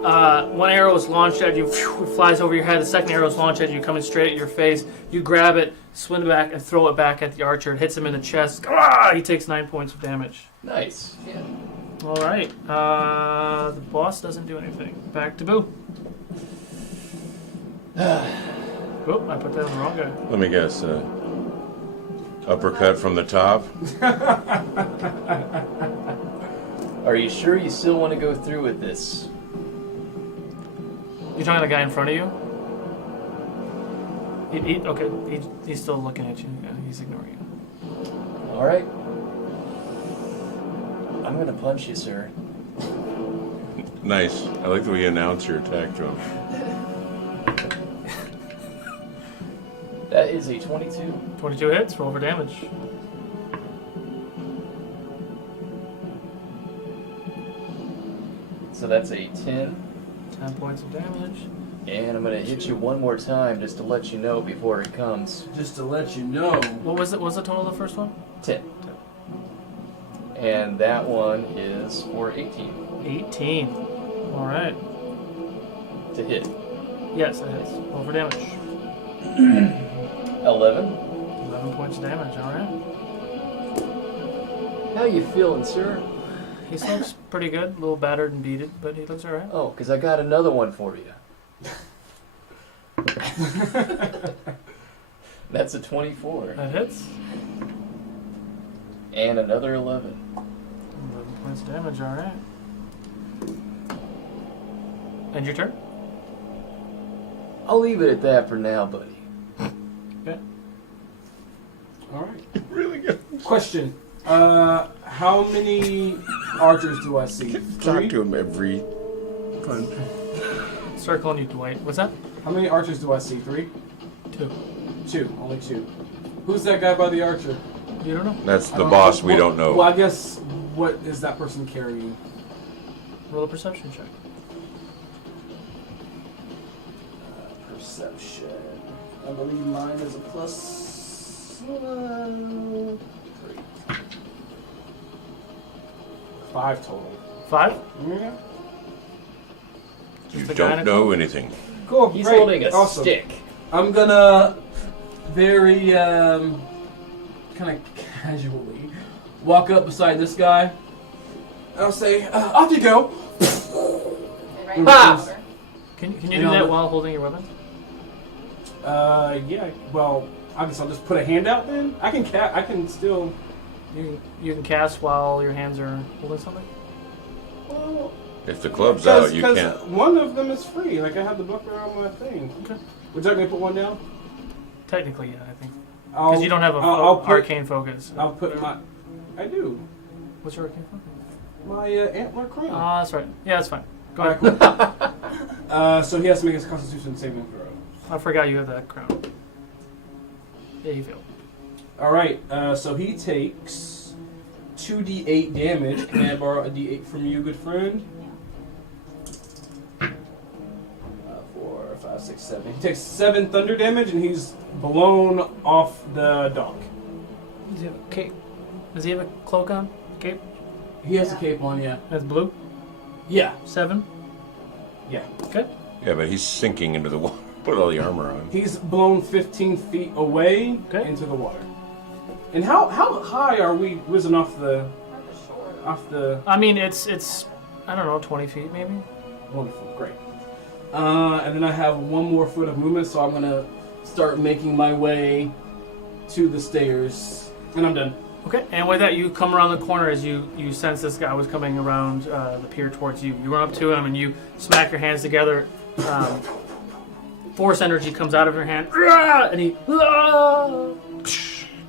one arrow is launched at you, it flies over your head. The second arrow is launched at you, coming straight at your face. You grab it, swing it back, and throw it back at the archer. It hits him in the chest. He takes 9 points of damage. Nice. Yeah. All right. The boss doesn't do anything. Back to Boo. Oop, I put that on the wrong guy. Let me guess. Uppercut from the top. Are you sure you still want to go through with this? You talking to the guy in front of you? Okay, he's still looking at you. Yeah, he's ignoring you. All right. I'm gonna punch you, sir. Nice. I like the way you announce your attack to him. That is a 22. 22 hits. Roll for damage. So that's a 10. 10 points of damage. And I'm gonna hit you one more time just to let you know before it comes. Just to let you know. What was it? What was the total of the first one? 10. And that one is for 18. 18. All right. To hit. Yes, it hits. Roll for damage. 11. 11 points of damage. All right. How you feeling, sir? He looks pretty good. A little battered and beaten, but he looks all right. Oh, because I got another one for you. That's a 24. That hits. And another 11. 11 points of damage. All right. And your turn? I'll leave it at that for now, buddy. Okay. All right. Really good. Question. How many archers do I see? Talk 3? to him every. Start calling you Dwight. What's that? How many archers do I see? 3? 2. 2. Only 2. Who's that guy by the archer? You don't know? That's I the don't- boss. We well- don't know. Well, I guess what is that person carrying? Roll a perception check. Perception. I believe mine is a plus 3. 5 total. 5? Yeah. You Just the guy in don't a know cloak? anything. Cool. He's great. holding a Awesome. stick. I'm gonna very kind of casually walk up beside this guy. I'll say, "Off you go." And right Ah! over. Can you You do know, that but- while holding your weapon? Yeah. Well, I guess I'll just put a hand out then. I can still. You can cast while your hands are holding something? Well, If the club's out, you 'cause can't. one of them is free. Like I have the book around my thing. Okay. Would you like me to put one down? Technically, yeah, I think. I'll- Because you don't have a I'll put- arcane focus. I'll put my. I do. What's your arcane focus? My antler crown. Ah, that's right. Yeah, that's fine. Go Alright, ahead. cool. So he has to make his Constitution saving throw. I forgot you have that crown. Yeah, he failed. All right. So he takes 2d8 damage. Can I borrow a d8 from you, good friend? 4, 5, 6, 7. He takes 7 thunder damage, and he's blown off the dock. Does he have a cape? Does he have a cloak on? Cape? He has a cape on, yeah. That's blue? Yeah. 7? Yeah. Okay. Yeah, but he's sinking into the water. Put all the armor on. He's blown 15 feet away Okay. into the water. And how high are we whizzing off the I mean, it's I don't know, 20 feet maybe? Wonderful, great. And then I have one more foot of movement, so I'm gonna start making my way to the stairs, and I'm done. Okay, and with that, you come around the corner as you sense this guy was coming around the pier towards you. You run up to him and you smack your hands together. Force energy comes out of your hand, and he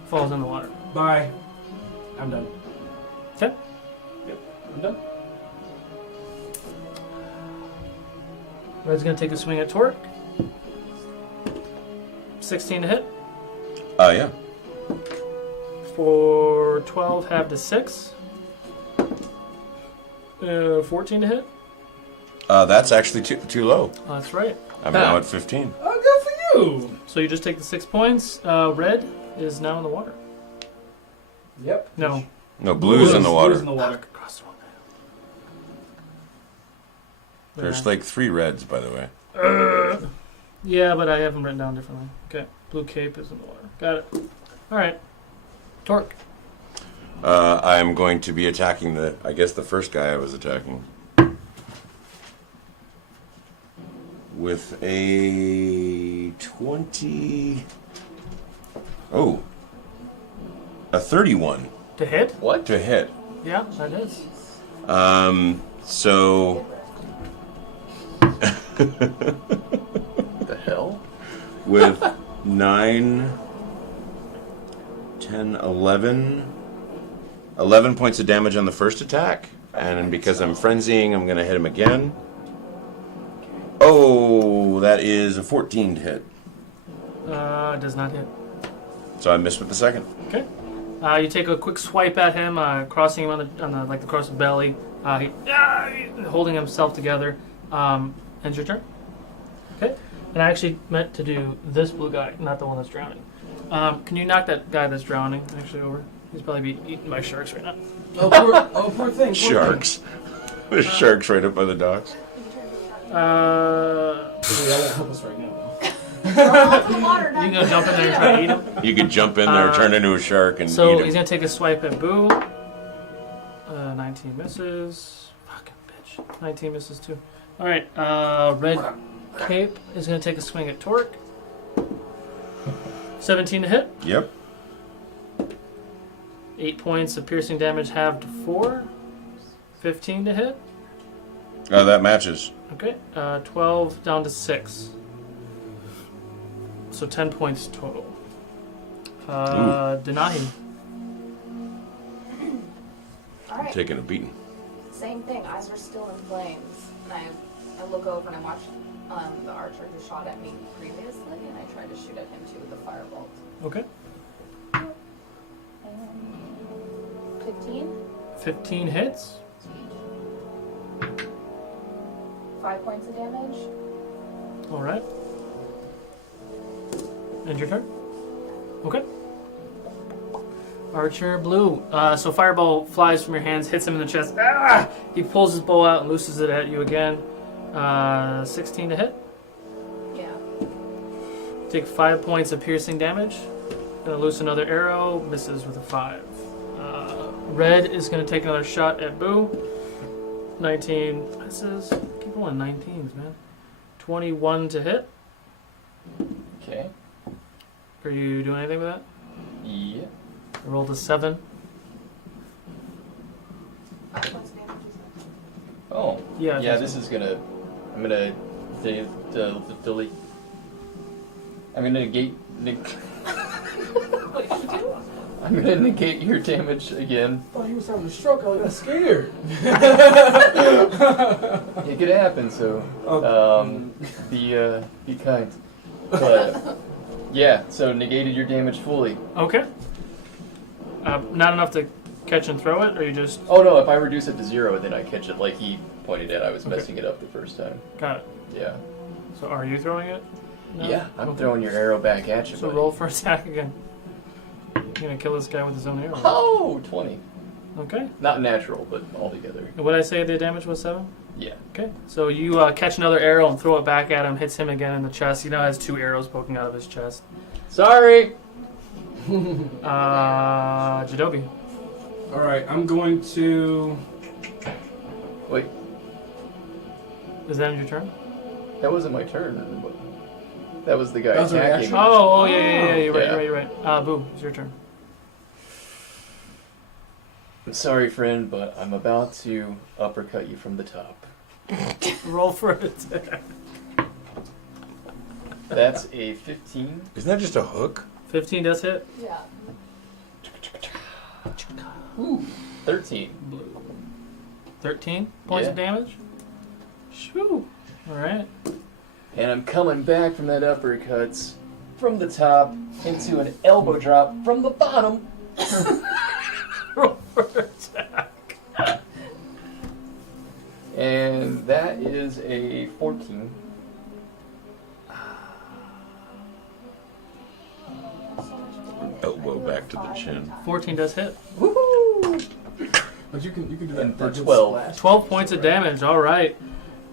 falls in the water. Bye. I'm done. Okay. Yep, I'm done. Red's gonna take a swing at Torque. 16 to hit. Yeah. For 12, half to 6. 14 to hit. That's actually too low. That's right. I'm now at 15. Oh, good for you. So you just take the 6 points. Red is now in the water. Yep. No. No, blue's in the water. Blue's in the water. Across the water. There's like 3 reds, by the way. Yeah, but I have them written down differently. Okay. Blue cape is in the water. Got it. All right. Torque. I'm going to be attacking the first guy I was attacking. With a 20... Oh. A 31. To hit? What? To hit. Yeah, that is. So... The hell? With 9, 10, 11... 11 points of damage on the first attack. And because I'm frenzying, I'm going to hit him again. Oh, that is a 14 to hit. Does not hit. So I missed with the second. Okay. You take a quick swipe at him, crossing him on the across the belly, holding himself together. Ends your turn. Okay. And I actually meant to do this blue guy, not the one that's drowning. Can you knock that guy that's drowning actually over? He's probably being eaten by sharks right now. Oh, poor thing. Sharks. There's sharks right up by the docks. That won't help us right now. You gonna jump in there and try to eat him? You could jump in there, turn into a shark, and So eat him. he's gonna take a swipe at Boo. 19 misses. Fucking bitch. 19 misses too. All right. Red Cape is gonna take a swing at Torque. 17 to hit. Yep. 8 points of piercing damage, halved to 4. 15 to hit. That matches. Okay. 12 down to 6. So 10 points total. Denahi. Alright. Taking a beating. Same thing. Eyes are still in flames. And I look over and I watch the archer who shot at me previously, and I try to shoot at him too with the firebolt. Okay. 15. 15 hits. 5 points of damage. All right. End your turn. Okay. Archer Blue. So fireball flies from your hands, hits him in the chest. Ah! He pulls his bow out and looses it at you again. 16 to hit. Yeah. Take 5 points of piercing damage. Gonna loose another arrow. Misses with a 5. Red is gonna take another shot at Boo. 19 misses. Keep rolling 19s, man. 21 to hit. Okay. Are you doing anything with that? Yeah. I rolled a 7. 5 points of damage, you said? Oh. Yeah. I Yeah, think this so. is gonna. I'm gonna delete. I'm gonna negate. What did you do? I'm gonna negate your damage again. I thought he was having a stroke. I got scared. It could happen, so be kind. But yeah, so negated your damage fully. Okay. Not enough to catch and throw it, or you just Oh no, if I reduce it to 0, then I catch it like he pointed at. I was messing it up the first time. got it. Yeah. So are you throwing it? No? Yeah, I'm Okay. throwing your arrow back at you. So buddy. roll for attack again. You're gonna kill this guy with his own arrow. Oh, 20. Okay. Not natural, but altogether. And what did I say the damage was 7? Yeah. Okay. So you catch another arrow and throw it back at him, hits him again in the chest. He now has 2 arrows poking out of his chest. Sorry. Jeidobii. All right, I'm going to. Wait, Is that your turn? that wasn't my turn. That was the guy That was a attacking. reaction. Oh, yeah. You're right. Yeah. You're right. Boo, it's your turn. I'm sorry, friend, but I'm about to uppercut you from the top. Roll for it. That's a 15. Isn't that just a hook? 15 does hit. Yeah. Ooh, 13. 13 points of Yeah. damage. Shoo. All right. And I'm coming back from that uppercuts from the top into an elbow drop from the bottom. Roll for attack. And that is a 14. Elbow back to the chin. 14 does hit. Woohoo! But you can do that. And for that good 12. splash. 12 points of damage. All right.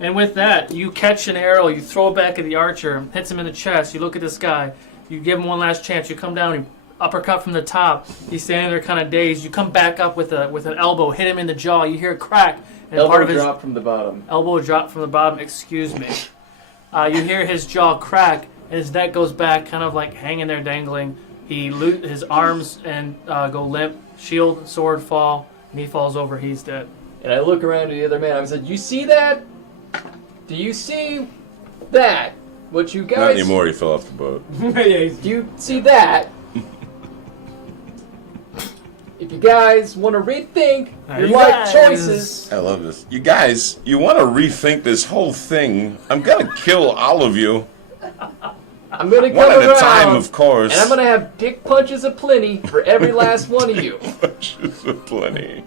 And with that, you catch an arrow, you throw it back at the archer, hits him in the chest. You look at this guy, you give him one last chance. You come down, uppercut from the top. He's standing there kind of dazed. You come back up with an elbow, hit him in the jaw. You hear a crack. And Elbow part of his drop from the bottom. elbow drop from the bottom. Excuse me. You hear his jaw crack, and his neck goes back, kind of like hanging there, dangling. His arms and go limp. Shield, sword fall, and he falls over. He's dead. And I look around to the other man. I said, "You see that? Do you see that? What you guys? Not anymore. He fell off the boat. Do you see that? If you guys want to rethink your you life guys- choices, I love this. You guys, you want to rethink this whole thing? I'm gonna kill all of you. I'm gonna come One at around, a time, of course. and I'm gonna have dick punches aplenty for every last one of you." Punches aplenty.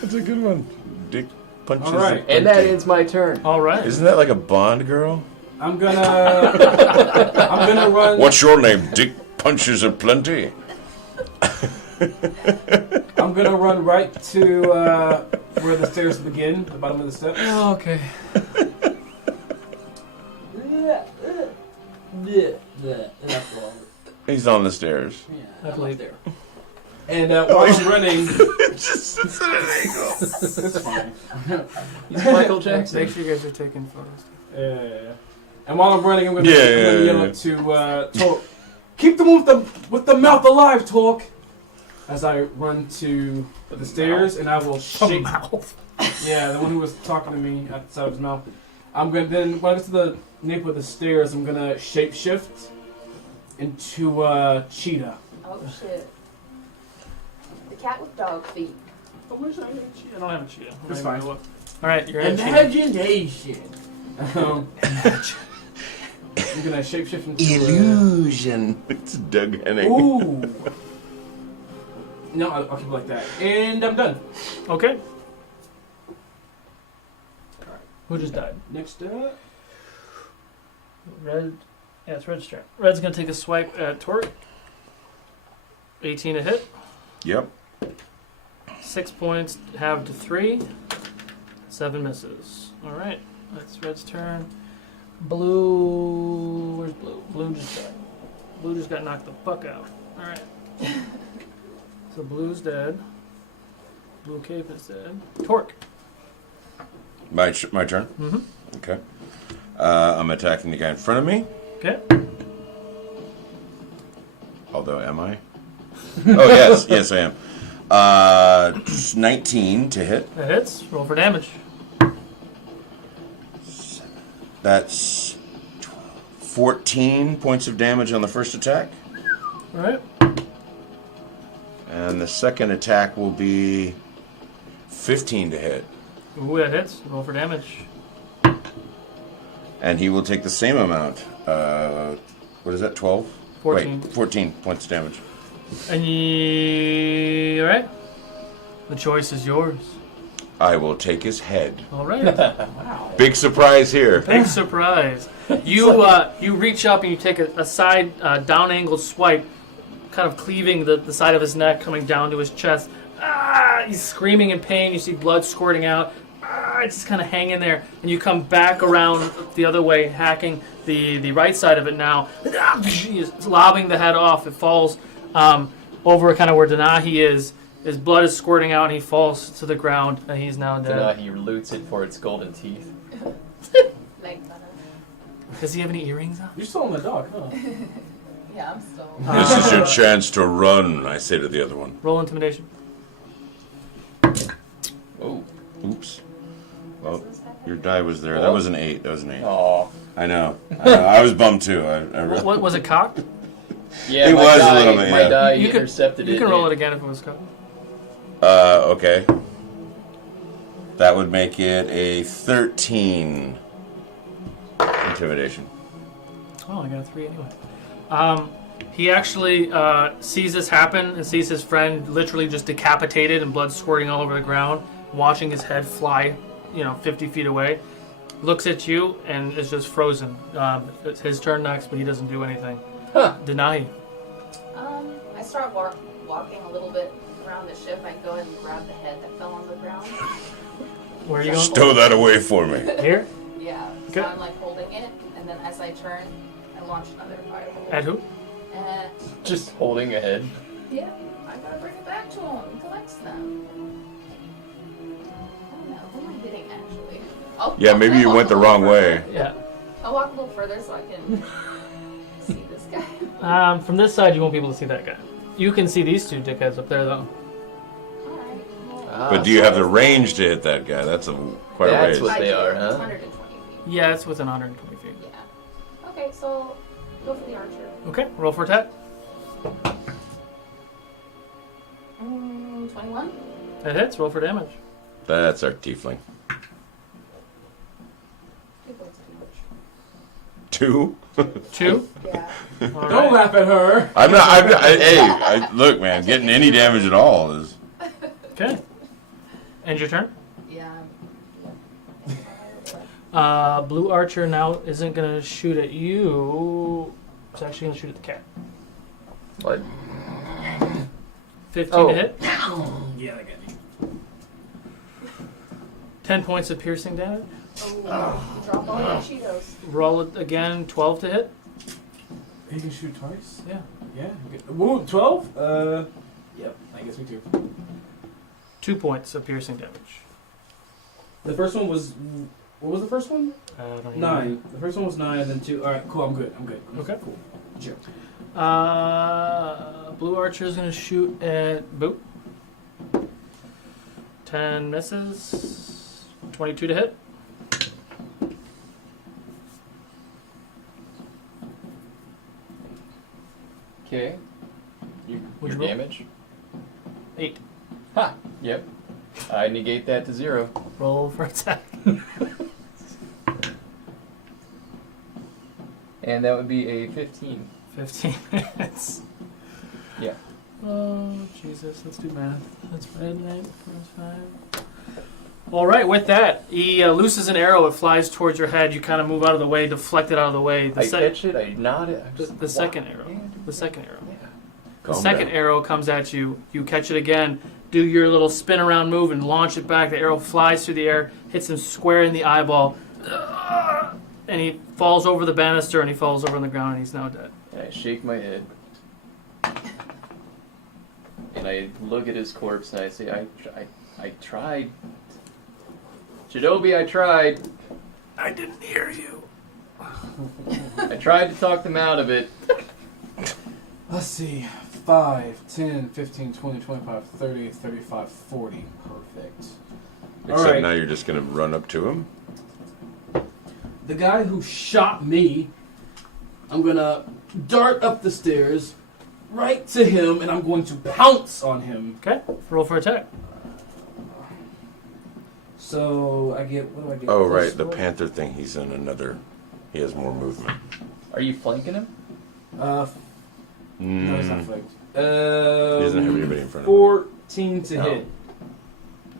That's a good one. Dick punches. All right. And that aplenty. ends my turn. All right. Isn't that like a Bond girl? I'm gonna run. What's your name? Dick punches aplenty. I'm gonna run right to where the stairs begin, the bottom of the steps. Oh, okay. He's on the stairs. I believe. And while I'm running, Just sits at an angle. it's fine. He's Michael Jackson. Make sure you guys are taking photos. And while I'm running, I'm gonna Yeah. yell to Talk. Keep the one with the mouth alive, Talk. As I run to the stairs, and I will shake. Mouth. Yeah, the one who was talking to me outside of his mouth. I'm gonna then when I get to the nape of the stairs, I'm gonna shapeshift into Cheetah. Oh shit. The cat with dog feet. I wish I had a cheetah. I don't have a cheetah. It's Maybe I fine. will. All right, you're in cheetah. Imagination. I'm gonna shapeshift into Illusion. It's Doug Henning. Ooh. No, I'll keep it like that, and I'm done. Okay. Who just died? Next up. Red. Yeah, it's Red's turn. Red's gonna take a swipe at Torque. 18 to hit. Yep. 6 points, halved to 3. 7 misses. All right, that's Red's turn. Blue. Where's Blue? Blue just died. Blue just got knocked the fuck out. All right. So Blue's dead. Blue Cape is dead. Torque. My turn. Mm-hmm. Okay. I'm attacking the guy in front of me. Okay. Although, am I? Oh yes, yes I am. 19 to hit. That hits. Roll for damage. That's 14 points of damage on the first attack. All right. And the second attack will be 15 to hit. Ooh, that hits. Roll for damage. And he will take the same amount. What is that, 12? 14. Wait, 14 points of damage. And you... All right. The choice is yours. I will take his head. All right. Big surprise here. Big surprise. You you reach up and you take a side down angled swipe, kind of cleaving the side of his neck, coming down to his chest. Ah! He's screaming in pain. You see blood squirting out. Ah! It's just kind of hanging there. And you come back around the other way, hacking the right side of it now. He's lobbing the head off. It falls over kind of where Denahi is. His blood is squirting out, and he falls to the ground, and he's now dead. He loots it for its golden teeth. Like Does he have any earrings on? You're still in the dog, huh? yeah, I'm still. This is your chance to run, I say to the other one. Roll intimidation. Oh. Oops. Well, your die was there. That was an 8. That was an 8. Aw. I know. I was bummed too. I really... What was it cocked? Yeah, It my was a die, little bit, my yeah. die You can- intercepted it. You can roll it again if it was cocked. Okay. That would make it a 13 intimidation. Oh, I got a 3 anyway. He actually sees this happen and sees his friend literally just decapitated and blood squirting all over the ground, watching his head fly, 50 feet away. Looks at you and is just frozen. It's his turn next, but he doesn't do anything. Huh. Deny. I start walking a little bit around the ship. I go and grab the head that fell on the ground. Where are you going? Stow that away for me. Here? Yeah. Okay. So I'm like holding it, and then as I turn, I launch another fireball. At who? Just holding a head. Yeah, I gotta bring it back to him. He collects them. I don't know. Who am I hitting, actually? Yeah, maybe you walk went a the little wrong further. way. Yeah. I'll walk a little further so I can see this guy. From this side, you won't be able to see that guy. You can see these two dickheads up there, though. Alright. Well, Ah, But do you so have the range to hit that guy? That's quite a That's ways. what I they do. are, It's huh? 120 feet. Yeah, it's within 120 feet. Yeah. Okay, so go for the archer. Okay, roll for attack. 21? That hits. Roll for damage. That's our tiefling. 2 points too much. 2? 2. Yeah. All Don't right. laugh at her. Hey, look, man, getting any damage at all is. Okay. End your turn. Yeah. Blue Archer now isn't going to shoot at you. It's actually going to shoot at the cat. What? 15 Oh. to hit. Yeah, I got you. 10 points of piercing damage. Oh, drop all your Cheetos. Roll it again. 12 to hit. You can shoot twice? Yeah. Yeah. Good. Woo, 12? Yep, I guess me too. 2 points of piercing damage. The first one was, what was the first one? I don't even 9. The first one was 9 and then 2. Alright, cool, I'm good. Okay. Cool. Sure. Blue Archer is going to shoot at Boop. 10 misses. 22 to hit. Okay. What'd Your you roll? damage? 8. Ha! Yep. I negate that to 0. Roll for attack. And that would be a 15. 15 minutes. Yeah. Oh, Jesus. Let's do math. That's midnight. Plus 5. All right, with that, he looses an arrow. It flies towards your head. You kind of move out of the way, deflect it out of the way. I catch it, I nod it. I just The second walk. arrow. Yeah, The second arrow. yeah. The Calm second down. arrow comes at you. You catch it again. Do your little spin around move and launch it back. The arrow flies through the air, hits him square in the eyeball, and he falls over the banister and he falls over on the ground and he's now dead. And I shake my head. And I look at his corpse and I say, I tried. Jeidobii, I tried. I didn't hear you. I tried to talk them out of it. Let's see. 5, 10, 15, 20, 25, 30, 35, 40. Perfect. Except Alright. now you're just going to run up to him? The guy who shot me, I'm going to dart up the stairs right to him, and I'm going to pounce on him. Okay, roll for attack. So I get, what do I get? Oh, Plus right, the 4? panther thing, he's in another. He has more movement. Are you flanking him? No, he's not Mm, flanked. he doesn't have anybody in front of him. 14 to No. hit.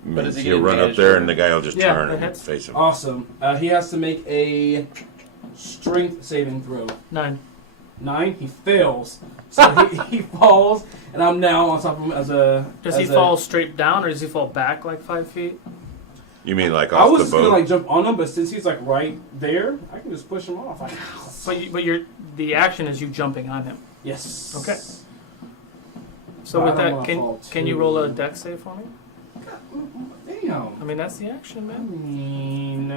But does he He'll get run up advantage there over- and the guy will just Yeah, turn that and hits. face him. Awesome. He has to make a strength saving throw. 9. 9. He fails. So he falls, and I'm now on top of him as a. Does as he fall straight down or does he fall back like 5 feet? You mean like I off was the just boat? gonna like jump on him, but since he's like right there, I can just push him off. But the action is you jumping on him. Yes. Okay. So But I with don't that, wanna fall can you too- roll a dex save for me? Damn. I mean, that's the action, I man. mean,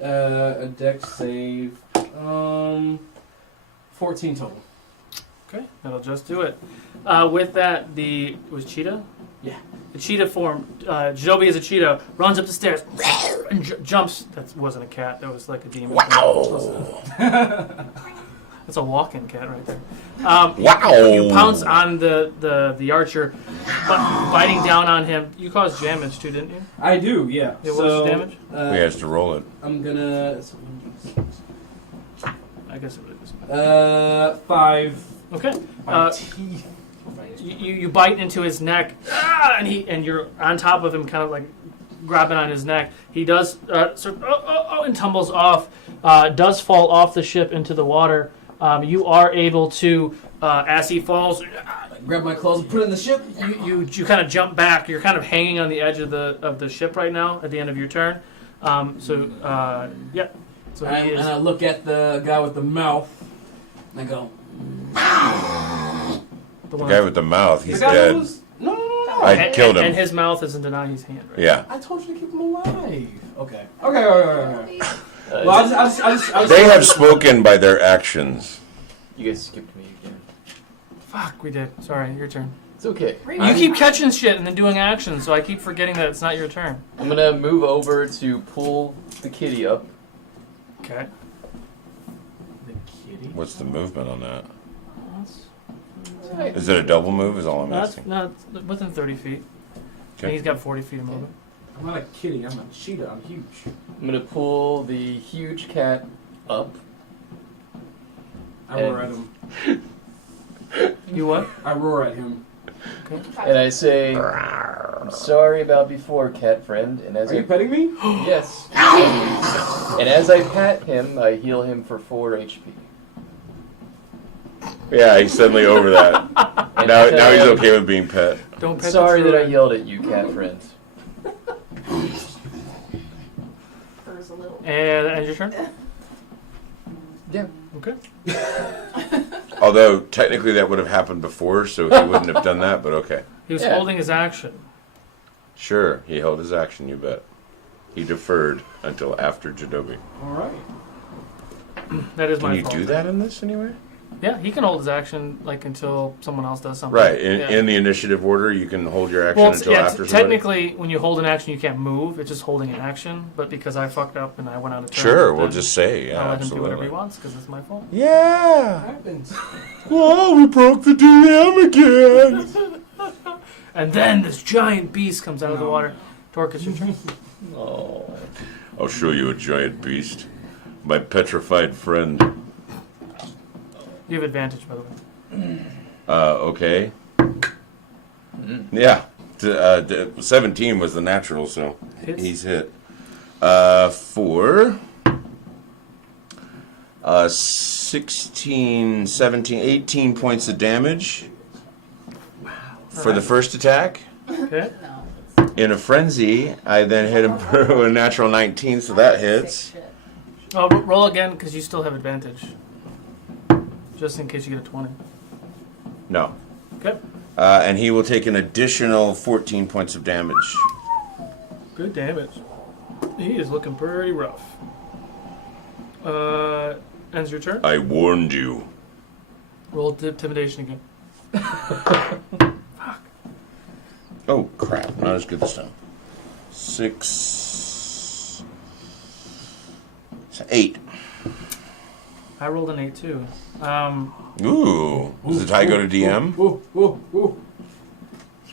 a dex save. 14 total. Okay, that'll just do it. With that, was cheetah? Yeah. The cheetah form. Jeidobii as a cheetah runs up the stairs and jumps. That wasn't a cat. That was like a demon. Wow! That's a walking cat right there. Wow! You pounce on the archer, biting down on him. You caused damage too, didn't you? I do, yeah. Yeah, what so, was the damage? He has to roll it. I'm gonna. I guess it was. 5. Okay. My teeth. You bite into his neck, and you're on top of him, kind of like grabbing on his neck. He does sort of and tumbles off. Does fall off the ship into the water. You are able to, as he falls, Grab my clothes and put it in the ship. you kind of jump back. You're kind of hanging on the edge of the ship right now at the end of your turn. Yeah. So And he is. I look at the guy with the mouth, and I go, The The one guy with the mouth, he's the guy dead. that was no. I and, killed him. And his mouth is in Denahi's hand, right? Yeah. I told you to keep him alive. Okay. Okay. Well, I just They have spoken by their actions. You guys skipped me again. Fuck, we did. Sorry, your turn. It's okay. You keep catching shit and then doing actions, so I keep forgetting that it's not your turn. I'm gonna move over to pull the kitty up. Okay. The kitty. What's the movement on that? That's, Is it a double move? Is all I'm that's asking. not within 30 feet. Okay. And he's got 40 feet of movement. I'm not a kitty. I'm a cheetah. I'm huge. I'm gonna pull the huge cat up. I roar at him. You what? I roar at him. And I say, I'm sorry about before, cat friend. And as Are you petting me? yes. And as I pat him, I heal him for 4 HP. Yeah, he's suddenly over that. And Now tell he's him, okay with being pet. Don't pet sorry the that I fruit. yelled at you, cat friend. Purrs a little. And your turn? Yeah. Okay. Although technically that would have happened before, so he wouldn't have done that. But okay, He was Yeah. holding his action. sure, he held his action. You bet. He deferred until after Jeidobii. All right. That is Can my you fault. do that in this anywhere? Yeah, he can hold his action like until someone else does something. Right. In, Yeah. in the initiative order, you can hold your action Well, until yeah, after somebody. technically, when you hold an action, you can't move. It's just holding an action. But because I fucked up and I went out of turn, Sure, we'll then just say, yeah, I'll let him do whatever absolutely. he wants because it's my fault. Yeah. Happens. Well, we broke the DM again. And then this giant beast comes out of the No. water. Torque, it's your turn. Oh. I'll show you a giant beast, my petrified friend. You have advantage, by the way. Okay. Yeah. 17 was the natural, so Hits. he's hit. For 16, 17, 18 points of damage for the first attack. Okay. No. In a frenzy, I then hit him for a natural 19, so that hits. Shit. Oh, roll again because you still have advantage. Just in case you get a 20. No. Okay. And he will take an additional 14 points of damage. Good damage. He is looking pretty rough. Ends your turn. I warned you. Roll intimidation again. Oh, crap. Not as good this time. 6... 8. I rolled an 8 too. Ooh. Does the tie go to DM? Whoa.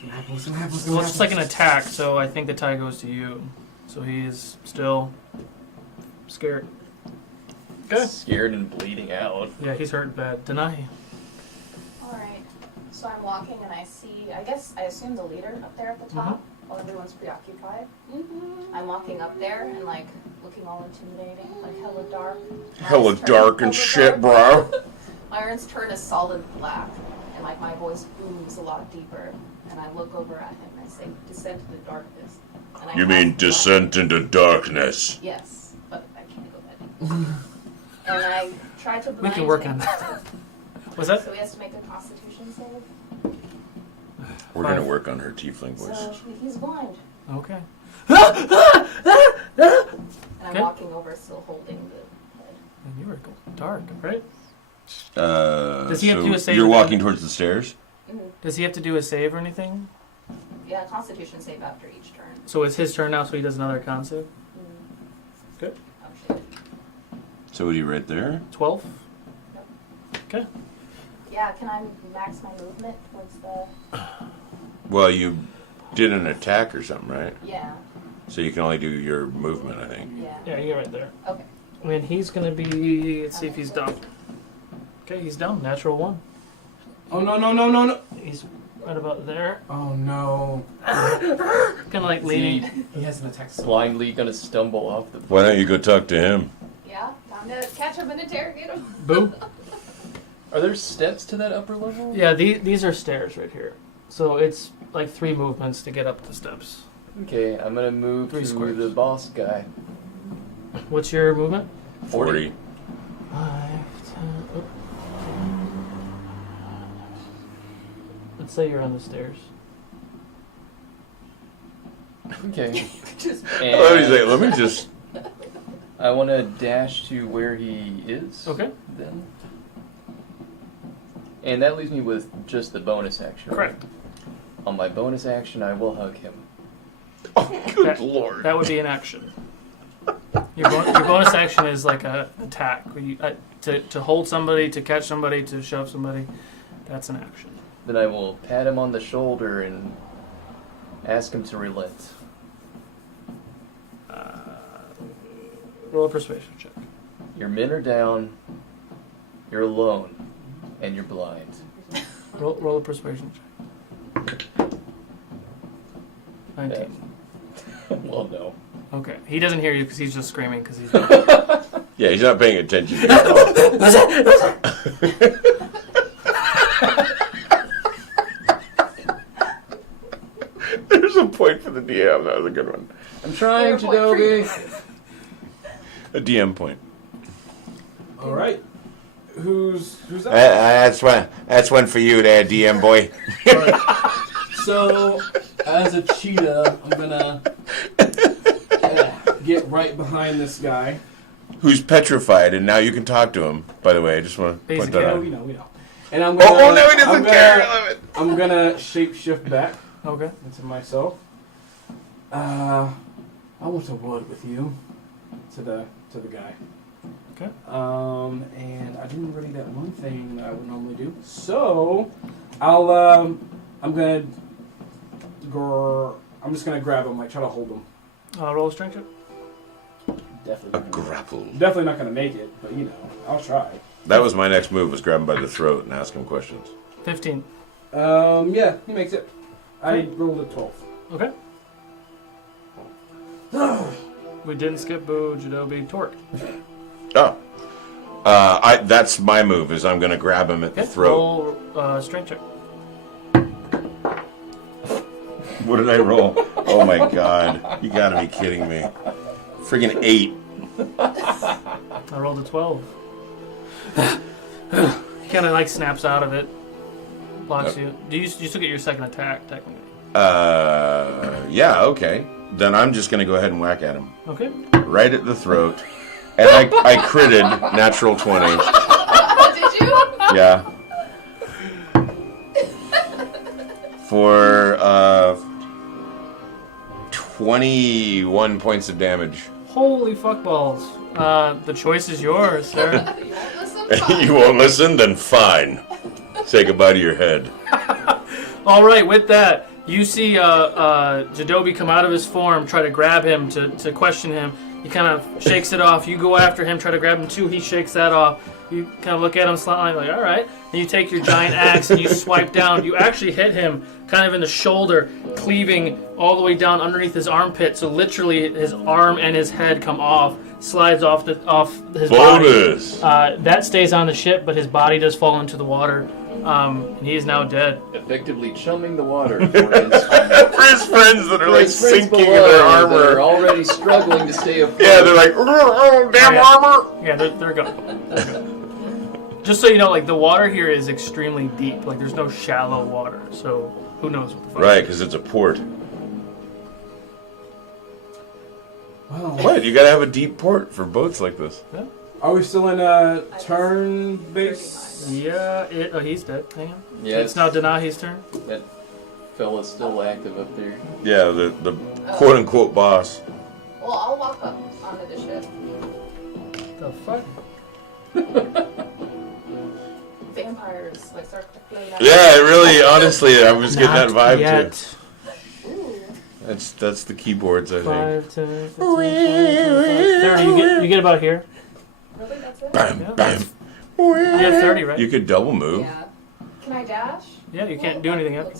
What's gonna happen? Well, it's just like an attack, so I think the tie goes to you. So he is still scared. Good. Scared and bleeding out. Yeah, he's hurt bad. Deny. Alright. So I'm walking and I see, I assume the leader up there at the top while everyone's preoccupied. I'm walking up there and like looking all intimidating, like hella dark. Hella Eyes turn dark and hella shit, dark. bro. My eyes turn a solid black and like my voice booms a lot deeper. And I look over at him and I say, "Descend to the darkness." And I You cast mean black. descent into darkness? Yes, but I can't go that deep. And I try to blind We can work him. on that. What's that? So he has to make a Constitution save. We're going to work on her tiefling So voices. he's blind. Okay. And I'm Okay. walking over, still holding the head. And you were going dark, right? Does he have to do a save You're again? walking towards the stairs? Does he have to do a save or anything? Yeah, Constitution save after each turn. So it's his turn now, so he does another con save. Good. Oh shit. So what are you right there? 12. Yeah, can I max my movement towards the? Well, you did an attack or something, right? Yeah, So you can only do your movement, I think. yeah. Yeah, you're right there. Okay. And he's gonna be. Let's see if he's down. Okay, he's down. Natural 1. Oh no. He's right about there. Oh no. Kind of like leaning. He has an attack. Blindly gonna stumble off the. Why don't you go talk to him? Yeah, time to catch him and interrogate him. Boo. Are there steps to that upper level? Yeah, these are stairs right here. So it's like 3 movements to get up the steps. Okay, I'm gonna move 3 to squares. the boss guy. What's your movement? 40. 5, 10. Oh. Let's say you're on the stairs. Okay. Oh, he's like, let me just. I want to dash to where he is. Okay. Then. And that leaves me with just the bonus action. Correct. On my bonus action, I will hug him. Oh, good That- lord. That would be an action. Your bonus action is like a attack. Where you, to hold somebody, to catch somebody, to shove somebody. That's an action. Then I will pat him on the shoulder and ask him to relent. Roll a persuasion check. Your men are down, you're alone, and you're blind. Roll a persuasion check. 19. Well, no. Okay. He doesn't hear you because he's just screaming because he's. Yeah, he's not paying attention to you at all. There's a point for the DM. That was a good one. I'm trying, Jeidobii. A DM point. All right. Who's up? That's one for you there, DM boy. All right. So, as a cheetah, I'm gonna get right behind this guy. Who's petrified, and now you can talk to him. By the way, I just want to point that Yeah, out. we know. And I'm gonna. Oh, no, he doesn't care. I love it. I'm gonna shapeshift back Okay. into myself. I want a word with you. To the guy. Okay. And I didn't really that one thing I would normally do. So, I'm just gonna grab him, like try to hold him. Roll a strength check. Definitely. Grapple. Definitely not gonna make it, but I'll try. That was my next move, was grab him by the throat and ask him questions. 15. Yeah, he makes it. I rolled a 12. Okay. We didn't skip Boo, Jeidobii, Torque. Oh. That's my move, is I'm going to grab him at the throat. Roll strength check. What did I roll? Oh my god. You gotta be kidding me. Friggin' 8. I rolled a 12. He kind of like snaps out of it. Blocks you. You still get your second attack, technically. Yeah, okay. Then I'm just going to go ahead and whack at him. Okay. Right at the throat. And I critted natural 20. Did you? Yeah. For 21 points of damage. Holy fuck balls. The choice is yours, sir. You won't listen? Then fine. Say goodbye to your head. All right, with that, you see Jeidobii come out of his form, try to grab him to question him. He kind of shakes it off. You go after him, try to grab him too. He shakes that off. You kind of look at him slightly like, all right. And you take your giant axe and you swipe down. You actually hit him kind of in the shoulder, cleaving all the way down underneath his armpit. So literally his arm and his head come off, slides off his Bonus. body. That stays on the ship, but his body does fall into the water. And he is now dead. Effectively chumming the water for his, For his friends that are like his friends sinking in below their that armor. are already struggling to stay afloat. Yeah, they're like, oh, damn Yeah. armor. Yeah, they're gone. They're gone. Just so you know, like the water here is extremely deep. Like there's no shallow water, so who knows what the fuck. Right, because it's a port. Wow. What? You gotta have a deep port for boats like this. Are we still in turn base? Yeah, he's dead. Hang on. Yeah, It's now Denahi's turn. that fella's still active up there. Yeah, the quote unquote boss. Well, I'll walk up onto the ship. The fuck? Vampires like start playing out. Yeah, really, honestly, I was getting that vibe yet. too. That's the keyboards, I think. 5, 10, 15, 20, 30. You get about here. Really, that's it? Bam, Yeah. bam. You have 30, right? You could double move. Yeah. Can I dash? Yeah, you can't do anything after.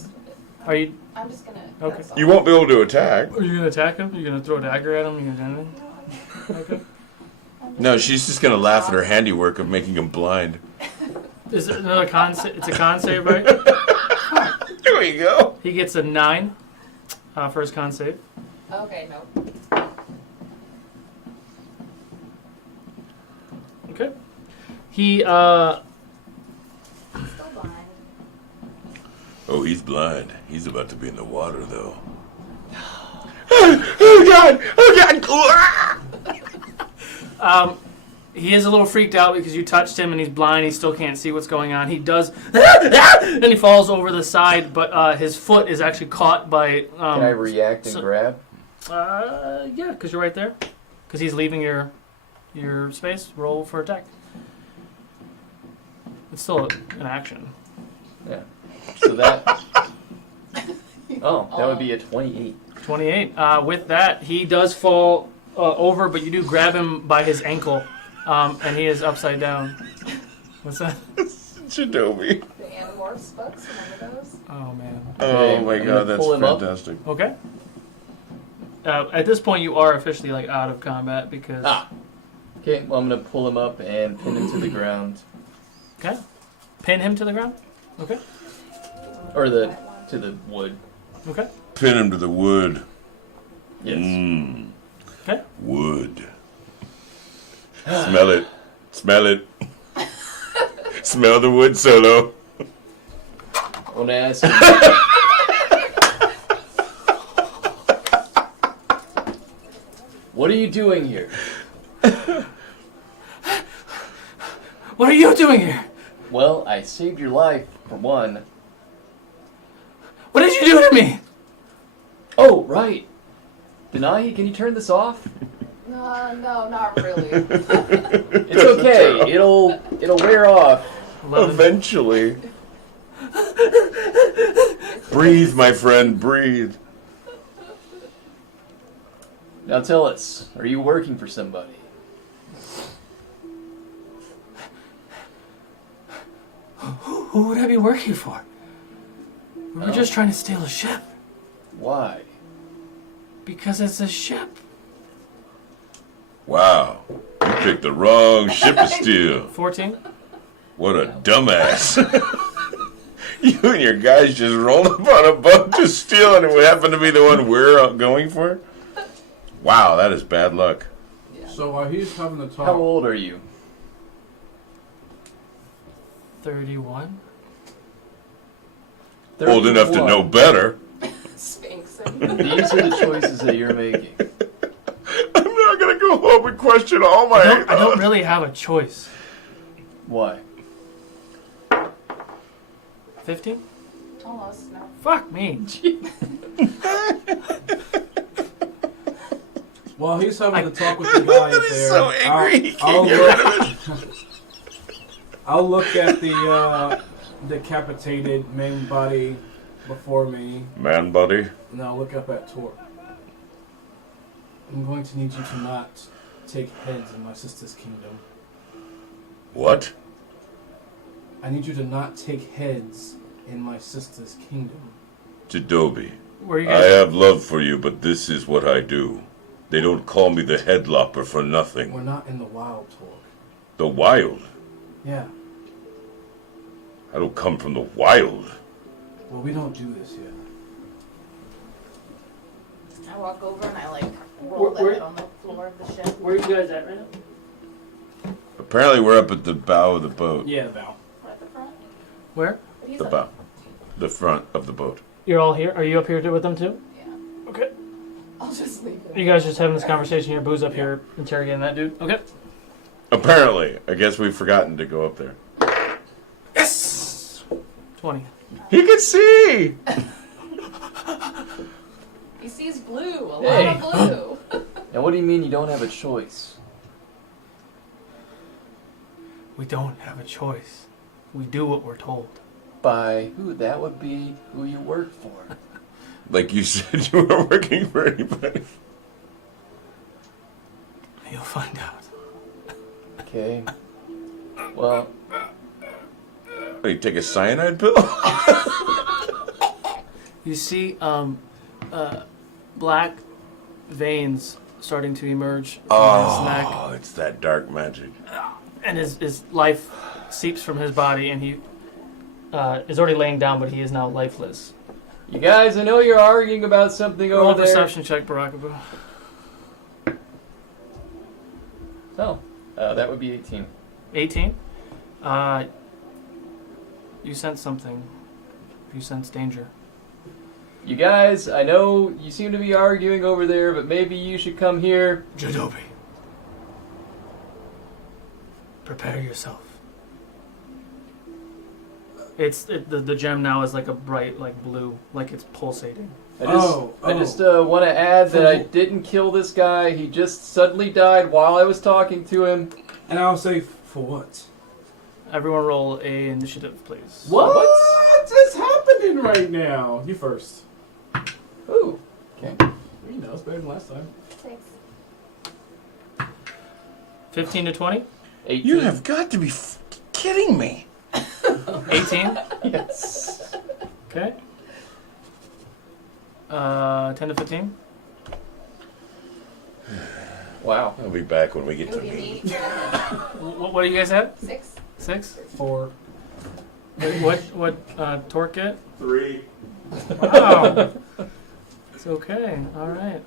Are you? I'm just gonna. Okay. that's all. You won't be able to attack. Are you gonna attack him? Are you gonna throw a dagger at him? Are you gonna do anything? Okay. No, she's just gonna laugh at her handiwork of making him blind. Is it another con? It's a con save, right? There you go. He gets a 9 for his con save. Okay, no. Okay. He Still blind. Oh, he's blind. He's about to be in the water, though. Oh God! Oh God! He is a little freaked out because you touched him and he's blind. He still can't see what's going on. He does, and he falls over the side, but his foot is actually caught by. Can I react and grab? Yeah, because you're right there. Because he's leaving your space. Roll for attack. It's still an action. Yeah. So that. Oh, that would be a 28. 28. With that, he does fall over, but you do grab him by his ankle, and he is upside down. What's that? Jeidobii. The Animorphs books, remember those? Oh, man. Oh my I'm God, gonna that's pull him up. fantastic. Okay. At this point, you are officially like out of combat because. Okay, well, I'm going to pull him up and pin him to the ground. Okay. Pin him to the ground. Okay. Or to the wood. Okay. Pin him to the wood. Yes. Okay. Wood. Smell it. Smell it. Smell the wood, Solo. I want to ask you. What are you doing here? What are you doing here? Well, I saved your life, for one. What did you do to me? Oh, right. Denai, can you turn this off? No, not really. It's okay. It'll wear off. Eventually. Breathe, my friend, breathe. Now tell us, are you working for somebody? Who would I be working for? We were Oh. just trying to steal a ship. Why? Because it's a ship. Wow. You picked the wrong ship to steal. 14. What a dumbass. You and your guys just rolled up on a boat to steal, and it would happen to be the one we're going for? Wow, that is bad luck. So while he's having the talk, How old are you? 31. Old enough to 31. know better. Sphinx. These are the choices that you're making. I'm not going to go home and question all my... I don't really have a choice. Why? 15? Almost, no. Fuck me. while he's having the talk with the guy up there, so angry. He I'll can't get rid of it. I'll look at the decapitated main body before me, Man, buddy. and I'll look up at Tor. I'm going to need you to not take heads in my sister's kingdom. What? I need you to not take heads in my sister's kingdom. Jeidobii. Where you I guys? have love for you, but this is what I do. They don't call me the headlopper for nothing. We're not in the wild, Tor. The wild? Yeah. I don't come from the wild. Well, we don't do this yet. I walk over and I roll Where- that on the floor of the ship. Where are you guys at right now? Apparently we're up at the bow of the boat. Yeah, the bow. We're at the front. Where? But he's The up. bow. The front of the boat. You're all here? Are you up here with them too? Yeah. Okay. I'll just leave it. You guys just having this conversation here, Boo's up here interrogating that dude? Okay. Apparently. I guess we've forgotten to go up there. Yes! 20. He can see! He sees blue. A Hey. lot of blue. Now, what do you mean you don't have a choice? We don't have a choice. We do what we're told. By who? That would be who you work for. Like you said you weren't working for anybody. You'll find out. Okay. Well, What, you take a cyanide pill? You see black veins starting to emerge from his neck, Oh, it's that dark magic. and his life seeps from his body, and he is already laying down, but he is now lifeless. you guys, I know you're arguing about something Roll a over there. perception check, Barakabu. Oh, that would be 18. 18. You sense something. You sense danger. You guys, I know you seem to be arguing over there, but maybe you should come here. Jeidobii. Prepare yourself. The gem now is like a bright like blue, like it's pulsating. I just want to add that I didn't kill this guy. He just suddenly died while I was talking to him. And I'll say, for what? Everyone roll a initiative, please. What is happening right now? You first. Ooh. Okay. You know, it's better than last time. 6. 15 to 20? 18. You have got to be kidding me. 18? Yes. Okay. 10 to 15? Wow. I'll be back when we get to It'll be me. me. What do you guys have? 6. 6? 4. What Torque get? 3. Wow. It's okay. All right.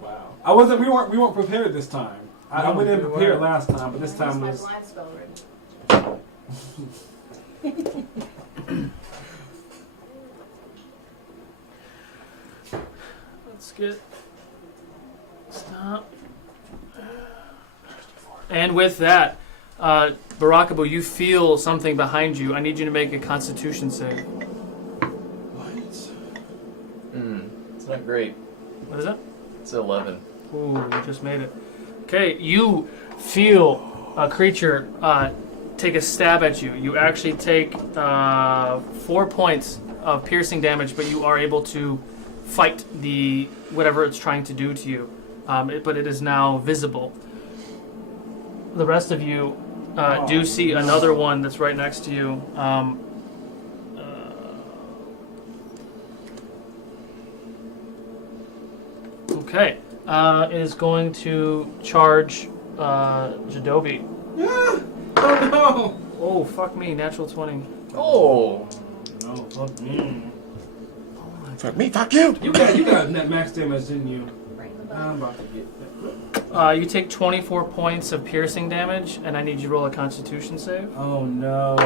Wow. We weren't prepared this time. I No, went in we prepared weren't. last time, but this time my was. blind spell ready. Let's get stop. And with that, Barakabu, you feel something behind you. I need you to make a Constitution save. What? It's not great. What is it? It's 11. Ooh, you just made it. Okay, you feel a creature take a stab at you. You actually take 4 points of piercing damage, but you are able to fight the whatever it's trying to do to you. But it is now visible. The rest of you do see another one that's right next to you. Okay. Is going to charge Jeidobii. Oh no! Oh, fuck me. Natural 20. Oh. No, fuck me. Fuck me, fuck you. You got net max damage, didn't you? Right in the I'm bottom. about to get. You take 24 points of piercing damage, and I need you to roll a Constitution save. Oh no!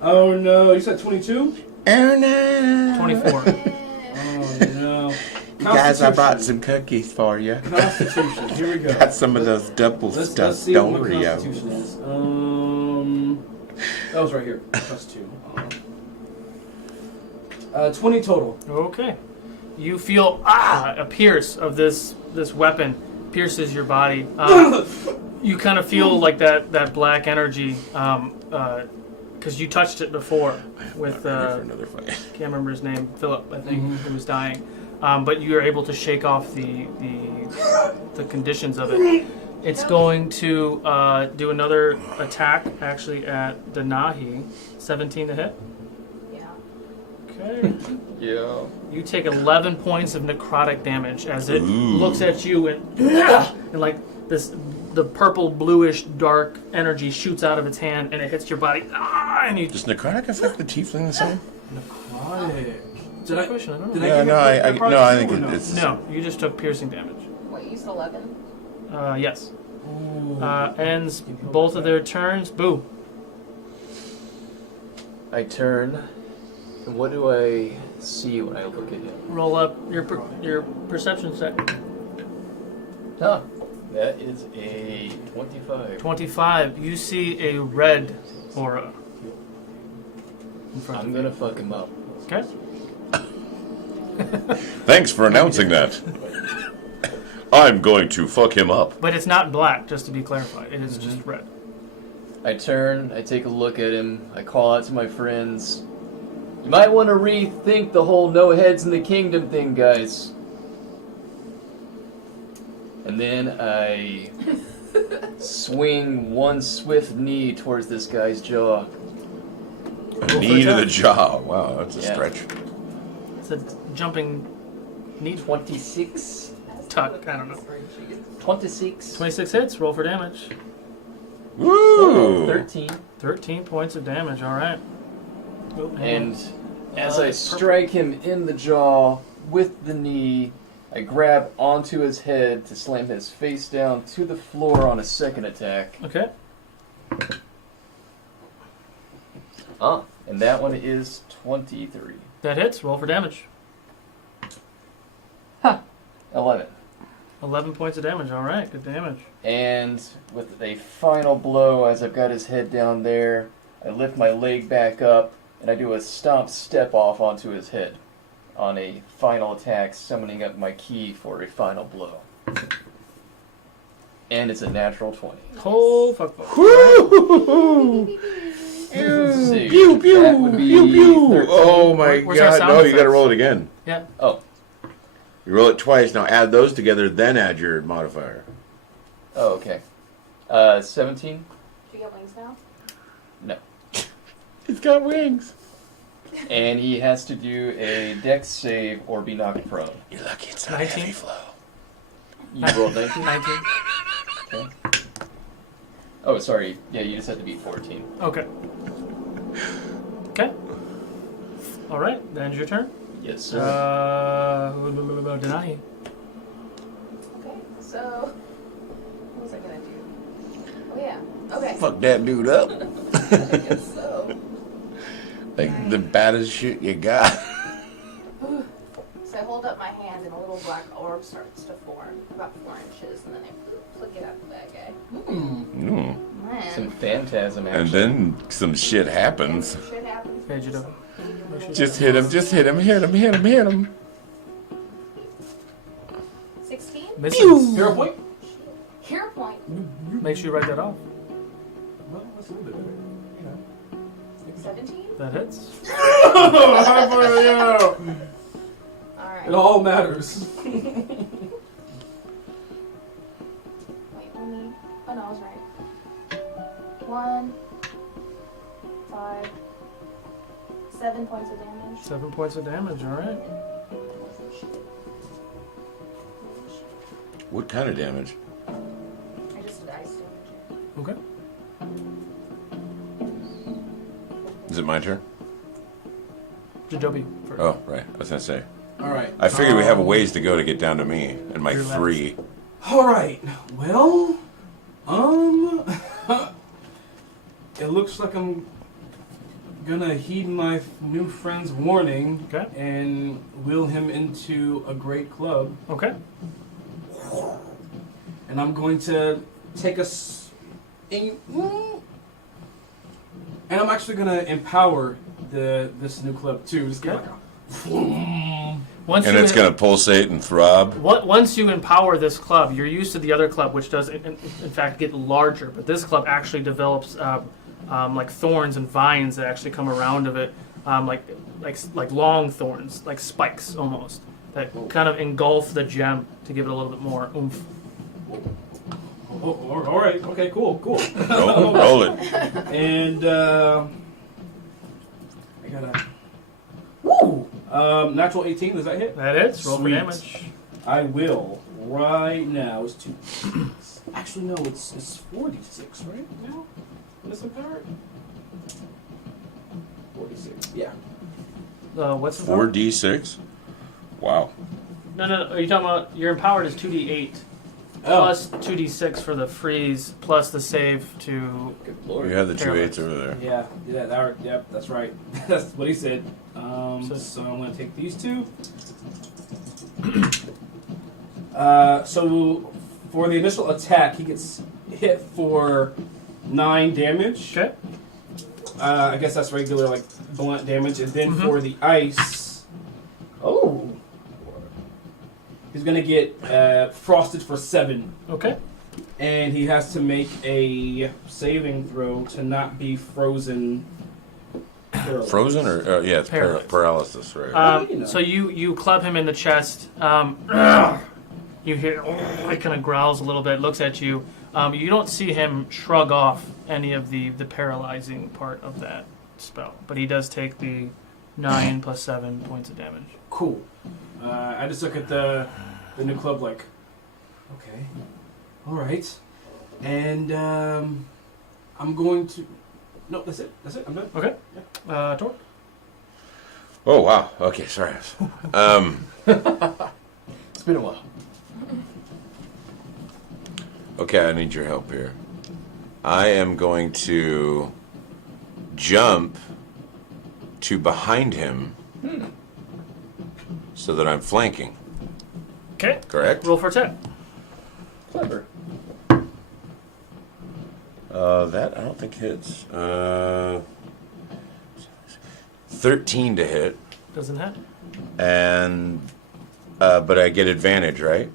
Oh no! You said 22? Oh no. 24. Oh no! Guys, I brought Constitution. some cookies for you. Constitution. Here we go. Got some of those double Let's stuffed see what my Oreo. Constitution is. That was right here. Plus 2. 20 total. Okay. You feel a pierce of this weapon pierces your body. You kind of feel like that black energy because you touched it before with Not ready for another fight. can't remember his name, Philip, I think, who was dying. But you are able to shake off the conditions of it. It's going to do another attack actually at Danahi. 17 to hit. Yeah. Okay. Yeah. You take 11 points of necrotic damage as it Ooh. looks at you and like the purple bluish dark energy shoots out of its hand and it hits your body. And you Does necrotic affect the tiefling the same? Necrotic. Did I question? I don't know. Did Yeah, give no, it necrotic I too, think or no? it's No, you just took piercing damage. What, you used 11? Yes. Ooh. Ends both of their turns. Boo. I turn. And what do I see when I look at him? Roll up your perception check. Huh. That is a 25. 25. You see a red aura in front I'm of gonna you. fuck him up. Okay. Thanks for announcing that. I'm going to fuck him up. But it's not black, just to be clarified. It is just red. I turn, I take a look at him, I call out to my friends. You might want to rethink the whole no heads in the kingdom thing, guys. And then I swing one swift knee towards this guy's jaw. A knee to the jaw. Wow, that's a Yeah. stretch. It's a jumping knee 26. tuck. I don't know. 26. 26 hits. Roll for damage. Woo! 13. 13 points of damage. All right. Oh, hang on. And as I strike him in the jaw with the knee, I grab onto his head to slam his face down to the floor on a second attack. Okay. And that one is 23. That hits. Roll for damage. 11. 11 points of damage. All right, good damage. And with a final blow, as I've got his head down there, I lift my leg back up, and I do a stomp step off onto his head on a final attack, summoning up my key for a final blow. And it's a natural 20. Oh, fuck. Woo! So Pew, pew, that would be pew, pew. 13. Oh my Where's our god. sound No, you effects? gotta roll it again. Yeah. Oh. You roll it twice. Now add those together, then add your modifier. Oh, okay. 17? Do you get wings now? It's got wings. And he has to do a dex save or be knocked prone. You're lucky it's not 19. heavy flow. You rolled 19? 19. Okay. Oh, sorry. Yeah, you just had to beat 14. Okay. Okay. All right, then it's your turn. Yes, sir. Denai. Okay, so what was I gonna do? Oh yeah. Okay. Fuck that dude up. I guess so. Like the baddest shit you got. So I hold up my hand and a little black orb starts to form, about 4 inches, and then I flick it at the bad guy. Mm. Some Man. phantasm action. And then some shit happens. Some shit happens. Hey, Jeidobii. Just hit him, just hit him, hit him, hit him, hit him. 16? Misses. Hero point? Hero point. Make sure you write that off. Well, that's a little bit better. You know. 17? That hits. High five, yeah. Alright. It all matters. Wait, let me. Oh no, I was right. 1, 5, 7 points of damage. 7 points of damage. All right. What kind of damage? I just did ice damage. Okay. Is it my turn? Jeidobii first. Oh, right. I was gonna say. All right. I figured we have a ways to go to get down to me and my You're left. 3. All right. Well, it looks like I'm gonna heed my new friend's warning Okay. and wheel him into a great club, Okay. and I'm going to take and I'm actually gonna empower this new club too. Just get Okay. like a Once And you it's gonna pulsate and throb. Once you empower this club, you're used to the other club, which does, in fact, get larger. But this club actually develops like thorns and vines that actually come around of it, like long thorns, like spikes almost, that kind of engulf the gem to give it a little bit more oomph. Oh, all right. Okay. Cool. Roll it. And I gotta. Woo! Natural 18. Does that hit? That hits. Roll for Sweet. damage. I will right now. It's 2. Actually, no. It's 46, right? Now, this power. 46. Yeah. What's the power? 4d6. Wow. No. Are you talking about your empowered is 2d8 plus 2d6 for the freeze plus the save to. Good lord. You have the 2 Paralyzed. 8s over there. Yeah. Yep. That's right. That's what he said. So I'm gonna take these 2. So for the initial attack, he gets hit for 9 damage. Okay. I guess that's regular, like, blunt damage. And then Mhm. for the ice... Oh! He's going to get frosted for 7. Okay. And he has to make a saving throw to not be frozen. Paralyzed. Frozen or yeah, it's Paralyzed. paralysis, right? You know. So you club him in the chest. You hear he kind of growls a little bit, looks at you. You don't see him shrug off any of the paralyzing part of that spell, but he does take the 9 plus 7 points of damage. Cool. I just look at the new club like, okay, all right, and I'm going to. No, that's it. I'm done. Okay. Tor? Oh wow. Okay, sorry. It's been a while. Okay, I need your help here. I am going to jump to behind him so that I'm flanking. Okay. Correct? Roll for attack. Clever. That I don't think hits. 13 to hit, Doesn't hit. and but I get advantage, right?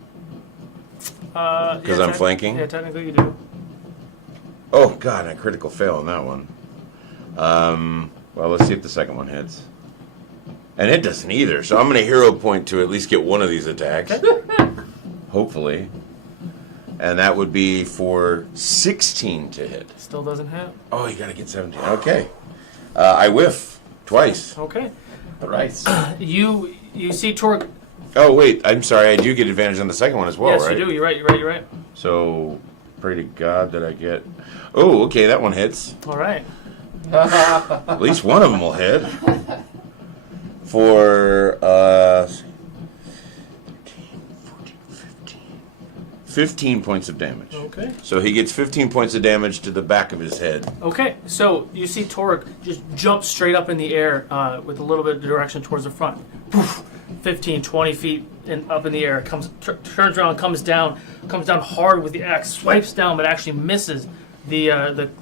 Because I'm flanking? Yeah, technically you do. Oh god, a critical fail on that one. Well, let's see if the second one hits. And it doesn't either, so I'm going to hero point to at least get one of these attacks. Hopefully. And that would be for 16 to hit. Still doesn't hit. Oh, you got to get 17. Okay. I whiff twice. Okay. Thrice. You see Torque. Oh, wait, I'm sorry. I do get advantage on the second one as well, yes, right? you do. You're right. So, pray to God that I get... Oh, okay, that one hits. All right. At least one of them will hit. For 15 points of damage. Okay. So he gets 15 points of damage to the back of his head. Okay. So you see Torque just jump straight up in the air with a little bit of direction towards the front. Poof, 15, 20 feet up in the air. Turns around, comes down hard with the axe, swipes down, but actually misses. The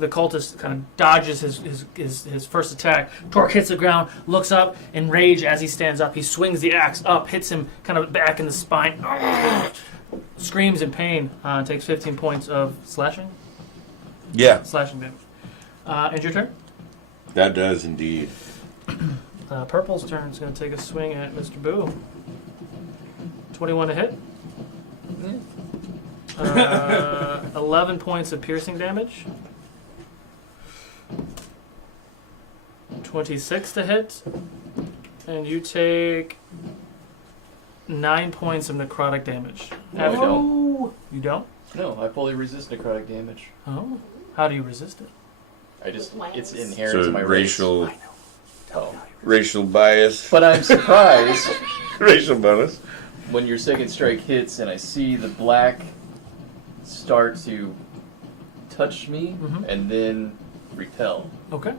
cultist kind of dodges his first attack. Torque hits the ground, looks up in rage as he stands up. He swings the axe up, hits him kind of back in the spine. Screams in pain. Takes 15 points of slashing. Yeah. Slashing damage. And your turn? That does indeed. Purple's turn is going to take a swing at Mr. Boo. 21 to hit. 11 points of piercing damage. 26 to hit. And you take 9 points of necrotic damage. No, we don't. You don't? No, I fully resist necrotic damage. Oh. How do you resist it? It's inherent to my race. Racial bias. But I'm surprised Racial bonus. when your second strike hits and I see the black start to touch me and then repel. Okay.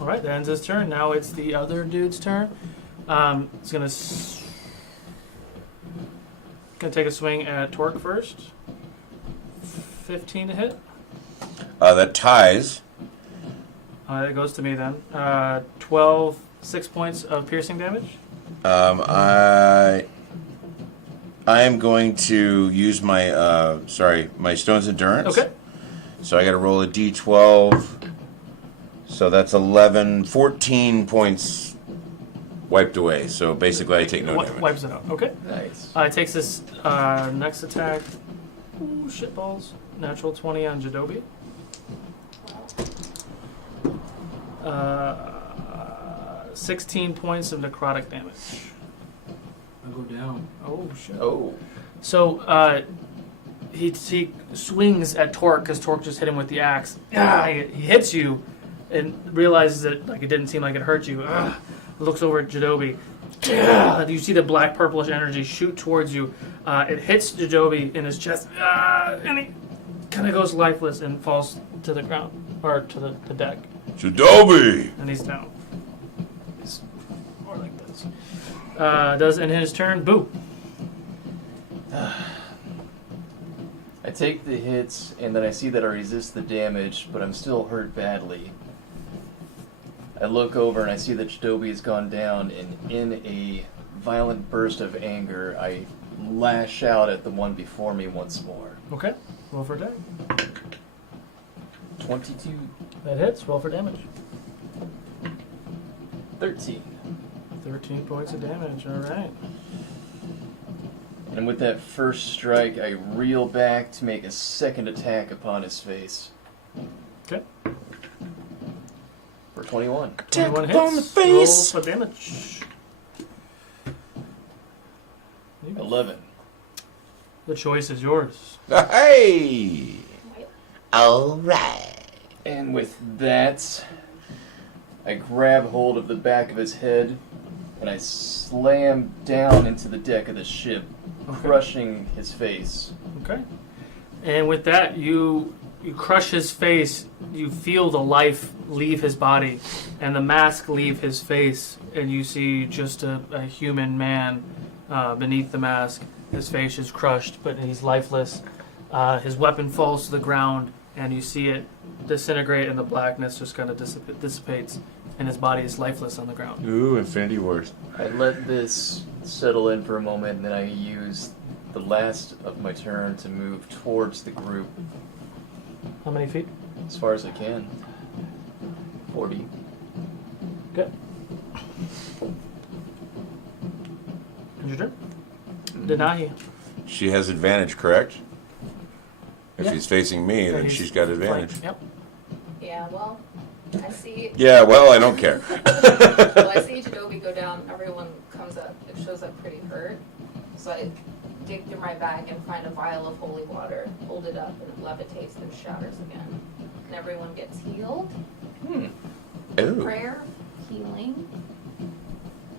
All right, that ends his turn. Now it's the other dude's turn. He's gonna take a swing at Torque first. 15 to hit. That ties. That goes to me then. 12, 6 points of piercing damage. I am going to use my my Stone's Endurance. Okay. So I got to roll a d12. So that's 11, 14 points wiped away. So basically I take no damage. Wipes it out. Okay. Nice. It takes this next attack. Ooh, shitballs. Natural 20 on Jeidobii. 16 points of necrotic damage. I go down. Oh, shit. Oh. So, he swings at Torque because Torque just hit him with the axe. He hits you and realizes that it didn't seem like it hurt you. Looks over at Jeidobii. You see the black purplish energy shoot towards you. It hits Jeidobii in his chest, and he kind of goes lifeless and falls to the ground, or to the deck. Jeidobii! And he's down. He's more like this. Does in his turn, Boo. I take the hits, and then I see that I resist the damage, but I'm still hurt badly. I look over and I see that Jeidobii has gone down, and in a violent burst of anger, I lash out at the one before me once more. Okay, roll for attack. 22. That hits. Roll for damage. 13. 13 points of damage. All right. And with that first strike, I reel back to make a second attack upon his face. Okay. For 21. 21 hits. on the face. Roll for damage. 11. The choice is yours. Hey! All right. And with that, I grab hold of the back of his head and I slam down into the deck of the ship, crushing his face. Okay. And with that, you you crush his face. You feel the life leave his body, and the mask leave his face, and you see just a human man beneath the mask. His face is crushed, but he's lifeless. His weapon falls to the ground, and you see it disintegrate, and the blackness just kind of dissipates, and his body is lifeless on the ground. Ooh, Infinity Wars. I let this settle in for a moment, and then I use the last of my turn to move towards the group How many feet? as far as I can. 40. Good. Your turn. Denahi. She has advantage, correct? If Yeah. he's facing me, then He's she's got advantage. Yep. Yeah, well, I see. Yeah, well, I don't care. Well, I see Jeidobii go down. Everyone comes up. It shows up pretty hurt. So I dig through my bag and find a vial of holy water, hold it up, and it levitates and shatters again. And everyone gets healed. Ooh. Prayer, healing.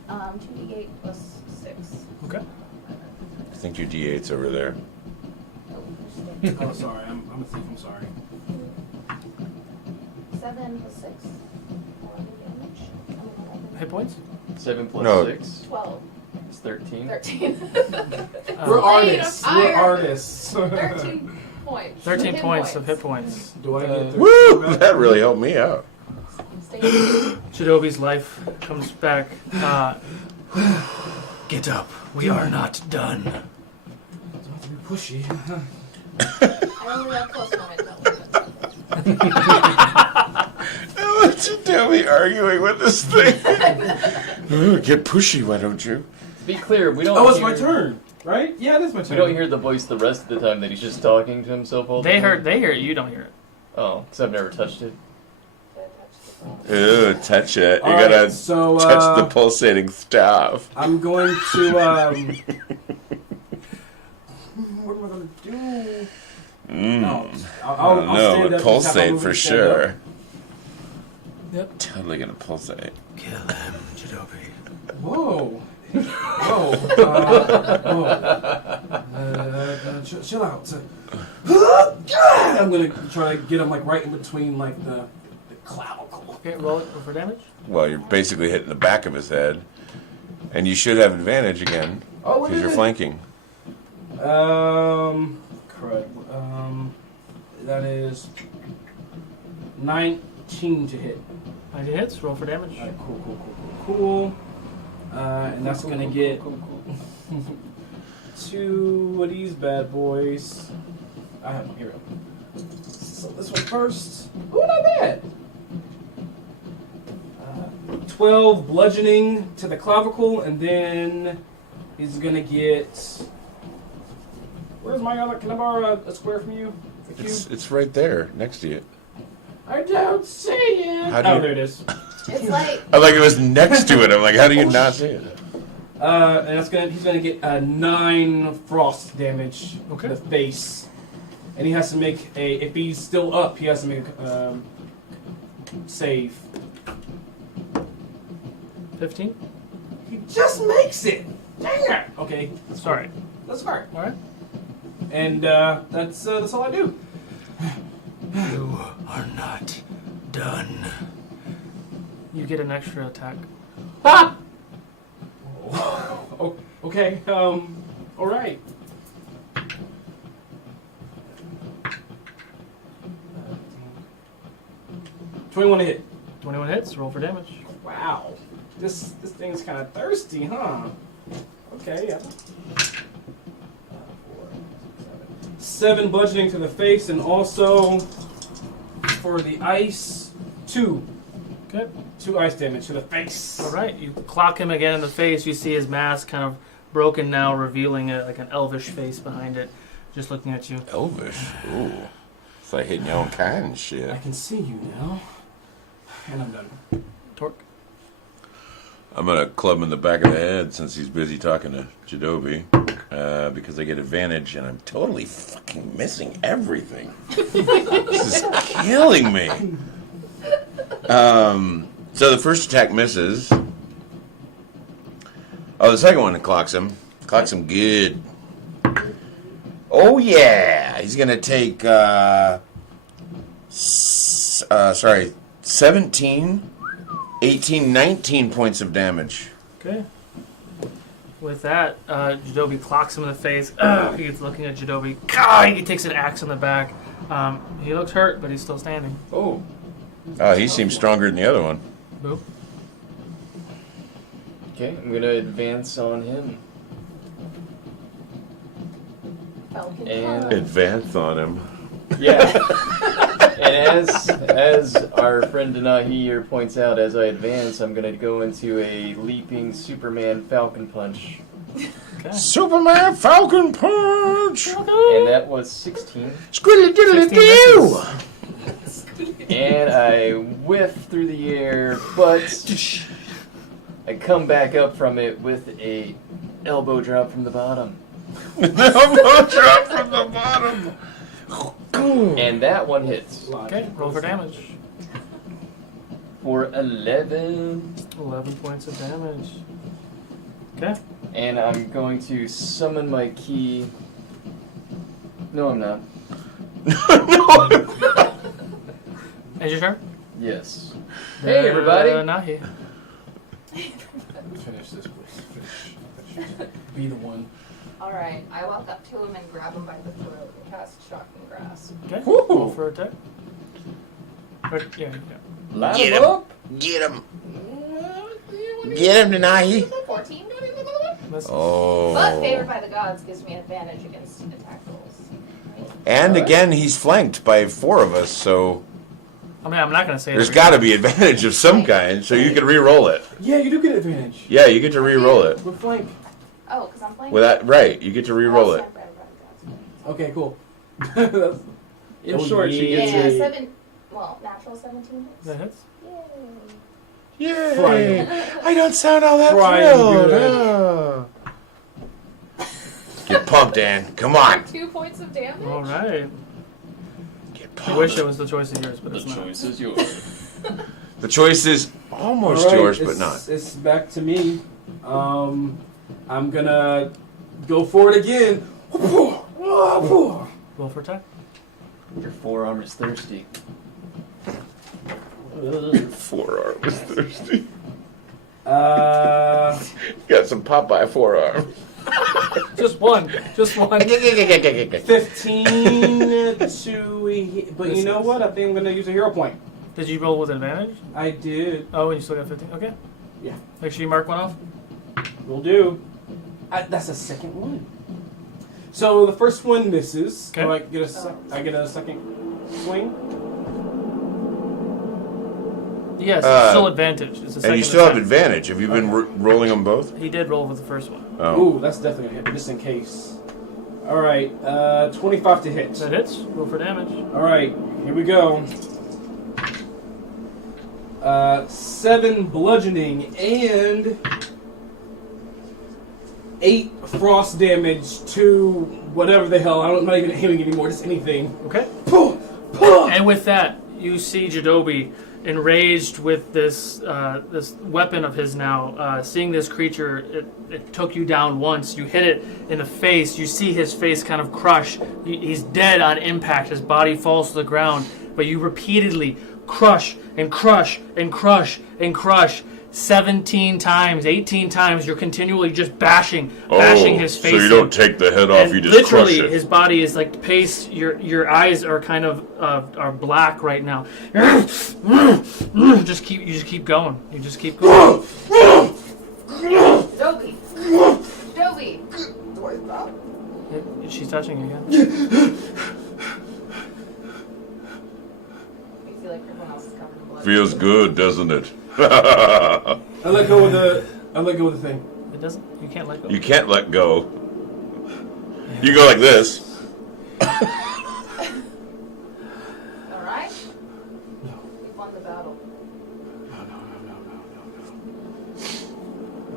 2d8 plus 6. Okay. I think your D8's over there. Oh, sorry. I'm a thief. I'm sorry. 7 plus 6. 11 damage. Hit points? 7 plus No. 6 12. is 13. 13. We're Blade of artists. We're fire. artists. 13 points. 13 Hit points of hit points. Do I get the Woo! That really helped me out. Stay Jeidobii's life comes back. Get up. We are not done. Don't have to be pushy. I only got plus 1 at What's Jeidobii arguing with this thing? Ooh, get pushy, why don't you? To be clear, we don't Oh, it's hear, my turn, right? Yeah, it is my We turn. don't hear the voice the rest of the time that he's just talking to himself all the They time. hear it. You don't hear it. Oh, because I've never touched it. Ooh, touch it. You All right, gotta so, touch the pulsating stuff. I'm going to. What am I going to do? No, I'll no, stand but up. pulsate move for and stand up. sure. Yep. Totally gonna pulsate. Kill him, Jeidobii. Whoa. Whoa. Chill out. I'm going to try to get him like right in between like the clavicle. Okay, roll it for damage. Well, you're basically hitting the back of his head. And you should have advantage again. Oh, what Because is you're it? flanking. Crud. That is 19 to hit. 90 hits. Roll for damage. Alright, cool. And that's gonna get two of these bad boys. I have them here. So this one first. Ooh, not bad. 12 bludgeoning to the clavicle, and then he's gonna get. Where's my other? Can I borrow a square from you? A cube? It's right there, next to you. I don't see it. How do Oh, you- there it is. It's like I like it was next to it. I'm like, how do you not see it? And he's gonna get 9 frost damage to the face, and he has to make if he's still up, he has to make a save. 15. He just makes it. Dang it. Okay, Sorry. that's fine. All right. And that's all I do. You are not done. You get an extra attack. Ah! Oh, okay. All right. 21 to hit. 21 hits. Roll for damage. Wow. This thing's kind of thirsty, huh? Okay, yeah. 7 bludgeoning to the face, and also for the ice, 2. Okay. 2 ice damage to the face. All right. You clock him again in the face. You see his mask kind of broken now, revealing like an elvish face behind it, just looking at you. Elvish. Ooh. It's like hitting your own kind and shit. I can see you now. And I'm done. Torque. I'm gonna club him in the back of the head since he's busy talking to Jeidobii, because I get advantage and I'm totally fucking missing everything. This is killing me. So the first attack misses. Oh, the second one clocks him. Clocks him good. Oh yeah, he's gonna take Sorry, 17, 18, 19 points of damage. Okay. With that, Jeidobii clocks him in the face. He's looking at Jeidobii. He takes an axe in the back. He looks hurt, but he's still standing. Oh. He seems stronger than the other one. Boop. Okay, I'm gonna advance on him. Falcon And- punch. Advance on him. Yeah. And as our friend Denahi here points out, as I advance, I'm gonna go into a leaping Superman Falcon Punch. Okay. Superman Falcon Punch! And that was 16. Squiddly diddly 16 doo! And I whiff through the air, but I come back up from it with a elbow drop from the bottom. Elbow drop from the bottom! And that one hits Okay, roll for damage. for 11. 11 points of damage. Okay. And I'm going to summon my key. No, I'm not. Is your turn? Yes. Hey, everybody. Nahi. Finish this, please. Finish. Be the one. Alright, I walk up to him and grab him by the throat and cast Shocking Grasp. Okay. Woo! Roll for attack. Yeah. Line Get 'em him. up. Get him! Get him, Denahi! 14. Misses. Oh. But favored by the gods gives me advantage against attack rolls. And again, he's flanked by 4 of us, so I mean, I'm not going to say there's every got to time. be advantage of some kind, so you can re-roll it. Yeah, you do get advantage. Yeah, you get to re-roll it. We're flank. Oh, because I'm playing. With that, right, you get to re-roll it. Okay, cool. That's- In Oh, short, she Yeah, gets a... 7. Well, natural 17 That hits. hits. Yay. Yay! Friday. I don't sound all that Friday, thrilled. good. Oh. Get pumped, Dan. Come on. 2 points of damage. All right. Get I pumped. wish it was the choice of yours, but The it's not. choice is yours. The choice is almost All right, yours, but it's- not. It's back to me. I'm gonna go for it again. Roll for attack. Your forearm is thirsty. Forearm is thirsty. Uh, Got some Popeye forearm. Just one. Just one. 15 to a hit. But you know what? I think I'm gonna use a hero point. Did you roll with advantage? I did. Oh, and you still got 15. Okay. Yeah. Make sure you mark one off. Will do. That's a second one. So the first one misses. Okay. So I get a second swing. Yes, it's still advantage. It's a And second you still have attack. advantage. Have you been rolling them both? He did roll with the first one. Oh. Ooh, that's definitely gonna hit, just in case. Alright, 25 to hit. That hits. Roll for damage. Alright, here we go. 7 bludgeoning and 8 frost damage to whatever the hell. I'm not even hitting anymore, just anything. Okay. Puh, puh. And with that, you see Jeidobii enraged with this this weapon of his now. Seeing this creature, it took you down once. You hit it in the face. You see his face kind of crush. He's dead on impact. His body falls to the ground. But you repeatedly crush and crush and crush and crush. 17 times, 18 times, you're continually just bashing his face. So you don't take the head off, And you just crush literally, it. his body is like paste. Your eyes are kind of are black right now. You just keep going. You just keep going. Jeidobii. Jeidobii. Door's up. She's touching you again. You feel like everyone else is covered in blood. Feels good, doesn't it? I let go of the thing. It doesn't. You can't let go. You can't let go. You go like this. Alright? No. We won the battle.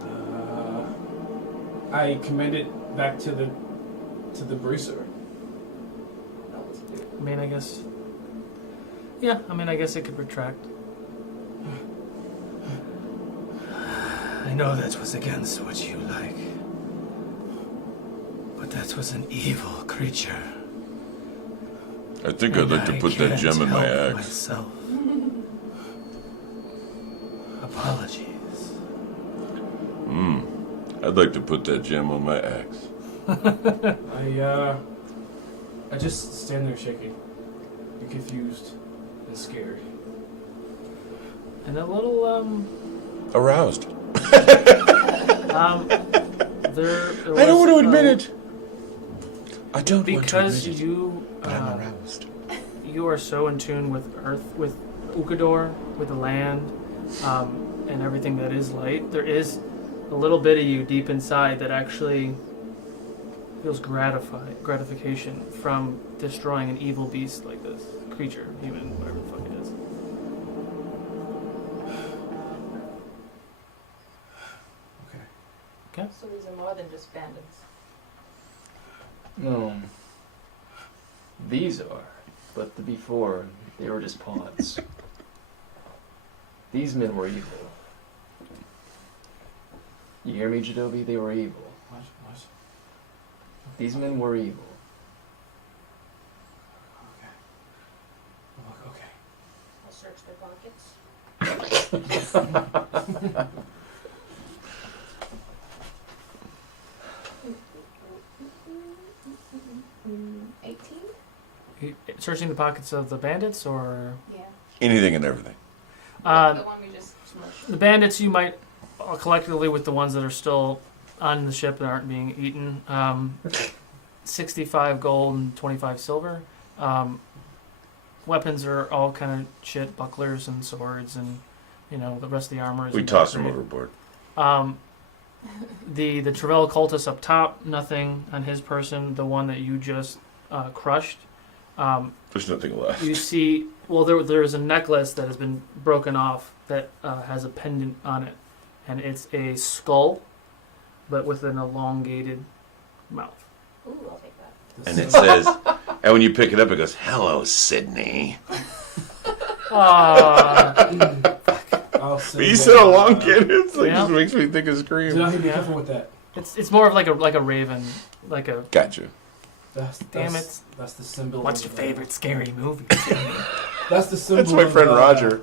No. I commend it back to the bracer. That was good. I mean, I guess. Yeah, I mean, I guess it could retract. I know that was against what you like. But that was an evil creature. I think I'd like to put that gem in my axe. Myself. Apologies. I'd like to put that gem on my axe. I just stand there shaking, and confused and scared. And a little Aroused. there I don't was, want to admit it. I don't want to because admit it. you But I'm aroused. you are so in tune with Earth, with Ukodor, with the land, and everything that is light. There is a little bit of you deep inside that actually feels gratification from destroying an evil beast like this creature, human, whatever the fuck it is. So these are more than just bandits. No. These are, but the before, they were just pawns. These men were evil. You hear me, Jeidobii? They were evil. What? These men were evil. Okay. I'll search their pockets. 18? Searching the pockets of the bandits, or Yeah. Anything and everything. The one we just smushed. the bandits, you might collectively with the ones that are still on the ship that aren't being eaten. 65 gold and 25 silver. Weapons are all kind of shit, bucklers and swords, and the rest of the armor is. We toss them overboard. The Travell cultist up top, nothing on his person. The one that you just crushed. There's nothing left. You see, well, there's a necklace that has been broken off that has a pendant on it, and it's a skull, but with an elongated mouth. Ooh, I'll take that. And it says, and when you pick it up, it goes, "Hello, Sydney." You said elongated. It's like, just makes me think of Scream. So now be careful with that. It's more of like a raven, like a. Gotcha. Damn it! That's the symbol. What's your favorite scary movie? That's the symbol. That's my friend of, Roger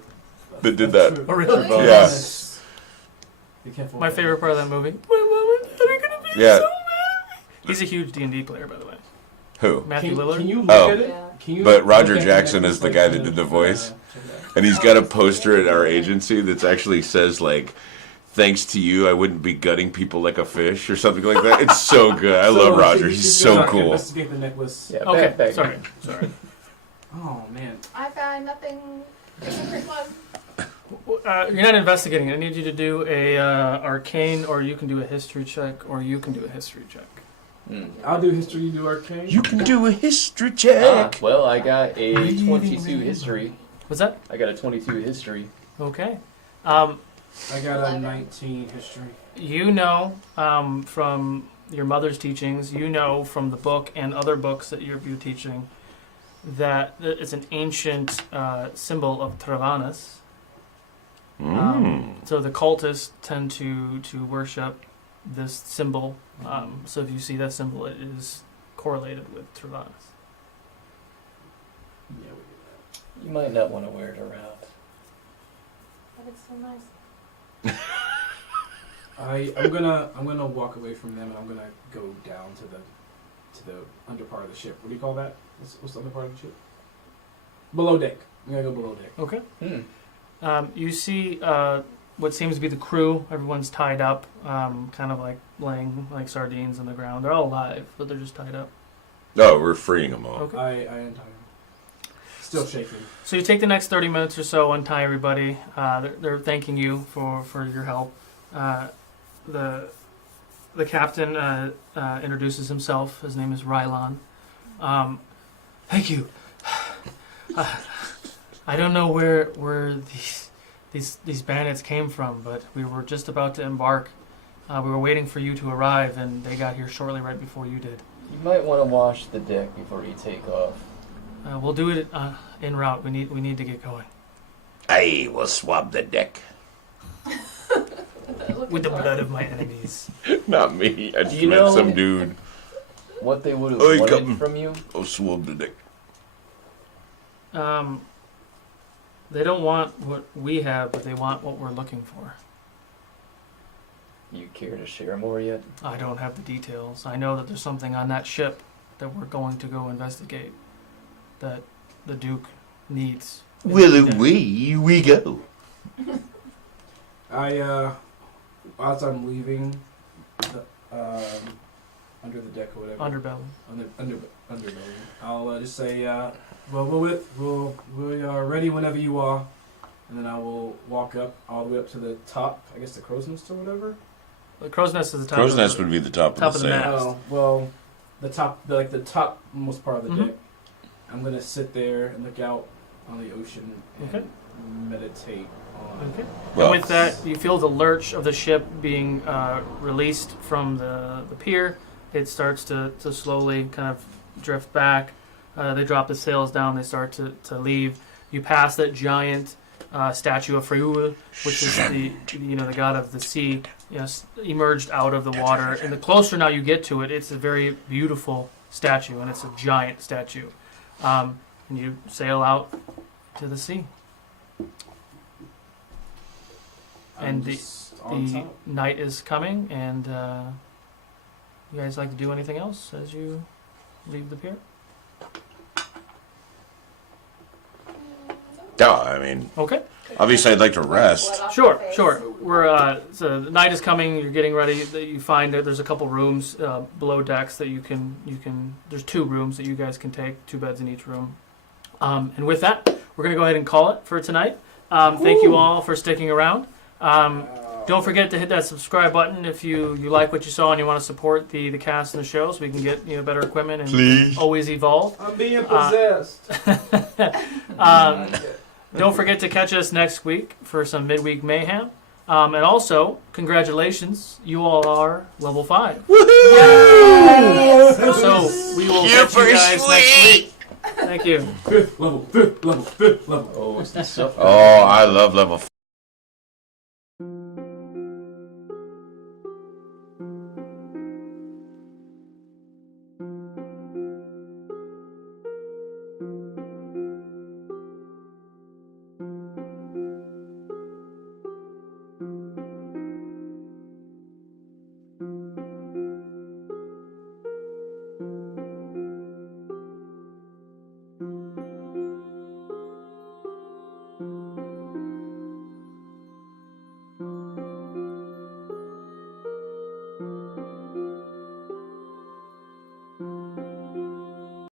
that did that. Oh, really? Yeah. Be careful. My with favorite that. part of that movie. My mom and dad are gonna be Yeah. so mad at me. He's a huge D&D player, by the way. Who? Matthew Lillard. Can you look Oh. at it? Yeah. Can you But Roger look at Jackson it is the like guy that did the voice. check it out. And he's got a poster at our agency that's actually says like, "Thanks to you, I wouldn't be gutting people like a fish" or something like that. It's so good. I love Roger. He's so cool. Investigate the necklace. Yeah, Okay, back. sorry. Oh man. I find nothing. Secret one. You're not investigating. I need you to do a arcane, or you can do a history check, or you can do a history check. I'll do history. You do arcane. You can do a history check. Well, I got a 22 history. What's that? I got a 22 history. Okay. I got a 11. 19 history. You know from your mother's teachings, you know from the book and other books that you're teaching, that it's an ancient symbol of Travanas. So the cultists tend to worship this symbol. So if you see that symbol, it is correlated with Travanas. Yeah, we did that. You might not want to wear it around. But it's so nice. I'm gonna walk away from them and I'm gonna go down to the under part of the ship. What do you call that? What's the under part of the ship? Below deck. I'm gonna go below deck. Okay. You see what seems to be the crew. Everyone's tied up, kind of like laying like sardines on the ground. They're all alive, but they're just tied up. No, we're freeing them all. Okay. I untie him. Still shaking. So you take the next 30 minutes or so, untie everybody. They're thanking you for your help. The captain introduces himself. His name is Rylon. Thank you. I don't know where these bandits came from, but we were just about to embark. We were waiting for you to arrive, and they got here shortly right before you did. You might want to wash the deck before you take off. We'll do it en route. We need to get going. I will swab the deck. With the blood of my enemies. Not me. I just You met know- some dude. What they would have Oi, wanted Captain. from you? I'll swab the deck. They don't want what we have, but they want what we're looking for. You care to share more yet? I don't have the details. I know that there's something on that ship that we're going to go investigate that the Duke needs. Well, away we go. As I'm leaving, under the deck or whatever. Underbelly. Underbelly. I'll just say, we are ready whenever you are, and then I will walk up all the way up to the top. I guess the crow's nest or whatever. The crow's nest is the top. Crow's nest would be the top of the sail. mast. Oh, well, the topmost part of the Mhm. deck. I'm gonna sit there and look out on the ocean and Okay. meditate on. Okay. Well- And with that, you feel the lurch of the ship being released from the pier. It starts to slowly kind of drift back. They drop the sails down. They start to leave. You pass that giant statue of RoU, which is the god of the sea, emerged out of the water. And the closer now you get to it, it's a very beautiful statue, and it's a giant statue. And you sail out to the sea. And the night is coming, and you guys like to do anything else as you leave the pier? Yeah, I mean, Okay. obviously I'd like to rest. Sure. We're so the night is coming. You're getting ready. You find that there's a couple rooms below decks that you can. There's 2 rooms that you guys can take. 2 beds in each room. And with that, we're gonna go ahead and call it for tonight. Thank you all for sticking around. Don't forget to hit that subscribe button if you like what you saw and you want to support the cast and the show, so we can get better equipment and Please. always evolve. I'm being possessed. Don't forget to catch us next week for some midweek mayhem. And also, congratulations, you all are level 5. Woohoo! So we will catch you guys next week. Thank you. 5th level. Oh, it's the stuff. Oh, I love level